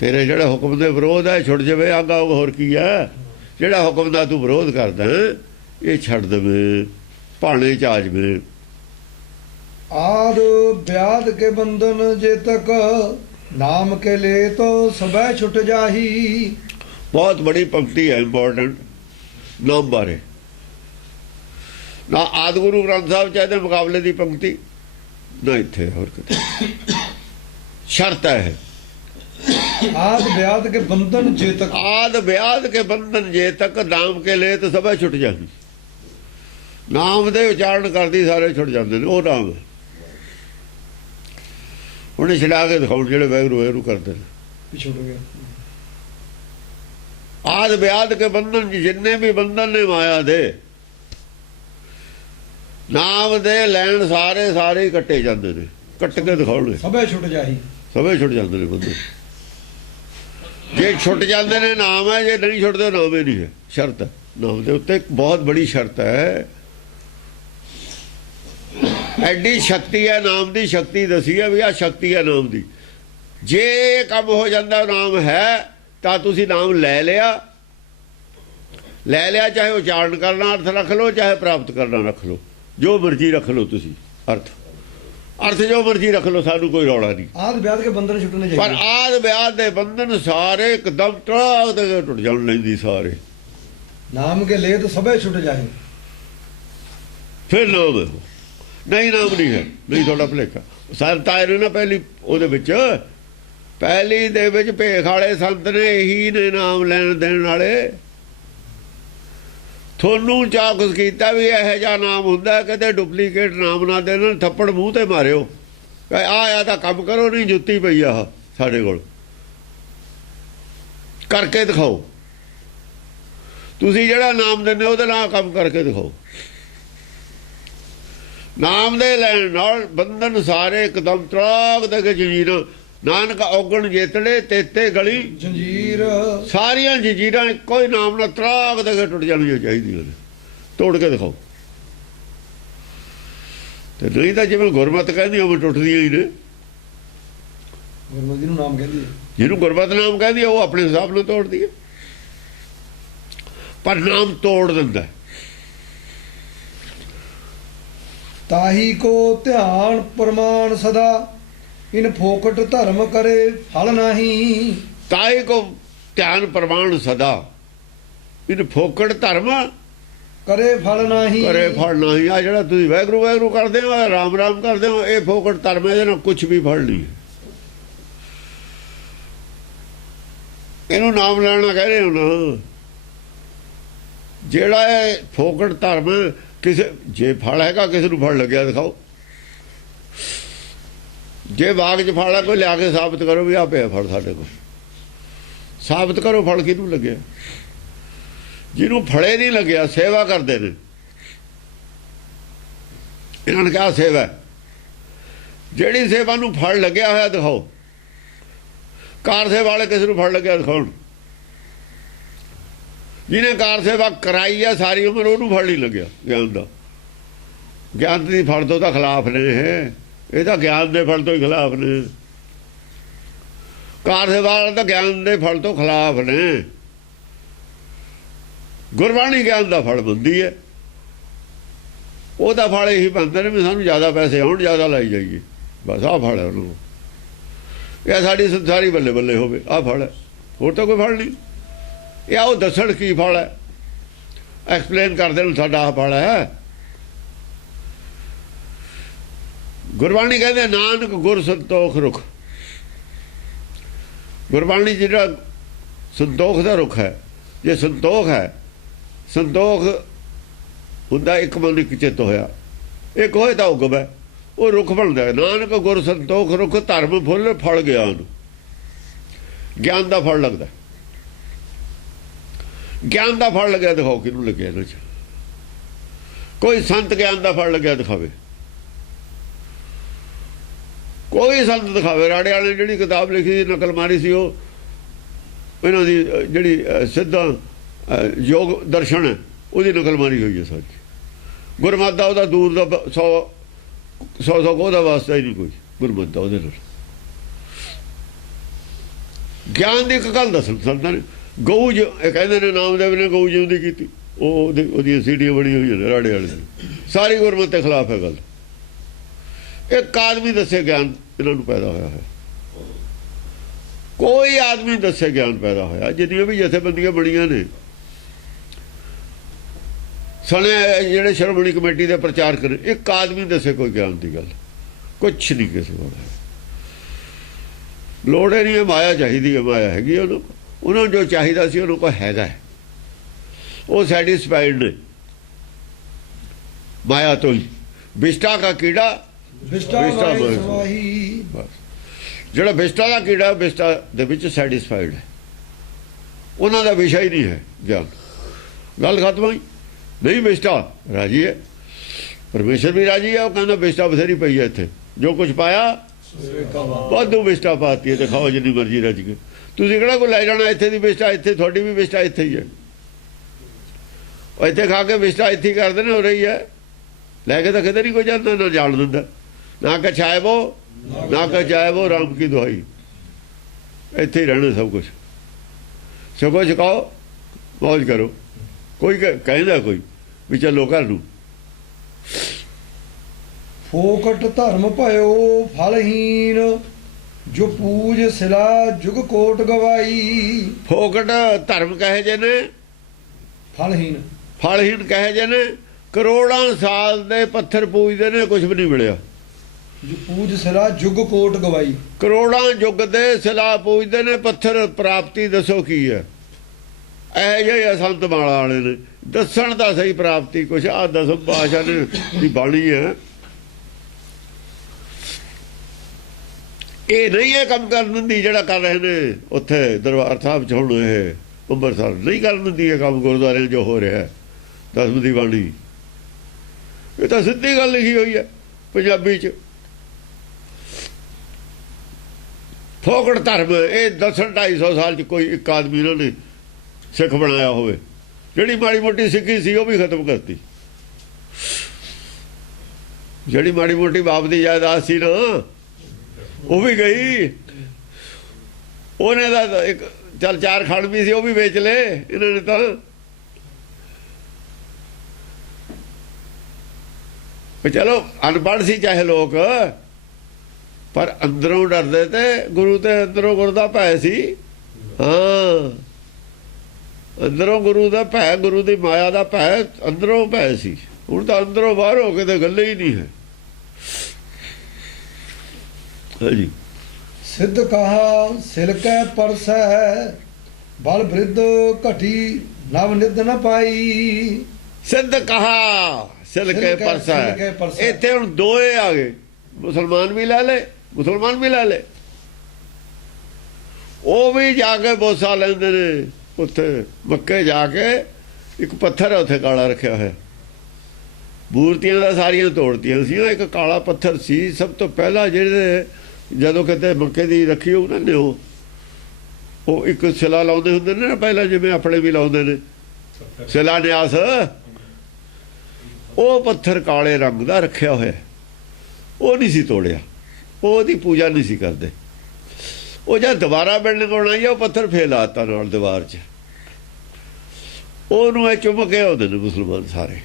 ਤੇਰੇ ਜਿਹੜਾ ਹੁਕਮ ਦੇ ਵਿਰੋਧ ਹੈ ਛੁੱਟ ਜਾਵੇ ਅਗ ਔਗ। ਹੋਰ ਕੀ ਹੈ? ਜਿਹੜਾ ਹੁਕਮ ਦਾ ਤੂੰ ਵਿਰੋਧ ਕਰਦਾ ਇਹ ਛੱਡ ਦੇਵੇ, ਭਾਣੇ ਚ ਆ ਜਾਵੇ। ਆਦ ਵਿਆਦ ਕੇ ਬੰਧਨ ਜੇ ਤੱਕ, ਨਾਮ ਕੇ ਲੈ ਤੋ ਸਭੈ ਛੁੱਟ ਜਾਹੀ। ਬਹੁਤ ਬੜੀ ਪੰਕਤੀ ਹੈ, ਇੰਪੋਰਟੈਂਟ ਨਾਮ ਬਾਰੇ। ਨਾ ਆਦਿ ਗੁਰੂ ਗ੍ਰੰਥ ਸਾਹਿਬ ਚ ਇਹਦੇ ਮੁਕਾਬਲੇ ਦੀ ਪੰਕਤੀ ਨਾ ਇੱਥੇ ਹੋਰ ਕਿਤੇ। ਸ਼ਰਤ ਹੈ ਆਦ ਵਿਆਦ ਕੇ ਬੰਧਨ ਜੇ ਤੱਕ, ਆਦ ਵਿਆਦ ਕੇ ਬੰਧਨ ਜੇ ਤੱਕ, ਨਾਮ ਕੇ ਲੈ ਤਾਂ ਸਭੈ ਛੁੱਟ ਜਾਂਦੀ। ਨਾਮ ਦੇ ਉਚਾਰਨ ਕਰਦੀ ਸਾਰੇ ਛੁੱਟ ਜਾਂਦੇ ਨੇ। ਉਹ ਨਾਮ ਹੈ ਉਹਨੇ ਛਡਾ ਕੇ ਦਿਖਾਉਣ ਜਿਹੜੇ ਵੈਗਰੂ ਵੈਗਰੂ ਕਰਦੇ ਨੇ। ਛੁੱਟ ਗਿਆ। ਆਦ ਵਿਆਦ ਕੇ ਬੰਧਨ, ਜਿੰਨੇ ਵੀ ਬੰਧਨ ਨੇ ਮਾਇਆ ਦੇ, ਨਾਮ ਦੇ ਲੈਣ ਸਾਰੇ ਕੱਟੇ ਜਾਂਦੇ ਨੇ। ਕੱਟ ਕੇ ਦਿਖਾਉਣੇ, ਸਭੈ ਛੁੱਟ ਜਾਹੀ, ਸਭੇ ਛੁੱਟ ਜਾਂਦੇ ਨੇ ਬੰਦੇ। ਜੇ ਛੁੱਟ ਜਾਂਦੇ ਨੇ ਨਾਮ ਹੈ, ਜੇ ਨਹੀਂ ਛੁੱਟਦੇ ਨਾਮ ਹੀ ਨਹੀਂ ਹੈ। ਸ਼ਰਤ ਹੈ ਨਾਮ ਦੇ ਉੱਤੇ, ਇੱਕ ਬਹੁਤ ਬੜੀ ਸ਼ਰਤ ਹੈ। ਐਡੀ ਸ਼ਕਤੀ ਹੈ ਨਾਮ ਦੀ, ਸ਼ਕਤੀ ਦਸੀ ਹੈ ਵੀ ਆਹ ਸ਼ਕਤੀ ਹੈ ਨਾਮ ਦੀ। ਜੇ ਕੰਮ ਹੋ ਜਾਂਦਾ ਨਾਮ ਹੈ ਤਾਂ ਤੁਸੀਂ ਨਾਮ ਲੈ ਲਿਆ, ਚਾਹੇ ਉਚਾਰਨ ਕਰਨਾ ਅਰਥ ਰੱਖ ਲਓ, ਚਾਹੇ ਪ੍ਰਾਪਤ ਕਰਨਾ ਰੱਖ ਲਓ, ਜੋ ਮਰਜ਼ੀ ਰੱਖ ਲਓ ਤੁਸੀਂ। ਅਰਥ ਜੋ ਮਰਜ਼ੀ ਰੱਖ ਲਓ, ਸਾਨੂੰ ਕੋਈ ਰੌਲਾ ਨਹੀਂ। ਆਦ ਵਿਆਦ ਕੇ ਬੰਧਨ ਛੁੱਟਣੇ ਚਾਹੀਦੇ। ਪਰ ਆਦ ਵਿਆਦ ਦੇ ਬੰਧਨ ਸਾਰੇ ਇੱਕਦਮ ਟਰਾਕ ਦੇ ਟੁੱਟ ਜਾਣ ਲੈਂਦੀ ਸਾਰੇ। ਨਾਮ ਕੇ ਲੈ ਤੋ ਸਭੈ ਛੁੱਟ ਜਾਹੀ। ਫਿਰ ਨਾਮ ਹੈ, ਨਹੀਂ ਨਾਮ ਨਹੀਂ ਹੈ, ਨਹੀਂ ਤੁਹਾਡਾ ਭੁਲੇਖਾ। ਸੰਤਾਂ ਨੇ ਨਾ ਪਹਿਲੀ ਦੇ ਵਿੱਚ ਭੇਖ ਵਾਲੇ ਸੰਤ ਨੇ ਇਹੀ ਨੇ ਨਾਮ ਲੈਣ ਦੇਣ ਵਾਲੇ। ਤੁਹਾਨੂੰ ਚੌਕਸ ਕੀਤਾ ਵੀ ਇਹੋ ਜਿਹਾ ਨਾਮ ਹੁੰਦਾ, ਕਿਤੇ ਡੁਪਲੀਕੇਟ ਨਾਮ ਨਾ ਦੇਣ, ਥੱਪੜ ਮੂੰਹ ਤੇ ਮਾਰਿਓ। ਆ ਤਾਂ ਕੰਮ ਕਰੋ, ਨਹੀਂ ਜੁੱਤੀ ਪਈ ਆ ਸਾਡੇ ਕੋਲ, ਕਰਕੇ ਦਿਖਾਓ। ਤੁਸੀਂ ਜਿਹੜਾ ਨਾਮ ਦਿੰਦੇ ਉਹਦੇ ਨਾਲ ਕੰਮ ਕਰਕੇ ਦਿਖਾਓ। ਨਾਮ ਦੇ ਲੈਣ ਨਾਲ ਬੰਧਨ ਸਾਰੇ ਇੱਕਦਮ ਤਰਾਕ ਦੇ ਕੇ ਜੰਜੀਰਾਂ। ਨਾਨਕ ਔਗਣ ਜੇਤੜੇ ਤੇਤੇ ਗਲੀ ਜੰਜੀਰ, ਸਾਰੀਆਂ ਜੰਜੀਰਾਂ ਇੱਕੋ ਹੀ ਨਾਮ ਨਾਲ ਤਰਾਕ ਦੇ ਕੇ ਟੁੱਟ ਜਾਣੀਆਂ ਚਾਹੀਦੀਆਂ ਨੇ। ਤੋੜ ਕੇ ਦਿਖਾਓ। ਤੇ ਨਹੀਂ ਤਾਂ ਜਿਵੇਂ ਗੁਰਮਤਿ ਕਹਿੰਦੀ ਉਹ ਟੁੱਟਦੀਆਂ ਹੀ ਨੇ। ਗੁਰਮਤਿ ਨੂੰ ਨਾਮ ਕਹਿੰਦੀ ਹੈ, ਜਿਹਨੂੰ ਗੁਰਮਤਿ ਨਾਮ ਕਹਿੰਦੀ ਹੈ ਉਹ ਆਪਣੇ ਹਿਸਾਬ ਨਾਲ ਤੋੜਦੀ ਹੈ, ਪਰ ਨਾਮ ਤੋੜ ਦਿੰਦਾ। ਤਾਹੀ ਕੋ ਧਿਆਨ ਪ੍ਰਮਾਣ ਸਦਾ, ਇਨ ਫੋਕਟ ਧਰਮ ਕਰੇ ਫਲ ਨਹੀਂ। ਤਾਹੀ ਕੋ ਧਿਆਨ ਪ੍ਰਮਾਣ ਸਦਾ, ਇਨ ਫੋਕਟ ਧਰਮ ਕਰੇ ਫਲ ਨਹੀਂ। ਕਰੇ ਫਲ ਨਹੀਂ। ਆ ਜਿਹੜਾ ਤੁਸੀਂ ਵੈਗਰੂ ਵੈਗਰੂ ਕਰਦੇ ਹੋ, ਰਾਮ ਰਾਮ ਕਰਦੇ ਹੋ, ਇਹ ਫੋਕਟ ਧਰਮ, ਇਹਦੇ ਨਾਲ ਕੁਝ ਵੀ ਫਲ ਨਹੀਂ। ਇਹਨੂੰ ਨਾਮ ਲੈਣਾ ਕਹਿ ਰਹੇ ਹੋ ਨਾ। ਜਿਹੜਾ ਇਹ ਫੋਕਟ ਧਰਮ, ਕਿਸੇ ਜੇ ਫਲ ਹੈਗਾ, ਕਿਸੇ ਨੂੰ ਫਲ ਲੱਗਿਆ ਦਿਖਾਓ। ਜੇ ਬਾਗ 'ਚ ਫਲ ਹੈ, ਕੋਈ ਲਿਆ ਕੇ ਸਾਬਤ ਕਰੋ ਵੀ ਆ ਪਿਆ ਫਲ ਸਾਡੇ ਕੋਲ। ਸਾਬਤ ਕਰੋ ਫਲ ਕਿਹਨੂੰ ਲੱਗਿਆ। ਜਿਹਨੂੰ ਫਲੇ ਨਹੀਂ ਲੱਗਿਆ, ਸੇਵਾ ਕਰਦੇ ਨੇ। ਇਹਨਾਂ ਨੇ ਕਿਹਾ ਸੇਵਾ। ਜਿਹੜੀ ਸੇਵਾ ਨੂੰ ਫਲ ਲੱਗਿਆ ਹੋਇਆ ਦਿਖਾਓ। ਕਾਰ ਸੇਵਾ ਵਾਲੇ ਕਿਸੇ ਨੂੰ ਫਲ ਲੱਗਿਆ ਦਿਖਾਉਣ। ਜਿਹਨੇ ਕਾਰ ਸੇਵਾ ਕਰਾਈ ਆ ਸਾਰੀ ਉਮਰ, ਉਹਨੂੰ ਫਲ ਨਹੀਂ ਲੱਗਿਆ ਗਿਆਨ ਦਾ। ਗਿਆਨ ਦੀ ਫਲ ਤੋਂ ਤਾਂ ਖਿਲਾਫ ਨੇ ਇਹ ਤਾਂ ਗਿਆਨ ਦੇ ਫਲ ਤੋਂ ਹੀ ਖਿਲਾਫ ਨੇ। ਕਾਰ ਸੇਵਾ ਵਾਲੇ ਤਾਂ ਗਿਆਨ ਦੇ ਫਲ ਤੋਂ ਖਿਲਾਫ ਨੇ। ਗੁਰਬਾਣੀ ਗਿਆਨ ਦਾ ਫਲ ਬੰਦੀ ਹੈ। ਉਹਦਾ ਫਲ ਇਹੀ ਬਣਦੇ ਨੇ ਵੀ ਸਾਨੂੰ ਜ਼ਿਆਦਾ ਪੈਸੇ ਆਉਣ, ਜ਼ਿਆਦਾ ਲਾਈ ਜਾਈਏ, ਬਸ ਆਹ ਫਲ ਹੈ ਉਹਨੂੰ। ਇਹ ਸਾਡੀ ਸੰਸਾਰੀ ਬੱਲੇ ਬੱਲੇ ਹੋਵੇ, ਆਹ ਫਲ ਹੈ, ਹੋਰ ਤਾਂ ਕੋਈ ਫਲ ਨਹੀਂ। ਇਹ ਉਹ ਦੱਸਣ ਕੀ ਫਲ ਹੈ। ਐਕਸਪਲੇਨ ਕਰਦੇ ਨੇ ਸਾਡਾ ਆਹ ਫਲ ਹੈ। ਗੁਰਬਾਣੀ ਕਹਿੰਦੇ ਨਾਨਕ ਗੁਰ ਸੰਤੋਖ ਰੁਖ। ਗੁਰਬਾਣੀ ਜਿਹੜਾ ਸੰਤੋਖ ਦਾ ਰੁਖ ਹੈ, ਜੇ ਸੰਤੋਖ ਹੈ, ਸੰਤੋਖ ਹੁੰਦਾ ਇੱਕ ਮਨ ਇੱਕ ਚਿੱਤ ਹੋਇਆ, ਇੱਕ ਹੋਏ ਤਾਂ ਉਗਮ ਹੈ, ਉਹ ਰੁੱਖ ਬਣਦਾ। ਨਾਨਕ ਗੁਰ ਸੰਤੋਖ ਰੁੱਖ ਧਰਮ ਫੁੱਲ ਫਲ ਗਿਆਨ। ਗਿਆਨ ਦਾ ਫਲ ਲੱਗਦਾ। ਗਿਆਨ ਦਾ ਫਲ ਲੱਗਿਆ ਦਿਖਾਓ ਕਿਹਨੂੰ ਲੱਗਿਆ ਇਹਨਾਂ 'ਚ। ਕੋਈ ਸੰਤ ਗਿਆਨ ਦਾ ਫਲ ਲੱਗਿਆ ਦਿਖਾਵੇ, ਕੋਈ ਸੰਤ ਦਿਖਾਵੇ। ਰਾੜੇ ਵਾਲੇ ਨੇ ਜਿਹੜੀ ਕਿਤਾਬ ਲਿਖੀ ਸੀ, ਨਕਲ ਮਾਰੀ ਸੀ, ਉਹ ਇਹਨਾਂ ਦੀ ਜਿਹੜੀ ਸਿੱਧਾ ਯੋਗ ਦਰਸ਼ਨ ਹੈ, ਉਹਦੀ ਨਕਲ ਮਾਰੀ ਹੋਈ ਹੈ ਸਾਡੀ। ਗੁਰਮਤਿ ਦਾ ਉਹਦਾ ਦੂਰ ਦਾ 100 ਉਹਦਾ ਵਾਸਤਾ ਹੀ ਨਹੀਂ ਕੋਈ ਗੁਰਮਤਿ ਦਾ ਉਹਦੇ ਨਾਲ। ਗਿਆਨ ਦੀ ਇੱਕ ਗੱਲ ਦੱਸਣ ਸੰਤਾਂ ਨੇ। ਗਊ ਕਹਿੰਦੇ ਨੇ ਨਾਮਦੇਵ ਨੇ ਗਊ ਜਿਉਂਦੀ ਕੀਤੀ, ਉਹਦੀ ਸੀਡੀਆਂ ਬਣੀ ਹੋਈ ਨੇ ਰਾੜੇ ਵਾਲੇ ਦੀ। ਸਾਰੀ ਗੁਰਮਤਿ ਦੇ ਖਿਲਾਫ ਹੈ ਗੱਲ। ਇੱਕ ਆਦਮੀ ਦੱਸੇ ਗਿਆਨ ਇਹਨਾਂ ਨੂੰ ਪੈਦਾ ਹੋਇਆ ਹੈ, ਕੋਈ ਆਦਮੀ ਦੱਸੇ ਗਿਆਨ ਪੈਦਾ ਹੋਇਆ। ਜਿੰਨੀਆਂ ਵੀ ਜਥੇਬੰਦੀਆਂ ਬਣੀਆਂ ਨੇ, ਸਣੇ ਜਿਹੜੇ ਸ਼੍ਰੋਮਣੀ ਕਮੇਟੀ ਦੇ ਪ੍ਰਚਾਰ ਕਰੇ, ਇੱਕ ਆਦਮੀ ਦੱਸੇ ਕੋਈ ਗਿਆਨ ਦੀ ਗੱਲ, ਕੁਛ ਨਹੀਂ ਕਿਸੇ ਕੋਲ। ਲੋੜ ਹੀ ਨਹੀਂ ਹੈ, ਮਾਇਆ ਚਾਹੀਦੀ ਹੈ, ਮਾਇਆ ਹੈਗੀ ਉਹਨੂੰ। ਉਹਨਾਂ ਨੂੰ ਜੋ ਚਾਹੀਦਾ ਸੀ ਉਹਨੂੰ ਕੋਈ ਹੈਗਾ, ਉਹ ਸੈਟਿਸਫਾਈਡ ਨੇ ਮਾਇਆ ਤੋਂ ਹੀ। ਬਿਸ਼ਟਾ ਦਾ ਕੀੜਾ ਬਿਸ਼ਟਾ ਜਿਹੜਾ ਬਿਸ਼ਟਾ ਦਾ ਕੀੜਾ, ਬਿਸ਼ਟਾ ਦੇ ਵਿੱਚ ਸੈਟਿਸਫਾਈਡ ਹੈ, ਉਹਨਾਂ ਦਾ ਵਿਸ਼ਾ ਹੀ ਨਹੀਂ ਹੈ ਗਿਆਨ। ਗੱਲ ਖਤਮ ਹੋਈ। ਨਹੀਂ, ਬਿਸ਼ਟਾ ਰਾਜੀ ਹੈ, ਪਰਮੇਸ਼ਰ ਵੀ ਰਾਜੀ ਹੈ। ਉਹ ਕਹਿੰਦਾ ਬਿਸ਼ਟਾ ਬਥੇਰੀ ਪਈ ਹੈ ਇੱਥੇ, ਜੋ ਕੁਝ ਪਾਇਆ ਵਾਧੂ ਬਿਸ਼ਟਾ ਪਾਤੀ ਹੈ, ਤੇ ਖਾਓ ਜਿੰਨੀ ਮਰਜ਼ੀ ਰੱਜ ਕੇ। ਤੁਸੀਂ ਕਿਹੜਾ ਕੋਈ ਲੈ ਜਾਣਾ ਇੱਥੇ ਦੀ ਬਿਸ਼ਟਾ? ਇੱਥੇ ਤੁਹਾਡੀ ਵੀ ਬਿਸ਼ਟਾ ਇੱਥੇ ਹੀ ਹੈ। ਉਹ ਇੱਥੇ ਖਾ ਕੇ ਬਿਸ਼ਟਾ ਇੱਥੇ ਹੀ ਕਰਦੇ ਨੇ, ਹੋ ਰਹੀ ਹੈ। ਲੈ ਕੇ ਤਾਂ ਕਿਤੇ ਨਹੀਂ ਕੋਈ ਜਾਂਦਾ, ਨਾ ਜਾਣ ਦਿੰਦਾ। ਨਾ ਕਛਾਇਬੋ ਨਾ ਕਛਾਇਬੋ ਰਾਮ ਕੀ ਦੁਹਾਈ। ਇੱਥੇ ਹੀ ਰਹਿਣਾ ਸਭ ਕੁਛ। ਸਗੋਂ ਛਕਾਓ, ਮੌਜ ਕਰੋ। ਕੋਈ ਕਹਿੰਦਾ ਕੋਈ ਵੀ ਚਲੋ ਘਰ ਨੂੰ। ਫੋਕਟ ਧਰਮ ਭਇਓ ਫਲਹੀਨ, ਜੋ ਪੂਜ ਸਿਲਾ ਜੁਗ ਕੋਟ ਗਵਾਈ। ਫੋਕਟ ਧਰਮ ਕਹੇ ਜੇ ਨੇ, ਫਲਹੀਨ ਫਲਹੀਨ ਕਹੇ ਜੇ ਨੇ। ਕਰੋੜਾਂ ਸਾਲ ਦੇ ਪੱਥਰ ਪੂਜਦੇ ਨੇ, ਕੁਝ ਵੀ ਨਹੀਂ ਮਿਲਿਆ। ਜੋ ਪੂਜ ਸਿਲਾ ਜੁਗ ਕੋਟ ਗਵਾਈ। ਕਰੋੜਾਂ ਯੁੱਗ ਦੇ ਸਿਲਾ ਪੂਜਦੇ ਨੇ, ਪੱਥਰ ਪ੍ਰਾਪਤੀ ਦੱਸੋ ਕੀ ਹੈ? ਇਹ ਜਿਹੇ ਸੰਤ ਮਾਲਾ ਵਾਲੇ ਨੇ ਦੱਸਣ ਤਾਂ ਸਹੀ ਪ੍ਰਾਪਤੀ ਕੁਛ। ਆ ਦਸਮ ਪਾਤਸ਼ਾਹ ਨੇ ਦੀ ਬਾਣੀ ਹੈ, ਇਹ ਨਹੀਂ ਇਹ ਕੰਮ ਕਰਨ ਦਿੰਦੀ ਜਿਹੜਾ ਕਰ ਰਹੇ ਨੇ ਉੱਥੇ ਦਰਬਾਰ ਸਾਹਿਬ 'ਚ। ਹੁਣ ਇਹ ਅੰਮ੍ਰਿਤਸਰ ਨਹੀਂ ਕਰਨ ਦਿੰਦੀ ਇਹ ਕੰਮ ਗੁਰਦੁਆਰਿਆਂ ਜੋ ਹੋ ਰਿਹਾ ਦਸਮ ਦੀ ਬਾਣੀ। ਇਹ ਤਾਂ ਸਿੱਧੀ ਗੱਲ ਲਿਖੀ ਹੋਈ ਹੈ ਪੰਜਾਬੀ 'ਚ। ਫੋਕਟ ਧਰਮ ਇਹ ਦੱਸਣ 250 ਸਾਲ 'ਚ ਕੋਈ ਇੱਕ ਆਦਮੀ ਇਹਨਾਂ ਨੇ ਸਿੱਖ ਬਣਾਇਆ ਹੋਵੇ। ਜਿਹੜੀ ਮਾੜੀ ਮੋਟੀ ਸਿੱਖੀ ਸੀ ਉਹ ਵੀ ਖਤਮ ਕਰਤੀ। ਜਿਹੜੀ ਮਾੜੀ ਮੋਟੀ ਬਾਪ ਦੀ ਜਾਇਦਾਦ ਸੀ ਨਾ, ਉਹ ਵੀ ਗਈ। ਉਹਨੇ ਦਾ ਇੱਕ ਚੱਲ 4 ਖੰਡ ਵੀ ਸੀ, ਉਹ ਵੀ ਵੇਚ ਲਏ ਇਹਨਾਂ ਨੇ ਤਾਂ। ਚਲੋ ਅਨਪੜ੍ਹ ਸੀ ਚਾਹੇ ਲੋਕ, ਪਰ ਅੰਦਰੋਂ ਡਰਦੇ ਤੇ ਗੁਰੂ ਤੇ ਅੰਦਰੋਂ ਗੁਰੂ ਦਾ ਭੈ ਸੀ। ਹਾਂ, ਅੰਦਰੋਂ ਗੁਰੂ ਦਾ ਭੈ, ਗੁਰੂ ਦੀ ਮਾਇਆ ਦਾ ਭੈ, ਅੰਦਰੋਂ ਭੈ ਸੀ। ਹੁਣ ਤਾਂ ਅੰਦਰੋਂ ਬਾਹਰ ਹੋ ਕੇ ਤਾਂ ਗੱਲ ਹੀ ਨਹੀਂ ਹੈ। ਹਾਂਜੀ। ਸਿੱਧ ਕਹਾ ਸਿਲਕੈ ਪਰਸੈ, ਬਲ ਬ੍ਰਿਧ ਘਟੀ ਨਵ ਨਿਧ ਨ ਪਾਈ। ਸਿੱਧ ਕਹਾ ਸਿਲਕੇ ਪਰਸੈ। ਇੱਥੇ ਹੁਣ ਦੋਏ ਆ ਗਏ, ਮੁਸਲਮਾਨ ਵੀ ਲੈ ਲੈ, ਮੁਸਲਮਾਨ ਵੀ ਲੈ ਲੈ। ਉਹ ਵੀ ਜਾ ਕੇ ਬੋਸਾ ਲੈਂਦੇ ਨੇ ਉੱਥੇ ਮੱਕੇ ਜਾ ਕੇ। ਇੱਕ ਪੱਥਰ ਹੈ ਉੱਥੇ ਕਾਲਾ ਰੱਖਿਆ ਹੋਇਆ, ਮੂਰਤੀਆਂ ਦਾ ਸਾਰੀਆਂ ਤੋੜਤੀਆਂ ਸੀ। ਇੱਕ ਕਾਲਾ ਪੱਥਰ ਸੀ ਸਭ ਤੋਂ ਪਹਿਲਾਂ, ਜਿਹੜੇ ਜਦੋਂ ਕਿਤੇ ਮੱਕੇ ਦੀ ਰੱਖੀ ਉਹਨਾਂ ਨੇ ਉਹ ਇੱਕ ਸਿਲਾ ਲਾਉਂਦੇ ਹੁੰਦੇ ਨੇ ਨਾ ਪਹਿਲਾਂ, ਜਿਵੇਂ ਆਪਣੇ ਵੀ ਲਾਉਂਦੇ ਨੇ ਸਿਲਾ ਨਿਆਸ। ਉਹ ਪੱਥਰ ਕਾਲੇ ਰੰਗ ਦਾ ਰੱਖਿਆ ਹੋਇਆ, ਉਹ ਨਹੀਂ ਸੀ ਤੋੜਿਆ, ਉਹਦੀ ਪੂਜਾ ਨਹੀਂ ਸੀ ਕਰਦੇ। ਉਹ ਜਦ ਦੁਬਾਰਾ ਬਿਲਡਿੰਗ ਬਣਾਈ, ਉਹ ਪੱਥਰ ਫੇਰ ਲਾਤਾ ਨਾਲ ਦੀਵਾਰ 'ਚ। ਉਹਨੂੰ ਇਹ ਚੁੰਮ ਕੇ ਆਉਂਦੇ ਨੇ ਮੁਸਲਮਾਨ ਸਾਰੇ,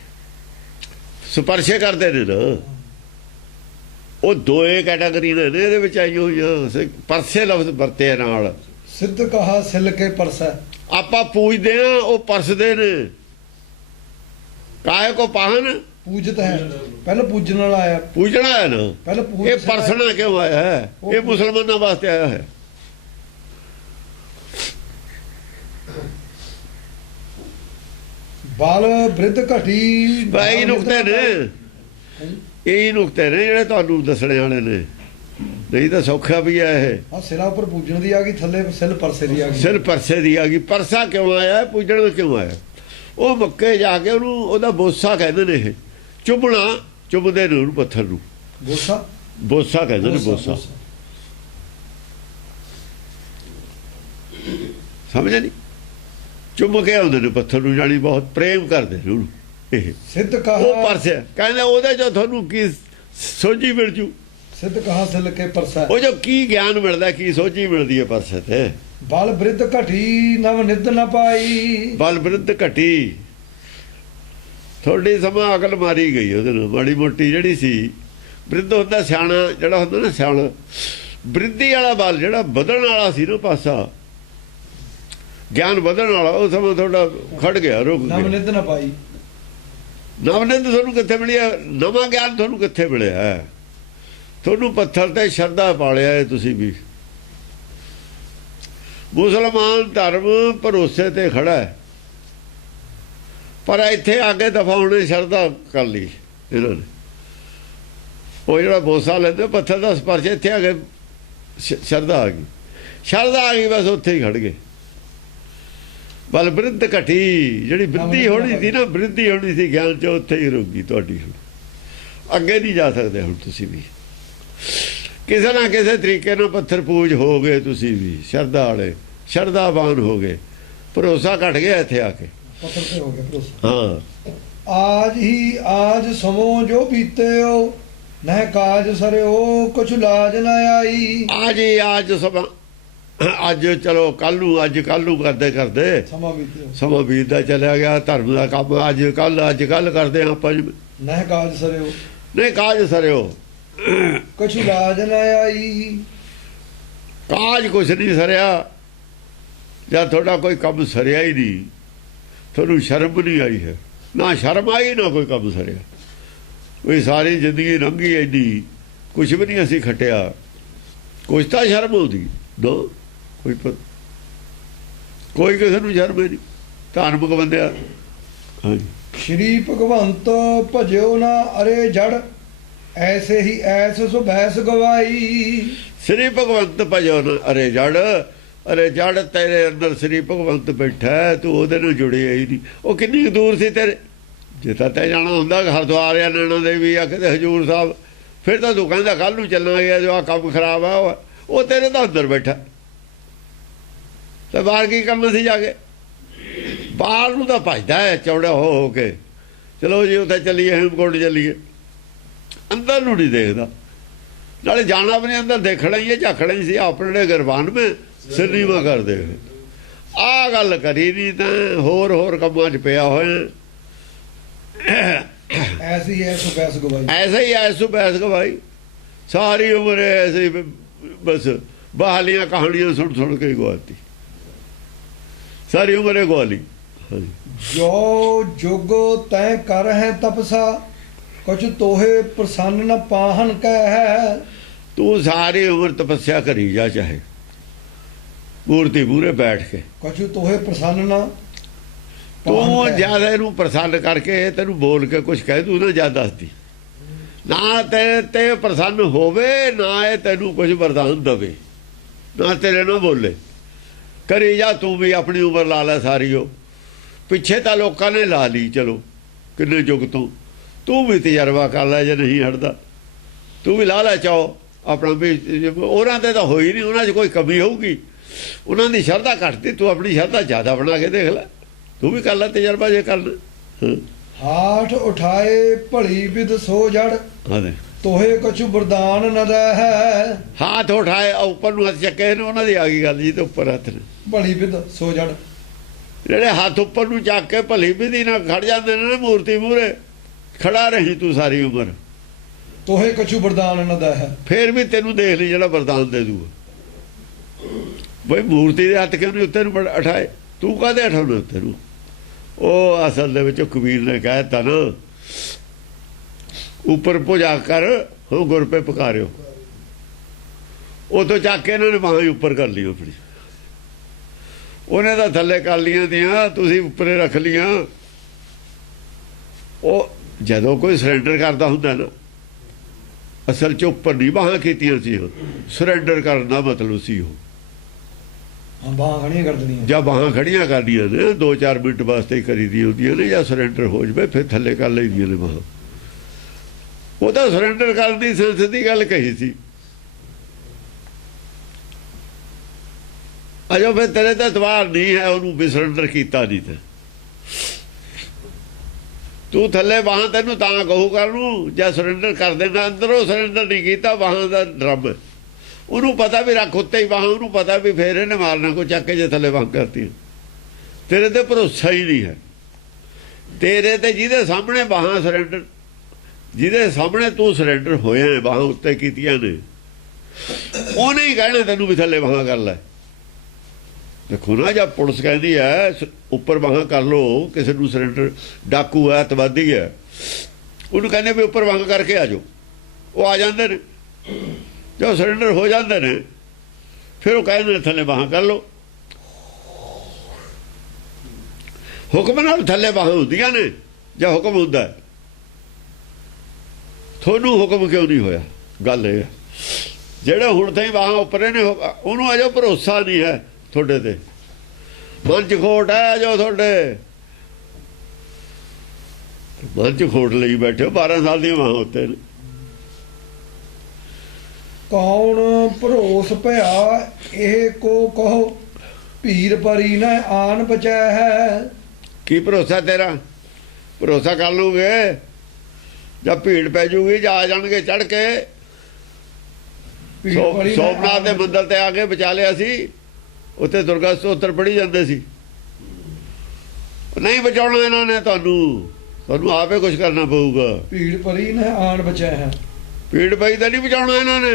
ਸਪਰਸ਼ੇ ਕਰਦੇ ਨੇ ਨਾ। ਉਹ ਦੋਏ ਕੈਟਾਗਰੀ ਨੇ ਇਹਦੇ ਵਿੱਚ ਆਈ ਹੋਈਆਂ। ਪਰਸੇ ਲਫ਼ਜ਼ ਵਰਤੇ ਨਾਲ। ਸਿੱਧ ਕਹਾ ਸਿਲਕੇ ਪਰਸੈ। ਆਪਾਂ ਪੂਜਦੇ ਆ, ਉਹ ਪਰਸਦੇ ਨੇ। ਕਾਹੇ ਕੋ ਪਾਹਨ ਪੂਜਤ ਹੈ, ਪਹਿਲਾਂ ਪੂਜਣ ਵਾਲਾ ਆਇਆ, ਪੂਜਣਾ ਹੈ ਨਾ। ਪਹਿਲਾਂ ਪੂਜ ਇਹ ਪਰਸਣਾ ਕਿਉਂ ਆਇਆ ਹੈ? ਇਹ ਮੁਸਲਮਾਨਾਂ ਵਾਸਤੇ ਆਇਆ ਹੈ। ਬਾਲ ਬ੍ਰਿਧ ਘਟੀ ਬਾਈ ਨੁਕਤੇ ਨੇ, ਇਹ ਨੁਕਤੇ ਨੇ ਜਿਹੜੇ ਤੁਹਾਨੂੰ ਦੱਸਣੇ ਵਾਲੇ ਨੇ, ਨਹੀਂ ਤਾਂ ਸੌਖਾ ਵੀ ਹੈ ਇਹ। ਆ ਸਿਰਾਂ ਉੱਪਰ ਪੂਜਣ ਦੀ ਆ ਗਈ, ਥੱਲੇ ਸਿਰ ਪਰਸੇ ਦੀ ਆ ਗਈ। ਸਿਰ ਪਰਸੇ ਦੀ ਆ ਗਈ। ਪਰਸਾ ਕਿਉਂ ਆਇਆ? ਪੂਜਣ ਕਿਉਂ ਆਇਆ? ਉਹ ਮੱਕੇ ਜਾ ਕੇ ਉਹਨੂੰ ਉਹਦਾ ਬੋਸਾ ਕਹਿੰਦੇ ਨੇ, ਇਹ ਚੁੱਭਣਾ, ਚੁੱਭਦੇ ਨੇ ਉਹਨੂੰ ਪੱਥਰ ਨੂੰ, ਬੋਸਾ, ਬੋਸਾ ਕਹਿੰਦੇ ਨੇ, ਬੋਸਾ। ਸਮਝ ਨਹੀਂ? ਚੁੰਮ ਕੇ ਆਉਂਦੇ ਨੇ ਪੱਥਰ ਨੂੰ, ਜਾਣੀ ਬਹੁਤ ਪ੍ਰੇਮ ਕਰਦੇ ਨੇ ਉਹਨੂੰ। ਇਹ ਸਿੱਧ ਉਹ ਕਹਾ, ਪਰਸੇ ਕਹਿੰਦੇ ਉਹਦੇ ਚੋਂ ਤੁਹਾਨੂੰ ਕੀ ਸੋਝੀ ਮਿਲ ਜੂ? ਸਿੱਧ ਕਹਾ ਸਿਲ ਕੇ ਪਰਸਾ। ਉਹ ਜੋ ਕੀ ਗਿਆਨ ਮਿਲਦਾ, ਕੀ ਸੋਝੀ ਮਿਲਦੀ ਹੈ ਪਰਸੇ ਤੇ? ਬਲ ਬ੍ਰਿਧ ਘਟੀ ਨਵ ਨਿਧ ਨ ਪਾਈ। ਬਲ ਬਿਰਧ ਘਟੀ, ਥੋੜੀ ਸਮਾਂ ਅਕਲ ਮਾਰੀ ਗਈ ਉਹਦੇ ਨਾਲ, ਮਾੜੀ ਮੋਟੀ ਜਿਹੜੀ ਸੀ। ਬਿਰਧ ਹੁੰਦਾ ਸਿਆਣਾ, ਜਿਹੜਾ ਹੁੰਦਾ ਨਾ ਸਿਆਣਾ। ਬਿਰਧੀ ਵਾਲਾ ਬਲ ਜਿਹੜਾ ਵਧਣ ਵਾਲਾ ਸੀ ਨਾ ਪਾਸਾ, ਗਿਆਨ ਵਧਣ ਵਾਲਾ, ਉਹ ਸਮਾਂ ਤੁਹਾਡਾ ਖੜ ਗਿਆ, ਰੁਕ ਨਵ ਗਿਆ। ਨਿਧ ਨ ਪਾਈ। ਨਵਨਿੰਦ ਤੁਹਾਨੂੰ ਕਿੱਥੇ ਮਿਲਿਆ? ਨਵਾਂ ਗਿਆਨ ਤੁਹਾਨੂੰ ਕਿੱਥੇ ਮਿਲਿਆ? ਤੁਹਾਨੂੰ ਪੱਥਰ ਤੇ ਸ਼ਰਧਾ ਪਾਲਿਆ ਹੈ ਤੁਸੀਂ ਵੀ। ਮੁਸਲਮਾਨ ਧਰਮ ਭਰੋਸੇ ਤੇ ਖੜਾ ਹੈ, ਪਰ ਇੱਥੇ ਅੱਗੇ ਦਫਾ ਹੋਣੇ ਸ਼ਰਧਾ ਕਰ ਲਈ ਇਹਨਾਂ ਨੇ। ਉਹ ਜਿਹੜਾ ਬੋਸਾ ਲੈਂਦੇ ਪੱਥਰ ਦਾ ਸਪਰਸ਼, ਇੱਥੇ ਆ ਕੇ ਸ਼ਰਧਾ ਆ ਗਈ, ਸ਼ਰਧਾ ਆ ਗਈ, ਬਸ ਉੱਥੇ ਹੀ ਖੜ ਗਏ। ਬਲ ਬਿਰਧ ਘਟੀ, ਜਿਹੜੀ ਬਿਰਧੀ ਹੋਣੀ ਸੀ ਨਾ, ਬਿਰਧੀ ਹੋਣੀ ਸੀ ਗਿਆਨ ਚ, ਉੱਥੇ ਹੀ ਰੁਕ ਗਈ ਤੁਹਾਡੀ। ਹੁਣ ਅੱਗੇ ਨਹੀਂ ਜਾ ਸਕਦੇ। ਹੁਣ ਤੁਸੀਂ ਵੀ ਕਿਸੇ ਨਾ ਕਿਸੇ ਤਰੀਕੇ ਨਾਲ ਪੱਥਰ ਪੂਜ ਹੋ ਗਏ, ਤੁਸੀਂ ਵੀ ਸ਼ਰਧਾ ਵਾਲੇ, ਸ਼ਰਧਾਵਾਨ ਹੋ ਗਏ, ਭਰੋਸਾ ਘਟ ਗਿਆ ਇੱਥੇ ਆ ਕੇ। ਪੱਥਰ ਤੇ ਹੋ ਗਿਆ ਭਰੋਸਾ। ਹਾਂ, ਆਜ ਹੀ ਆਜ ਸਮੋ ਜੋ ਬੀਤਿਓ, ਨਹਿ ਕਾਜ ਸਰਿਓ ਕੁਛ ਲਾਜ ਨ ਆਈ। ਅੱਜ ਹੀ ਅੱਜ ਸਮਾਂ, ਅੱਜ ਚਲੋ ਕੱਲ ਨੂੰ, ਅੱਜ ਕੱਲ ਨੂੰ ਕਰਦੇ ਕਰਦੇ ਸਮਾਂ ਬੀਤਿਓ, ਸਮਾਂ ਬੀਤਦਾ ਚਲਿਆ ਗਿਆ। ਧਰਮ ਦਾ ਕੰਮ ਅੱਜ ਕੱਲ ਕਰਦੇ ਹਾਂ ਆਪਾਂ। ਨਹਿ ਕਾਜ ਸਰਿਓ ਨਹੀਂ ਕਾਜ ਸਰਿਓ, ਕੁਛ ਲਾਜ ਨ ਆਈ। ਕਾਜ ਕੁਛ ਨਹੀਂ ਸਰਿਆ, ਜਦ ਤੁਹਾਡਾ ਕੋਈ ਕੰਮ ਸਰਿਆ ਹੀ ਨਹੀਂ, ਤੁਹਾਨੂੰ ਸ਼ਰਮ ਨਹੀਂ ਆਈ ਹੈ, ਨਾ ਸ਼ਰਮ ਆਈ, ਨਾ ਕੋਈ ਕੰਮ ਸਰਿਆ। ਕੋਈ ਸਾਰੀ ਜ਼ਿੰਦਗੀ ਲੰਘੀ ਐਡੀ, ਕੁਛ ਵੀ ਨਹੀਂ ਅਸੀਂ ਖੱਟਿਆ, ਕੁਛ ਤਾਂ ਸ਼ਰਮ ਆਉਂਦੀ ਨਾ, ਕੋਈ ਕਿਸੇ ਨੂੰ ਸ਼ਰਮ ਨਹੀਂ। ਧਾਰਮਿਕ ਬੰਦਿਆ। ਹਾਂਜੀ, ਸ਼੍ਰੀ ਭਗਵੰਤ ਭਜਿਓ ਨਾ ਅਰੇ ਜੜ, ਐਸੇ ਹੀ ਐਸ ਸੋ ਬੈਸ ਗਵਾਈ। ਸ੍ਰੀ ਭਗਵੰਤ ਭਜੋ ਨਾ ਅਰੇ ਜੜ, ਅਰੇ ਜੜ ਤੇਰੇ ਅੰਦਰ ਸ੍ਰੀ ਭਗਵੰਤ ਬੈਠਾ, ਤੂੰ ਉਹਦੇ ਨਾਲ ਜੁੜਿਆ ਹੀ ਨਹੀਂ। ਉਹ ਕਿੰਨੀ ਦੂਰ ਸੀ ਤੇਰੇ? ਜੇ ਤਾਂ ਤੈ ਜਾਣਾ ਹੁੰਦਾ ਹਰਿਦੁਆਰ ਜਾਂ ਨੈਣਾ ਦੇਵੀ ਆ ਕਿਤੇ ਹਜੂਰ ਸਾਹਿਬ, ਫਿਰ ਤਾਂ ਤੂੰ ਕਹਿੰਦਾ ਕੱਲ ਨੂੰ ਚੱਲਾਂਗੇ, ਜੋ ਆ ਕੰਮ ਖਰਾਬ ਆ। ਉਹ ਤੇਰੇ ਤਾਂ ਅੰਦਰ ਬੈਠਾ, ਤੇ ਬਾਹਰ ਕੀ ਕਰਨਾ ਸੀ ਜਾ ਕੇ? ਬਾਹਰ ਨੂੰ ਤਾਂ ਭਜਦਾ ਹੈ ਚੌੜਾ ਹੋ ਕੇ, ਚਲੋ ਜੀ ਉੱਥੇ ਚੱਲੀਏ, ਹੇਮਕੁੰਟ ਚੱਲੀਏ, ਅੰਦਰ ਨੂੰ ਨਹੀਂ ਦੇਖਦਾ। ਨਾਲੇ ਜਾਣਾ ਵੀ ਨਹੀਂ ਅੰਦਰ, ਦੇਖਣਾ ਹੀ ਹੈ, ਝਾਕਣਾ ਹੀ ਸੀ। ਆਪਣੇ ਗਰਬਾਨ ਮੇ ਸਿਰਨੀਵਾ ਕਰਦੇ ਆਹ ਗੱਲ ਕਰੀ ਨਹੀਂ ਤਾਂ ਹੋਰ ਕੰਮਾਂ 'ਚ ਪਿਆ ਹੋਇਆ। ਐਸੀ ਐਸ ਸੋ ਬੈਸ ਗਵਾਈ। ਐਸਾ ਹੀ ਐਸੂ ਬੈਸ ਗਵਾਈ, ਸਾਰੀ ਉਮਰ ਐਸੇ ਹੀ ਬਸ ਬਹਾਲੀਆਂ ਕਹਾਣੀਆਂ ਸੁਣ ਕੇ ਗਵਾਤੀ, ਸਾਰੀ ਉਮਰ ਗਵਾਲੀ। ਜੋ ਜੁਗ ਤੈ ਕਰ ਹੈ ਤਪਸਾ, ਕੁਛ ਤੋਹੇ ਪ੍ਰਸੰਨ ਨ ਪਾਹਨ ਕਹਿ। ਤੂੰ ਸਾਰੀ ਉਮਰ ਤਪੱਸਿਆ ਕਰੀ ਜਾ, ਚਾਹੇ ਮੂਰਤੀ ਮੂਹਰੇ ਬੈਠ ਕੇ। ਕੁਛ ਤੋਹੇ ਪ੍ਰਸੰਨ ਨ ਤੂੰ ਜਿਆਦਾ ਇਹਨੂੰ ਪ੍ਰਸੰਨ ਕਰਕੇ, ਤੈਨੂੰ ਬੋਲ ਕੇ ਕੁਛ ਕਹਿ ਦੂ ਨਾ, ਜਾਂ ਦੱਸਦੀ ਨਾ ਤੇ ਪ੍ਰਸੰਨ ਹੋਵੇ, ਨਾ ਇਹ ਤੈਨੂੰ ਕੁਝ ਵਰਦਾਨ ਦਵੇ, ਨਾ ਤੇਰੇ ਨਾਲ ਬੋਲੇ। ਕਰੀ ਜਾ ਤੂੰ ਵੀ, ਆਪਣੀ ਉਮਰ ਲਾ ਲੈ ਸਾਰੀ। ਉਹ ਪਿੱਛੇ ਤਾਂ ਲੋਕਾਂ ਨੇ ਲਾ ਲਈ, ਚਲੋ ਕਿੰਨੇ ਯੁੱਗ ਤੋਂ। ਤੂੰ ਵੀ ਤਜਰਬਾ ਕਰ ਲੈ, ਜੇ ਨਹੀਂ ਹਟਦਾ ਤੂੰ ਵੀ ਲਾ ਲੈ ਚਾਓ ਆਪਣਾ ਵੀ। ਉਹਨਾਂ ਤੇ ਤਾਂ ਹੋਈ ਨਹੀਂ, ਉਹਨਾਂ 'ਚ ਕੋਈ ਕਮੀ ਹੋਊਗੀ, ਉਹਨਾਂ ਦੀ ਸ਼ਰਧਾ ਘੱਟਦੀ, ਤੂੰ ਆਪਣੀ ਸ਼ਰਧਾ ਜ਼ਿਆਦਾ ਬਣਾ ਕੇ ਦੇਖ ਲੈ, ਤੂੰ ਵੀ ਕਰ ਲੈ ਤਜਰਬਾ ਜੇ ਕਰਨਾ। ਹਾਠ ਉਠਾਏ ਭਲੀ ਵਿਦ ਸੋ ਜੜ, ਤੋਹੇ ਕੁਛ ਵਰਦਾਨ ਨ ਦਹਿ। ਹੱਥ ਉਠਾਏ, ਉੱਪਰ ਨੂੰ ਹੱਥ ਚੱਕੇ ਨੇ, ਉਹਨਾਂ ਦੀ ਆ ਗਈ ਗੱਲ ਜੀ, ਤੇ ਉੱਪਰ ਹੱਥ ਨੇ। ਭਲੀ ਵਿਦ ਸੋ ਜੜ, ਜਿਹੜੇ ਹੱਥ ਉੱਪਰ ਨੂੰ ਚੱਕ ਕੇ ਭਲੀ ਵਿਧੀ ਨਾਲ ਖੜ ਜਾਂਦੇ ਨੇ ਨਾ ਮੂਰਤੀ ਮੂਹਰੇ, ਖੜਾ ਰਹੀ ਤੂੰ ਸਾਰੀ ਉਮਰ, ਤੋਹੇ ਕੁਛ ਵਰਦਾਨ ਨ ਦਹਿ। ਫੇਰ ਵੀ ਤੈਨੂੰ ਦੇਖ ਲਈ ਜਿਹੜਾ ਵਰਦਾਨ ਦੇ ਦੂਗਾ। ਬਈ ਮੂਰਤੀ ਦੇ ਹੱਥ ਕਿਉਂ ਨਹੀਂ ਉੱਤੇ ਨੂੰ ਉਠਾਏ? ਤੂੰ ਕਾਹਦੇ ਉਠਾਉਣਾ ਉੱਤੇ ਨੂੰ? ਉਹ ਅਸਲ ਦੇ ਵਿੱਚ ਕਬੀਰ ਨੇ ਕਹਿ ਤਾ ਨਾ, ਉੱਪਰ ਭੁਜਾ ਕਰ ਹੋ ਗੁਰ ਪੇ ਪੁਕਾਰਿਓ। ਉਹ ਤੋਂ ਚੱਕ ਕੇ ਇਹਨਾਂ ਨੇ ਬਾਹਾਂ ਹੀ ਉੱਪਰ ਕਰ ਲਈ ਆਪਣੀ, ਉਹਨੇ ਤਾਂ ਥੱਲੇ ਕਰ ਲੀਆਂ ਦੀਆਂ, ਤੁਸੀਂ ਉੱਪਰੇ ਰੱਖ ਲੀਆਂ। ਉਹ ਜਦੋਂ ਕੋਈ ਸਰੈਂਡਰ ਕਰਦਾ ਹੁੰਦਾ ਨਾ, ਅਸਲ 'ਚ ਉੱਪਰ ਨਹੀਂ ਬਾਹਾਂ ਕੀਤੀਆਂ ਸੀ, ਸਰੈਂਡਰ ਕਰਨ ਦਾ ਮਤਲਬ ਸੀ ਉਹ ਬਾਹਾਂ ਖੜੀਆਂ ਕਰ ਦੇਣੀਆਂ, ਜਾਂ ਬਾਹਾਂ ਖੜੀਆਂ ਕਰਦੀਆਂ ਨੇ 2-4 ਮਿੰਟ ਵਾਸਤੇ ਹੀ ਕਰੀਦੀਆਂ ਹੁੰਦੀਆਂ ਨੇ, ਜਾਂ ਸਰੈਂਡਰ ਹੋ ਜਾਵੇ ਫਿਰ ਥੱਲੇ ਕਰ ਲਈਦੀਆਂ ਨੇ ਬਾਹਾਂ। ਉਹ ਤਾਂ ਸਰੈਂਡਰ ਕਰਨ ਦੀ ਸੈਂਸ ਦੀ ਗੱਲ ਕਹੀ ਸੀ। ਅਜੋ ਫਿਰ ਤੇਰੇ ਤਾਂ ਦਵਾਰ ਨਹੀਂ ਹੈ, ਉਹਨੂੰ ਵੀ ਸਰੈਂਡਰ ਕੀਤਾ ਨਹੀਂ ਤੇ ਤੂੰ ਥੱਲੇ ਬਾਹਾਂ ਤੈਨੂੰ ਤਾਂ ਕਹੂ ਕਰ ਨੂੰ, ਜਾਂ ਸਰੈਂਡਰ ਕਰ ਦੇਣਾ। ਅੰਦਰੋਂ ਸਰੈਂਡਰ ਨਹੀਂ ਕੀਤਾ, ਬਾਹਾਂ ਦਾ ਡਰਮ ਉਹਨੂੰ ਪਤਾ ਵੀ ਰੱਖ ਉੱਤੇ ਹੀ ਬਾਹਾਂ, ਉਹਨੂੰ ਪਤਾ ਵੀ ਫੇਰ ਇਹਨੇ ਮਾਰਨਾ ਕੋਈ ਚੱਕ ਕੇ ਜੇ ਥੱਲੇ ਬਾਹਾਂ ਕਰਤੀ। ਤੇਰੇ ਤੇ ਭਰੋਸਾ ਹੀ ਨਹੀਂ ਹੈ, ਤੇਰੇ ਤੇ ਜਿਹਦੇ ਸਾਹਮਣੇ ਬਾਹਾਂ ਸਰੈਂਡਰ, ਜਿਹਦੇ ਸਾਹਮਣੇ ਤੂੰ ਸਰੈਂਡਰ ਹੋਇਆ ਬਾਹਾਂ ਉੱਤੇ ਕੀਤੀਆਂ ਨੇ, ਉਹਨੇ ਹੀ ਕਹਿਣਾ ਤੈਨੂੰ ਵੀ ਥੱਲੇ ਬਾਹਾਂ ਕਰ ਲੈ। ਦੇਖੋ ਨਾ, ਜਦ ਪੁਲਿਸ ਕਹਿੰਦੀ ਹੈ ਉੱਪਰ ਬਾਹਾਂ ਕਰ ਲੋ, ਕਿਸੇ ਨੂੰ ਸਰੈਂਡਰ, ਡਾਕੂ ਹੈ, ਅਤਵਾਦੀ ਹੈ, ਉਹਨੂੰ ਕਹਿੰਦੇ ਵੀ ਉੱਪਰ ਬਾਹਾਂ ਕਰਕੇ ਆ ਜਾਓ, ਉਹ ਆ ਜਾਂਦੇ ਨੇ। ਜਦੋਂ ਸਰੈਂਡਰ ਹੋ ਜਾਂਦੇ ਨੇ ਫਿਰ ਉਹ ਕਹਿੰਦੇ ਨੇ ਥੱਲੇ ਬਾਹਾਂ ਕਰ ਲੋ। ਹੁਕਮ ਨਾਲ ਥੱਲੇ ਬਾਹਾਂ ਹੁੰਦੀਆਂ ਨੇ ਜਾਂ ਹੁਕਮ ਹੁੰਦਾ? ਤੁਹਾਨੂੰ ਹੁਕਮ ਕਿਉਂ ਨਹੀਂ ਹੋਇਆ? ਗੱਲ ਇਹ ਹੈ, ਜਿਹੜੇ ਹੁਣ ਤਾਈਂ ਬਾਹਾਂ ਉੱਪਰੇ ਨੇ ਉਹਨੂੰ ਅਜੇ ਭਰੋਸਾ ਨਹੀਂ ਹੈ ਤੁਹਾਡੇ ਤੇ, ਮਨ 'ਚ ਖੋਟ ਹੈ ਜੋ ਤੁਹਾਡੇ ਮਨ 'ਚ ਖੋਟ ਲਈ ਬੈਠੇ ਹੋ। 12 ਸਾਲ ਦੀਆਂ ਬਾਹਾਂ ਉੱਤੇ ਨੇ। ਕੌਣ ਭਰੋਸ ਭਇਆ ਇਹ ਕੋ ਕਹੋ, ਭੀਰ ਪਰੀ ਨਾ ਆਨ ਬਚੈ ਹੈ। ਕੀ ਭਰੋਸਾ ਤੇਰਾ? ਭਰੋਸਾ ਕਰ ਲੂਗੇ ਜਦ ਭੀੜ ਪੈ ਜੂਗੀ, ਜਾਂ ਆ ਜਾਣਗੇ ਚੜ ਕੇ। ਸੋਮਨਾਥ ਦੇ ਮੰਦਰ ਤੇ ਆ ਕੇ ਬਚਾ ਲਿਆ ਸੀ, ਉੱਥੇ ਦੁਰਗਾ ਸਤੋਤਰ ਪੜ੍ਹੀ ਜਾਂਦੇ ਸੀ। ਨਹੀਂ ਬਚਾਉਣਾ ਇਹਨਾਂ ਨੇ, ਤੁਹਾਨੂੰ ਆਪੇ ਕੁਝ ਕਰਨਾ ਪਊਗਾ। ਭੀੜ ਪਰੀ ਨਾ ਆਨ ਬਚੈ ਹੈ, ਭੀੜ ਪਈ ਤਾਂ ਨਹੀਂ ਬਚਾਉਣਾ ਇਹਨਾਂ ਨੇ।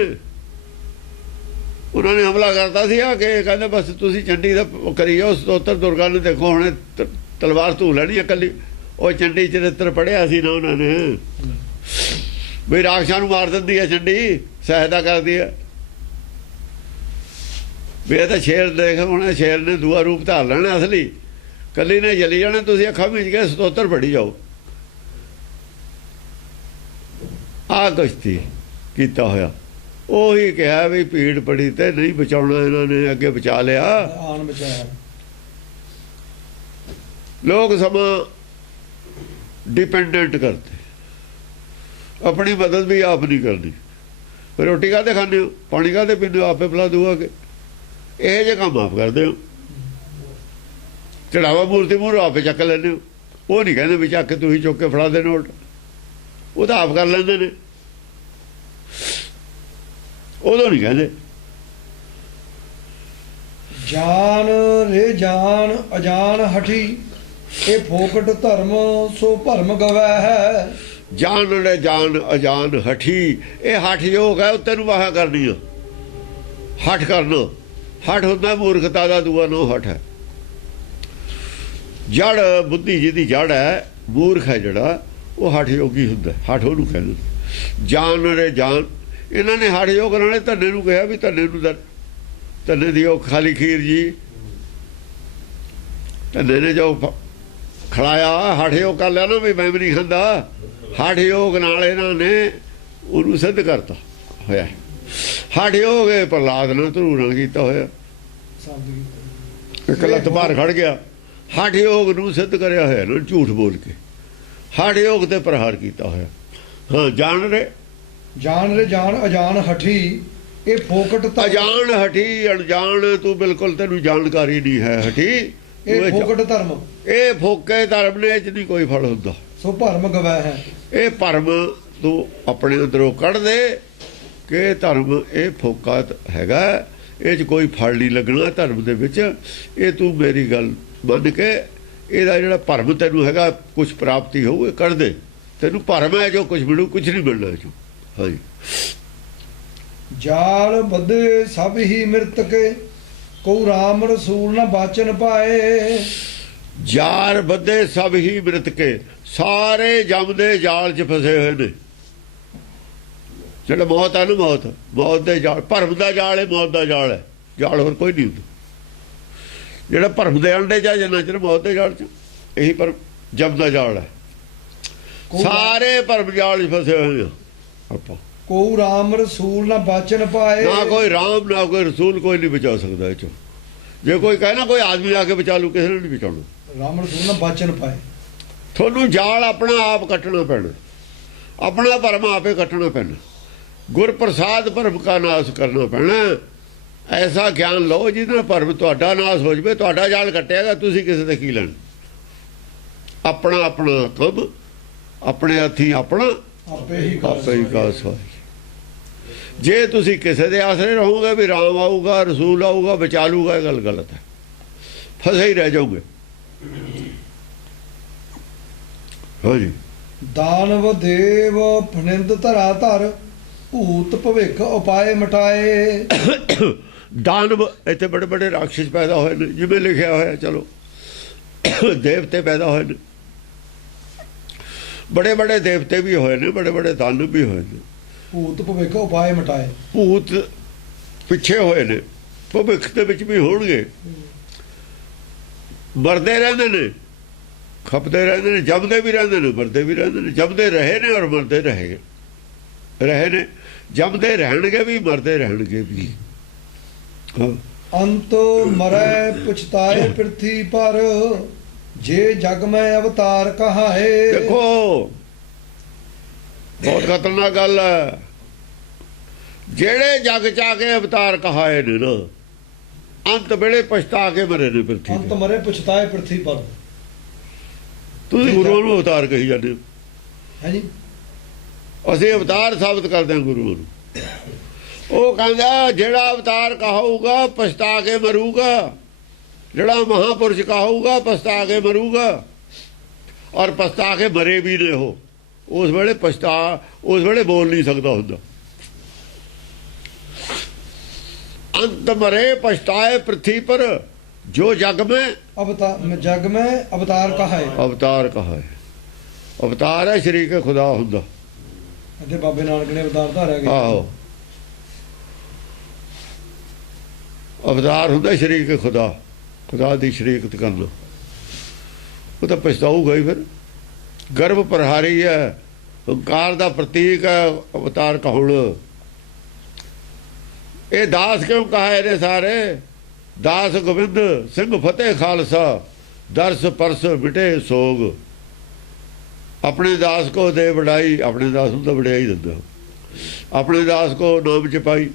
ਉਹਨਾਂ ਨੇ ਹਮਲਾ ਕਰਤਾ ਸੀ ਆ ਕੇ, ਕਹਿੰਦੇ ਬਸ ਤੁਸੀਂ ਚੰਡੀ ਦਾ ਕਰੀ ਜਾਓ ਸਤੋਤਰ। ਦੁਰਗਾ ਨੇ ਦੇਖੋ ਹੁਣ ਤਲਵਾਰ ਧੂ ਲੈਣੀ ਇਕੱਲੀ। ਉਹ ਚੰਡੀ ਚਰਿੱਤਰ ਪੜ੍ਹਿਆ ਸੀ ਨਾ ਉਹਨਾਂ ਨੇ, ਵੀ ਰਾਖਸ਼ਾਂ ਨੂੰ ਮਾਰ ਦਿੰਦੀ ਹੈ ਚੰਡੀ, ਸਹਾਇਤਾ ਕਰਦੀ ਹੈ। ਵੀ ਇਹ ਤਾਂ ਸ਼ੇਰ ਦੇਖ, ਹੁਣ ਸ਼ੇਰ ਨੇ ਦੂਆ ਰੂਪ ਧਾਰ ਲੈਣਾ ਅਸਲੀ, ਕੱਲੀ ਨੇ ਜਲੀ ਜਾਣਾ। ਤੁਸੀਂ ਅੱਖਾਂ ਮੀਚ ਕੇ ਸਤੋਤਰ ਪੜ੍ਹੀ ਜਾਓ। ਆਹ ਕੁਸ਼ਤੀ ਕੀਤਾ ਹੋਇਆ। ਉਹੀ ਕਿਹਾ ਵੀ ਭੀੜ ਪੜੀ ਤੇ ਨਹੀਂ ਬਚਾਉਣਾ ਇਹਨਾਂ ਨੇ, ਅੱਗੇ ਬਚਾ ਲਿਆ। ਆਨ ਬਚਾਇਆ। ਲੋਕ ਸਮਾਂ ਡਿਪੈਂਡੈਂਟ ਕਰਦੇ, ਆਪਣੀ ਮਦਦ ਵੀ ਆਪ ਨਹੀਂ ਕਰਨੀ। ਫਿਰ ਰੋਟੀ ਕਾਹਦੇ ਖਾਂਦੇ ਹੋ, ਪਾਣੀ ਕਾਹਦੇ ਪੀਂਦੇ ਹੋ, ਆਪੇ ਪਿਲਾ ਦੂਆ ਕੇ। ਇਹ ਜਿਹੇ ਕੰਮ ਆਪ ਕਰਦੇ ਹੋ। ਚੜਾਵਾ ਮੂਰਤੀ ਮੂਹਰੋਂ ਆਪੇ ਚੱਕ ਲੈਂਦੇ ਹੋ। ਉਹ ਨਹੀਂ ਕਹਿੰਦੇ ਵੀ ਚੱਕ ਕੇ ਤੁਸੀਂ ਚੁੱਕ ਕੇ ਫੜਾ ਦੇ ਨੋਟ, ਉਹ ਤਾਂ ਆਪ ਕਰ ਲੈਂਦੇ ਨੇ। ਉਦੋਂ ਨਹੀਂ ਕਹਿੰਦੇ। ਜਾਨ ਰੇ ਜਾਨ ਅਜਾਨ ਹਠੀ, ਇਹ ਫੋਕਟ ਧਰਮ ਸੋ ਭਰਮ ਗਵੈ ਹੈ। ਜਾਨ ਰੇ ਜਾਨ ਅਜਾਨ ਹਠੀ, ਇਹ ਹਠ ਯੋਗ ਹੈ, ਉੱਤੇ ਨੂੰ ਵਾਹਾ ਕਰਨੀ ਆ। ਹਠ ਕਰਨਾ, ਹਠ ਹੁੰਦਾ ਮੂਰਖਤਾ ਦਾ ਦੂਆ ਨੋ ਹਠ ਹੈ। ਜੜ ਬੁੱਧੀ ਜਿਹਦੀ ਜੜ ਹੈ, ਮੂਰਖ ਹੈ ਜਿਹੜਾ, ਉਹ ਹਠ ਯੋਗੀ ਹੁੰਦਾ। ਹਠ ਉਹਨੂੰ ਕਹਿੰਦੇ। ਜਾਨ ਰੇ ਜਾਨ, ਇਹਨਾਂ ਨੇ ਹਠ ਯੋਗ ਨਾਲੇ ਧੰਨੇ ਨੂੰ ਕਿਹਾ ਵੀ ਧੰਨੇ ਨੂੰ ਧੰਨੇ ਦੀ ਉਹ ਖਾਲੀ ਖੀਰ ਜੀ, ਧੰਨੇ ਨੇ ਜੋ ਖੜਾਇਆ ਹਠ ਯੋਗ ਕਰ ਲਿਆ ਨਾ ਵੀ ਮੈਂ ਵੀ ਨਹੀਂ ਖਾਂਦਾ। ਹਠ ਯੋਗ ਨਾਲ ਇਹਨਾਂ ਨੇ ਉਹਨੂੰ ਸਿੱਧ ਕਰਤਾ ਹੋਇਆ। ਹਠ ਯੋਗ ਪ੍ਰਹਲਾਦ ਨੇ ਧਰੂ ਨਾਲ ਕੀਤਾ ਹੋਇਆ, ਇੱਕ ਲੱਤ ਬਾਹਰ ਖੜ ਗਿਆ। ਹਠ ਯੋਗ ਨੂੰ ਸਿੱਧ ਕਰਿਆ ਹੋਇਆ ਨਾ ਝੂਠ ਬੋਲ ਕੇ। ਹਠ ਯੋਗ ਤੇ ਪ੍ਰਹਾਰ ਕੀਤਾ ਹੋਇਆ। ਹਾਂ, ਜਾਣ ਰੇ ਜਾਨ ਅਜਾਨ ਹਠੀ, ਇਹ ਫੋਕਟ ਅਜਾਨ ਹਠੀ, ਅਣਜਾਣ ਤੂੰ ਬਿਲਕੁਲ, ਤੈਨੂੰ ਜਾਣਕਾਰੀ ਨਹੀਂ ਹੈ। ਹਠੀ ਇਹ ਫੋਕਟ ਧਰਮ, ਇਹ ਫੋਕੇ ਧਰਮ ਨੇ, ਚ ਨਹੀਂ ਕੋਈ ਫਲ ਹੁੰਦਾ। ਸੋ ਭਰਮ ਗਵੈ ਹੈ, ਇਹ ਭਰਮ ਤੂੰ ਆਪਣੇ ਅੰਦਰੋਂ ਕੱਢ ਦੇ ਕਿ ਧਰਮ ਇਹ ਫੋਕਾ ਹੈਗਾ, ਇਹ 'ਚ ਕੋਈ ਫਲ ਨਹੀਂ ਲੱਗਣਾ ਧਰਮ ਦੇ ਵਿੱਚ। ਇਹ ਤੂੰ ਮੇਰੀ ਗੱਲ ਮੰਨ ਕੇ ਇਹਦਾ ਜਿਹੜਾ ਭਰਮ ਤੈਨੂੰ ਹੈਗਾ, ਕੁਛ ਪ੍ਰਾਪਤੀ ਹੋਊ, ਇਹ ਕੱਢ ਦੇ। ਤੈਨੂੰ ਭਰਮ ਹੈ ਜੋ ਕੁਛ ਮਿਲੂ, ਕੁਛ ਨਹੀਂ ਮਿਲਣਾ ਜੋ। ਹਾਂਜੀ, ਜਾਲ ਬੱਧੇ ਸਭ ਹੀ ਮਿਰਤ ਕੇ, ਕਉ ਰਾਮ ਰਸੂਲ ਨਾ ਬਾਚਨ ਪਾਏ। ਜਾਰ ਬੱਧੇ ਸਭ ਹੀ ਮ੍ਰਿਤ ਕੇ, ਸਾਰੇ ਜਮ ਦੇ ਜਾਲ 'ਚ ਫਸੇ ਹੋਏ ਨੇ। ਜਿਹੜਾ ਮੌਤ ਹੈ ਨਾ, ਮੌਤ ਦੇ ਜਾਲ, ਭਰਮ ਦਾ ਜਾਲ ਹੈ, ਮੌਤ ਦਾ ਜਾਲ ਹੈ, ਜਾਲ ਹੋਰ ਕੋਈ ਨਹੀਂ ਹੁੰਦਾ। ਜਿਹੜਾ ਭਰਮ ਦੇ ਅੰਡੇ 'ਚ ਜਿੰਨਾ ਚਿਰ ਮੌਤ ਦੇ ਜਾਲ 'ਚ, ਇਹੀ ਪਰ ਜਮ ਦਾ ਜਾਲ ਹੈ। ਸਾਰੇ ਭਰਮ ਜਾਲ 'ਚ ਫਸੇ ਹੋਏ ਆ ਆਪਾਂ। ਕੋ ਰਾਮ ਰਸੂਲ ਨਾ ਬਾਚਨ ਪਾਏ, ਨਾ ਕੋਈ ਰਾਮ ਨਾ ਕੋਈ ਰਸੂਲ, ਕੋਈ ਨਹੀਂ ਬਚਾ ਸਕਦਾ ਇਹ 'ਚੋਂ। ਜੇ ਕੋਈ ਕਹੇ ਨਾ ਕੋਈ ਆਦਮੀ ਆ ਕੇ ਬਚਾ ਲੂ, ਕਿਸੇ ਨੇ ਨਹੀਂ ਬਚਾਉਣਾ। ਰਾਮ ਰਸੂਲ ਨਾ ਬਾਚਨ ਪਾਏ। ਤੁਹਾਨੂੰ ਜਾਲ ਆਪਣਾ ਆਪ ਕੱਟਣਾ ਪੈਣਾ, ਆਪਣਾ ਭਰਮ ਆਪੇ ਕੱਟਣਾ ਪੈਣਾ। ਗੁਰ ਪ੍ਰਸਾਦ ਭਰਮ ਕਾ ਨਾਸ਼ ਕਰਨਾ ਪੈਣਾ। ਐਸਾ ਗਿਆਨ ਲਓ ਜਿਹਦੇ ਨਾਲ ਭਰਮ ਤੁਹਾਡਾ ਨਾਸ਼ ਹੋ ਜਾਵੇ। ਤੁਹਾਡਾ ਜਾਲ ਕੱਟਿਆਗਾ, ਤੁਸੀਂ ਕਿਸੇ ਦੇ ਕੀ ਲੈਣ। ਆਪਣਾ ਆਪਣਾ ਕੰਮ ਆਪਣੇ ਹੱਥੀਂ, ਆਪਣਾ ਆਪੇ ਹੀ ਕਾਸ ਹੋਏ। ਜੇ ਤੁਸੀਂ ਕਿਸੇ ਦੇ ਆਸਰੇ ਰਹੋਗੇ ਵੀ ਰਾਮ ਆਊਗਾ, ਰਸੂਲ ਆਊਗਾ, ਬਚਾ ਲੂਗਾ, ਇਹ ਗੱਲ ਗਲਤ ਹੈ। ਫਸੇ ਹੀ ਰਹਿ ਜਾਓਗੇ। ਹਾਂਜੀ। ਦਾਨਵ ਦੇਵ ਫਨਿੰਦ ਧਰਾ ਧਰ, ਭੂਤ ਭਵਿੱਖ ਉਪਾਏ ਮਟਾਏ। ਦਾਨਵ ਇੱਥੇ ਬੜੇ ਬੜੇ ਰਾਖਸ਼ ਪੈਦਾ ਹੋਏ ਨੇ, ਜਿਵੇਂ ਲਿਖਿਆ ਹੋਇਆ। ਚਲੋ ਦੇਵਤੇ ਪੈਦਾ ਹੋਏ ਨੇ, ਬੜੇ ਬੜੇ ਦੇਵਤੇ ਵੀ ਹੋਏ ਨੇ, ਬੜੇ ਬੜੇ ਦਾਨਵ ਵੀ ਹੋਏ ਨੇ। ਭੂਤ ਭਵਿੱਖ ਉਪਾਏ ਮਟਾਏ। ਭੂਤ ਪਿੱਛੇ ਹੋਏ ਨੇ, ਭਵਿੱਖ ਦੇ ਵਿੱਚ ਵੀ ਹੋਣਗੇ। ਮਰਦੇ ਰਹਿੰਦੇ ਨੇ, ਖਪਦੇ ਰਹਿੰਦੇ ਨੇ, ਜੰਮਦੇ ਵੀ ਰਹਿੰਦੇ ਨੇ, ਮਰਦੇ ਵੀ ਰਹਿੰਦੇ ਨੇ। ਜੰਮਦੇ ਰਹੇ ਨੇ ਔਰ ਮਰਦੇ ਰਹੇ ਨੇ। ਜੰਮਦੇ ਰਹਿਣਗੇ ਵੀ, ਮਰਦੇ ਰਹਿਣਗੇ ਵੀ। ਅੰਤ ਮਰੈ ਪਛਤਾਏ ਪ੍ਰਿਥੀ ਪਰ, ਜੇ ਜਗ ਮੈਂ ਅਵਤਾਰ ਕਹਾਏ। ਦੇਖੋ ਬਹੁਤ ਖਤਰਨਾਕ ਗੱਲ ਹੈ। ਜਿਹੜੇ ਜਗ ਚ ਆ ਕੇ ਅਵਤਾਰ ਕਹਾਏ ਨੇ ਨਾ, ਅੰਤ ਵੇਲੇ ਪਛਤਾ ਕੇ ਮਰੇ ਨੇ ਪ੍ਰਿਥੀ। ਅੰਤ ਮਰੇ ਪਛਤਾਏ ਪ੍ਰਿਥੀ ਪਰ। ਤੁਸੀਂ ਗੁਰੂ ਨੂੰ ਅਵਤਾਰ ਕਹੀ ਜਾਂਦੇ ਹੋ। ਹਾਂਜੀ, ਅਸੀਂ ਅਵਤਾਰ ਸਾਬਤ ਕਰਦੇ ਹਾਂ ਗੁਰੂ ਨੂੰ। ਉਹ ਕਹਿੰਦਾ ਜਿਹੜਾ ਅਵਤਾਰ ਕਹਾਊਗਾ ਪਛਤਾ ਕੇ ਮਰੂਗਾ। ਜਿਹੜਾ ਮਹਾਪੁਰਸ਼ ਕਹਾਊਗਾ ਪਛਤਾ ਕੇ ਮਰੂਗਾ, ਔਰ ਪਛਤਾ ਕੇ ਮਰੇ ਵੀ ਨੇ ਉਹ। ਉਸ ਵੇਲੇ ਉਸ ਵੇਲੇ ਬੋਲ ਨਹੀਂ ਸਕਦਾ ਹੁੰਦਾ। ਅੰਤ ਮਰੇ ਪਛਤਾਏ ਪ੍ਰਿਥੀ ਪਰ, ਜੋ ਜਗ में ਜਗ में ਅਵਤਾਰ ਕਹਾਏ। ਅਵਤਾਰ ਕਹਾਏ। ਅਵਤਾਰ ਹੈ ਸ਼ਰੀਕ ਖੁਦਾ ਹੁੰਦਾ। ਅਤੇ ਬਾਬੇ ਨਾਨਕ ਨੇ ਅਵਤਾਰ ਧਾਰਿਆ ਗਿਆ। ਆਹੋ, ਅਵਤਾਰ ਹੁੰਦਾ ਸ਼ਰੀਕ ਖੁਦਾ, ਖੁਦਾ ਦੀ ਸ਼ਰੀਕਤ ਕਰਨਾ। ਉਹ ਤਾਂ ਪਛਤਾਊਗਾ ਹੀ ਫਿਰ। ਗਰਭ ਪ੍ਰਹਾਰੀ ਹੈ, ਹੰਕਾਰ ਦਾ ਪ੍ਰਤੀਕ ਹੈ ਅਵਤਾਰ ਕਹਾਉਣ। ਇਹ ਦਾਸ ਕਿਉਂ ਕਹਾਏ ਨੇ ਸਾਰੇ? ਦਾਸ ਗੋਬਿੰਦ ਸਿੰਘ ਫਤਿਹ ਖਾਲਸਾ, ਦਰਸ ਪਰਸ ਮਿਟੇ ਸੋਗ। अपने दास को दे बढ़ाई, अपने दास को तो बढ़ाई दिंदा। अपने दास को नाम चपाई,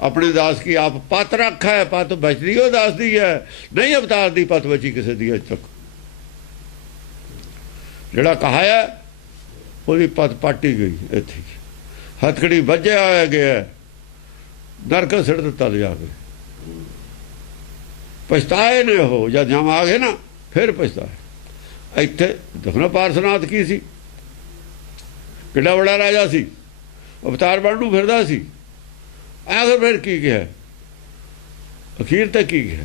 अपने दास की आप पत रखा है। पत बचदी वो दास दी है, नहीं अवतार दी पत बची किसी दी अज तक। जिहड़ा कहाया ਉਹਦੀ पत पाटी गई। इत्थे हथकड़ी वज्या गया, नरक सिट दिता लिजा के। पछताए ने हो, जब जम आ गए ना फिर पछताए। ਇੱਥੇ ਦੇਖਣਾ ਪਾਰਸਨਾਥ ਕੀ ਸੀ, ਕਿੱਡਾ ਬੜਾ ਰਾਜਾ ਸੀ, ਅਵਤਾਰ ਬਣ ਨੂੰ ਫਿਰਦਾ ਸੀ। ਆਖਰ ਫਿਰ ਕੀ ਕਿਹਾ, ਅਖੀਰ ਤੱਕ ਕੀ ਕਿਹਾ?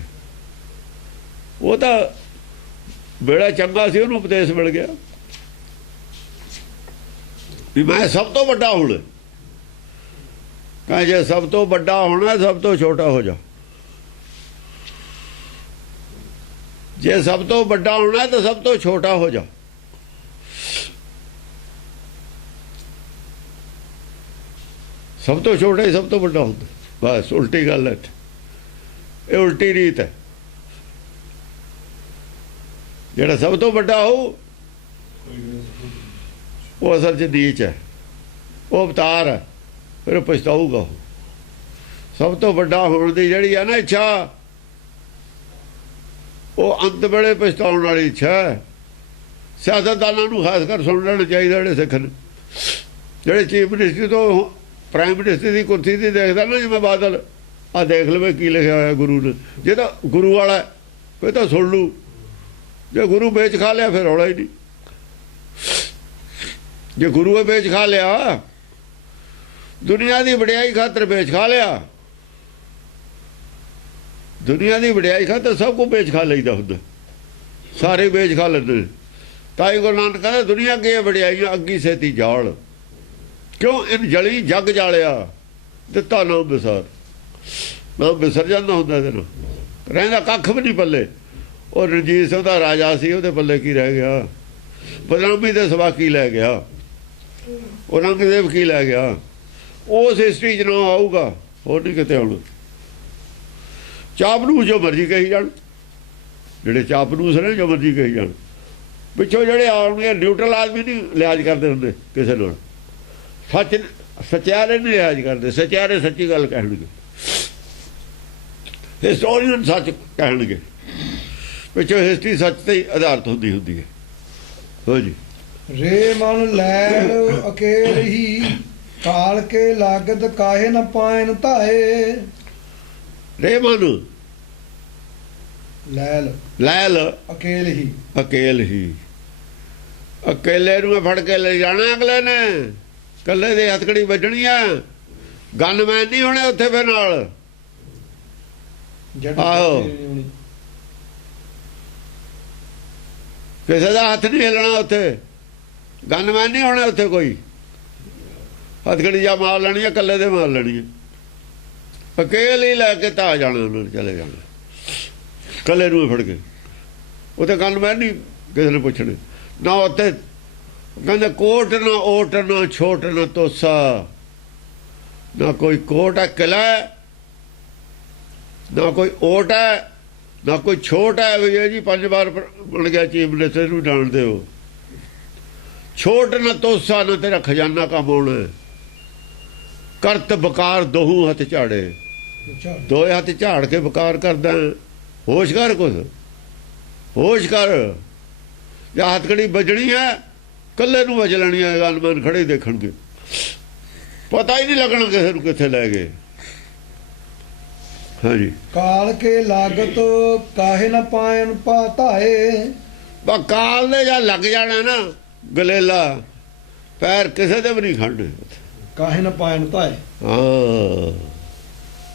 ਉਹ ਤਾਂ ਬੇੜਾ ਚੰਗਾ ਸੀ, ਉਹਨੂੰ ਉਪਦੇਸ਼ ਮਿਲ ਗਿਆ ਵੀ ਮੈਂ ਸਭ ਤੋਂ ਵੱਡਾ ਹੁਣ। ਕਹੇ ਜੇ ਸਭ ਤੋਂ ਵੱਡਾ ਹੋਣਾ, ਸਭ ਤੋਂ ਛੋਟਾ ਹੋ ਜਾ। ਜੇ ਸਭ ਤੋਂ ਵੱਡਾ ਹੋਣਾ ਤਾਂ ਸਭ ਤੋਂ ਛੋਟਾ ਹੋ ਜਾ। ਸਭ ਤੋਂ ਛੋਟਾ ਹੀ ਸਭ ਤੋਂ ਵੱਡਾ ਹੁੰਦਾ। ਬਸ ਉਲਟੀ ਗੱਲ ਹੈ, ਇਹ ਉਲਟੀ ਰੀਤ ਹੈ। ਜਿਹੜਾ ਸਭ ਤੋਂ ਵੱਡਾ ਹੋ ਉਹ ਅਸਲ 'ਚ ਨੀਚ ਹੈ, ਉਹ ਅਵਤਾਰ ਹੈ, ਫਿਰ ਪਛਤਾਊਗਾ ਉਹ। ਸਭ ਤੋਂ ਵੱਡਾ ਹੋਣ ਦੀ ਜਿਹੜੀ ਹੈ ਨਾ ਇੱਛਾ, ਉਹ ਅੰਤ ਵੇਲੇ ਪਛਤਾਉਣ ਵਾਲੀ ਇੱਛਾ ਹੈ। ਸਿਆਸਤਦਾਨਾਂ ਨੂੰ ਖਾਸ ਕਰ ਸੁਣ ਲੈਣਾ ਚਾਹੀਦਾ, ਜਿਹੜੇ ਸਿੱਖ ਨੇ, ਜਿਹੜੇ ਚੀਫ ਮਿਨਿਸਟਰੀ ਤੋਂ ਪ੍ਰਾਈਮ ਮਿਨਿਸਟਰ ਦੀ ਕੁਰਸੀ ਦੀ ਦੇਖਦਾ ਨਾ, ਜਿਵੇਂ ਬਾਦਲ, ਆ ਦੇਖ ਲਵੇ ਕੀ ਲਿਖਿਆ ਹੋਇਆ ਗੁਰੂ ਨੇ। ਜੇ ਤਾਂ ਗੁਰੂ ਵਾਲਾ ਫਿਰ ਤਾਂ ਸੁਣ ਲੂ, ਜੇ ਗੁਰੂ ਵੇਚ ਖਾ ਲਿਆ ਫਿਰ ਰੌਲਾ ਹੀ ਨਹੀਂ। ਜੇ ਗੁਰੂ ਵੇਚ ਖਾ ਲਿਆ, ਦੁਨੀਆ ਦੀ ਵਡਿਆਈ ਖਾਤਰ ਵੇਚ ਖਾ ਲਿਆ, ਦੁਨੀਆ ਦੀ ਵਡਿਆਈ ਖਾਤਰ ਸਭ ਕੁਝ ਵੇਚ ਖਾ ਲਈਦਾ ਹੁੰਦਾ। ਸਾਰੇ ਵੇਚ ਖਾ ਲੈਂਦੇ ਨੇ। ਤਾਈ ਗੁਰੂ ਨਾਨਕ ਕਹਿੰਦਾ ਦੁਨੀਆ ਕੀ ਵਡਿਆਈਆਂ ਅੱਗੀ ਸੇਤੀ ਜਾਲ, ਕਿਉਂ ਇਨ ਜਲੀ ਜੱਗ ਜਾਲਿਆ ਦਿੱਤਾ ਨਾਮ ਵਿਸਾਰ। ਨਾਮ ਵਿਸਰ ਜਾਂਦਾ ਹੁੰਦਾ ਇਹਦੇ ਨਾਲ, ਰਹਿੰਦਾ ਕੱਖ ਵੀ ਨਹੀਂ ਪੱਲੇ। ਉਹ ਰਣਜੀਤ ਸਿੰਘ ਦਾ ਰਾਜਾ ਸੀ, ਉਹਦੇ ਪੱਲੇ ਕੀ ਰਹਿ ਗਿਆ? ਬਦਨਾਮੀ ਦੇ ਸਵਾ ਕੀ ਲੈ ਗਿਆ? ਔਰੰਗਜ਼ੇਬ ਕੀ ਲੈ ਗਿਆ? ਉਸ ਹਿਸਟਰੀ 'ਚ ਨਾ ਆਊਗਾ, ਹੋਰ ਨਹੀਂ ਕਿਤੇ ਆਉਣਾ। ਚਾਪਲੂਸ ਜੋ ਮਰਜ਼ੀ ਕਹੀ ਜਾਣ, ਜਿਹੜੇ ਚਾਪਲੂਸ ਨੇ ਜੋ ਮਰਜ਼ੀ ਕਹੀ ਜਾਣ, ਪਿੱਛੋਂ ਜਿਹੜੇ ਆਉਣਗੇ ਨਿਊਟਰਲ ਆਦਮੀ ਨਹੀਂ ਲਿਹਾਜ਼ ਕਰਦੇ ਹੁੰਦੇ ਕਿਸੇ ਨਾਲ। ਸੱਚ ਸੱਚਿਆਰੇ ਨਹੀਂ ਲਿਹਾਜ਼ ਕਰਦੇ, ਸੱਚਿਆਰੇ ਸੱਚੀ ਗੱਲ ਕਹਿਣਗੇ, ਹਿਸਟੋਰੀਅਨ ਸੱਚ ਕਹਿਣਗੇ। ਪਿੱਛੋਂ ਹਿਸਟਰੀ ਸੱਚ ਤੇ ਹੀ ਆਧਾਰਿਤ ਹੁੰਦੀ ਹੈ। ਹੋ ਜੀ। ਰੇ ਮਨ ਲੈਲ ਅਕੇਲ ਹੀ, ਕਾਲ ਕੇ ਲਾਗਤ ਕਾਹੇ ਨ ਪਾਇਨ ਧਾਏ। ਰੇ ਮਨ ਲੈਲ ਲੈਲ ਅਕੇਲ ਹੀ, ਅਕੇਲ ਹੀ, ਅਕੇਲੇ ਨੂੰ ਫੜ ਕੇ ਲੈ ਜਾਣਾ ਅਗਲੇ ਨੇ, ਕੱਲੇ ਦੇ ਹੱਥਕੜੀ ਵੱਜਣੀ ਆ। ਗਨਮੈਨ ਨਹੀਂ ਹੋਣੇ ਉੱਥੇ ਫਿਰ ਨਾਲ। ਆਹੋ, ਕਿਸੇ ਦਾ ਹੱਥ ਨਹੀਂ ਹਿੱਲਣਾ ਉੱਥੇ, ਗਨਮੈਨ ਨਹੀਂ ਹੋਣੇ ਉੱਥੇ। ਕੋਈ ਹੱਥਕੜੀ ਜਾਂ ਮਾਰ ਲੈਣੀ ਆ, ਕੱਲੇ ਦੇ ਮਾਰ ਲੈਣੀ ਆ। ਅਕੇਲੇ ਹੀ ਲੈ ਕੇ ਤਾਂ ਆ ਜਾਣਾ, ਉਹਨਾਂ ਨੇ ਚਲੇ ਜਾਣਾ ਕੱਲੇ ਨੂੰ ਫੜ ਕੇ। ਉੱਥੇ ਗਨਮੈਨ ਨਹੀਂ ਕਿਸੇ ਨੇ ਪੁੱਛਣੇ ਨਾ। ਉੱਥੇ ਕਹਿੰਦੇ ਕੋਟ ਨਾ ਓਟ ਨਾ ਛੋਟ ਨਾ ਤੋਸਾ, ਨਾ ਕੋਈ ਕੋਟ ਹੈ ਕਿਲਾ, ਨਾ ਕੋਈ ਓਟ ਹੈ, ਨਾ ਕੋਈ ਛੋਟ ਹੈ। ਵੀ ਇਹ ਜੀ 5 ਵਾਰ ਬਣ ਗਿਆ ਚੀਫ ਮਿਨਿਸਟਰ ਨੂੰ ਜਾਣਦੇ ਹੋ। ਛੋਟ ਨਾ ਤੋਸਾ, ਨਾ ਤੇਰਾ ਖਜ਼ਾਨਾ ਕੰਮ ਆਉਣਾ। ਕਰਤ ਬਕਾਰ ਦੋਹੂ ਹੱਥ ਝਾੜੇ, ਦੋਏ ਹੱਥ ਝਾੜ ਕੇ ਬਕਾਰ ਕਰਦਾ। ਹੋਸ਼ ਕਰ, ਕੁਛ ਹੋਸ਼ ਕਰ। ਜਾਂ ਹੱਥਕੜੀ ਵੱਜਣੀ ਹੈ, ਕੱਲੇ ਨੂੰ ਵੱਜ ਲੈਣੀ ਹੈ। ਗਨਮੈਨ ਖੜੇ ਦੇਖਣਗੇ, ਪਤਾ ਹੀ ਨਹੀਂ ਲੱਗਣਾ ਕਿਸੇ ਨੂੰ ਕਿੱਥੇ ਲੈ ਗਏ। ਹਾਂਜੀ। ਕਾਲ ਕੇ ਲਾਗਤ ਕਾਹੇ ਨ ਪਾਇਨ ਪਾ ਧਾਏ। ਬਾ ਕਾਲ ਦੇ ਜਾਂ ਲੱਗ ਜਾਣਾ ਨਾ ਗਲੇਲਾ, ਪੈਰ ਕਿਸੇ ਦੇ ਵੀ ਨਹੀਂ ਖੜਨੇ। ਕਾਹੇ ਨ ਪਾਇਨ ਧਾਏ। ਹਾਂ,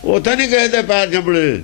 ਉੱਥੇ ਨਹੀਂ ਕਿਸੇ ਦੇ ਪੈਰ ਜੰਮਣੇ।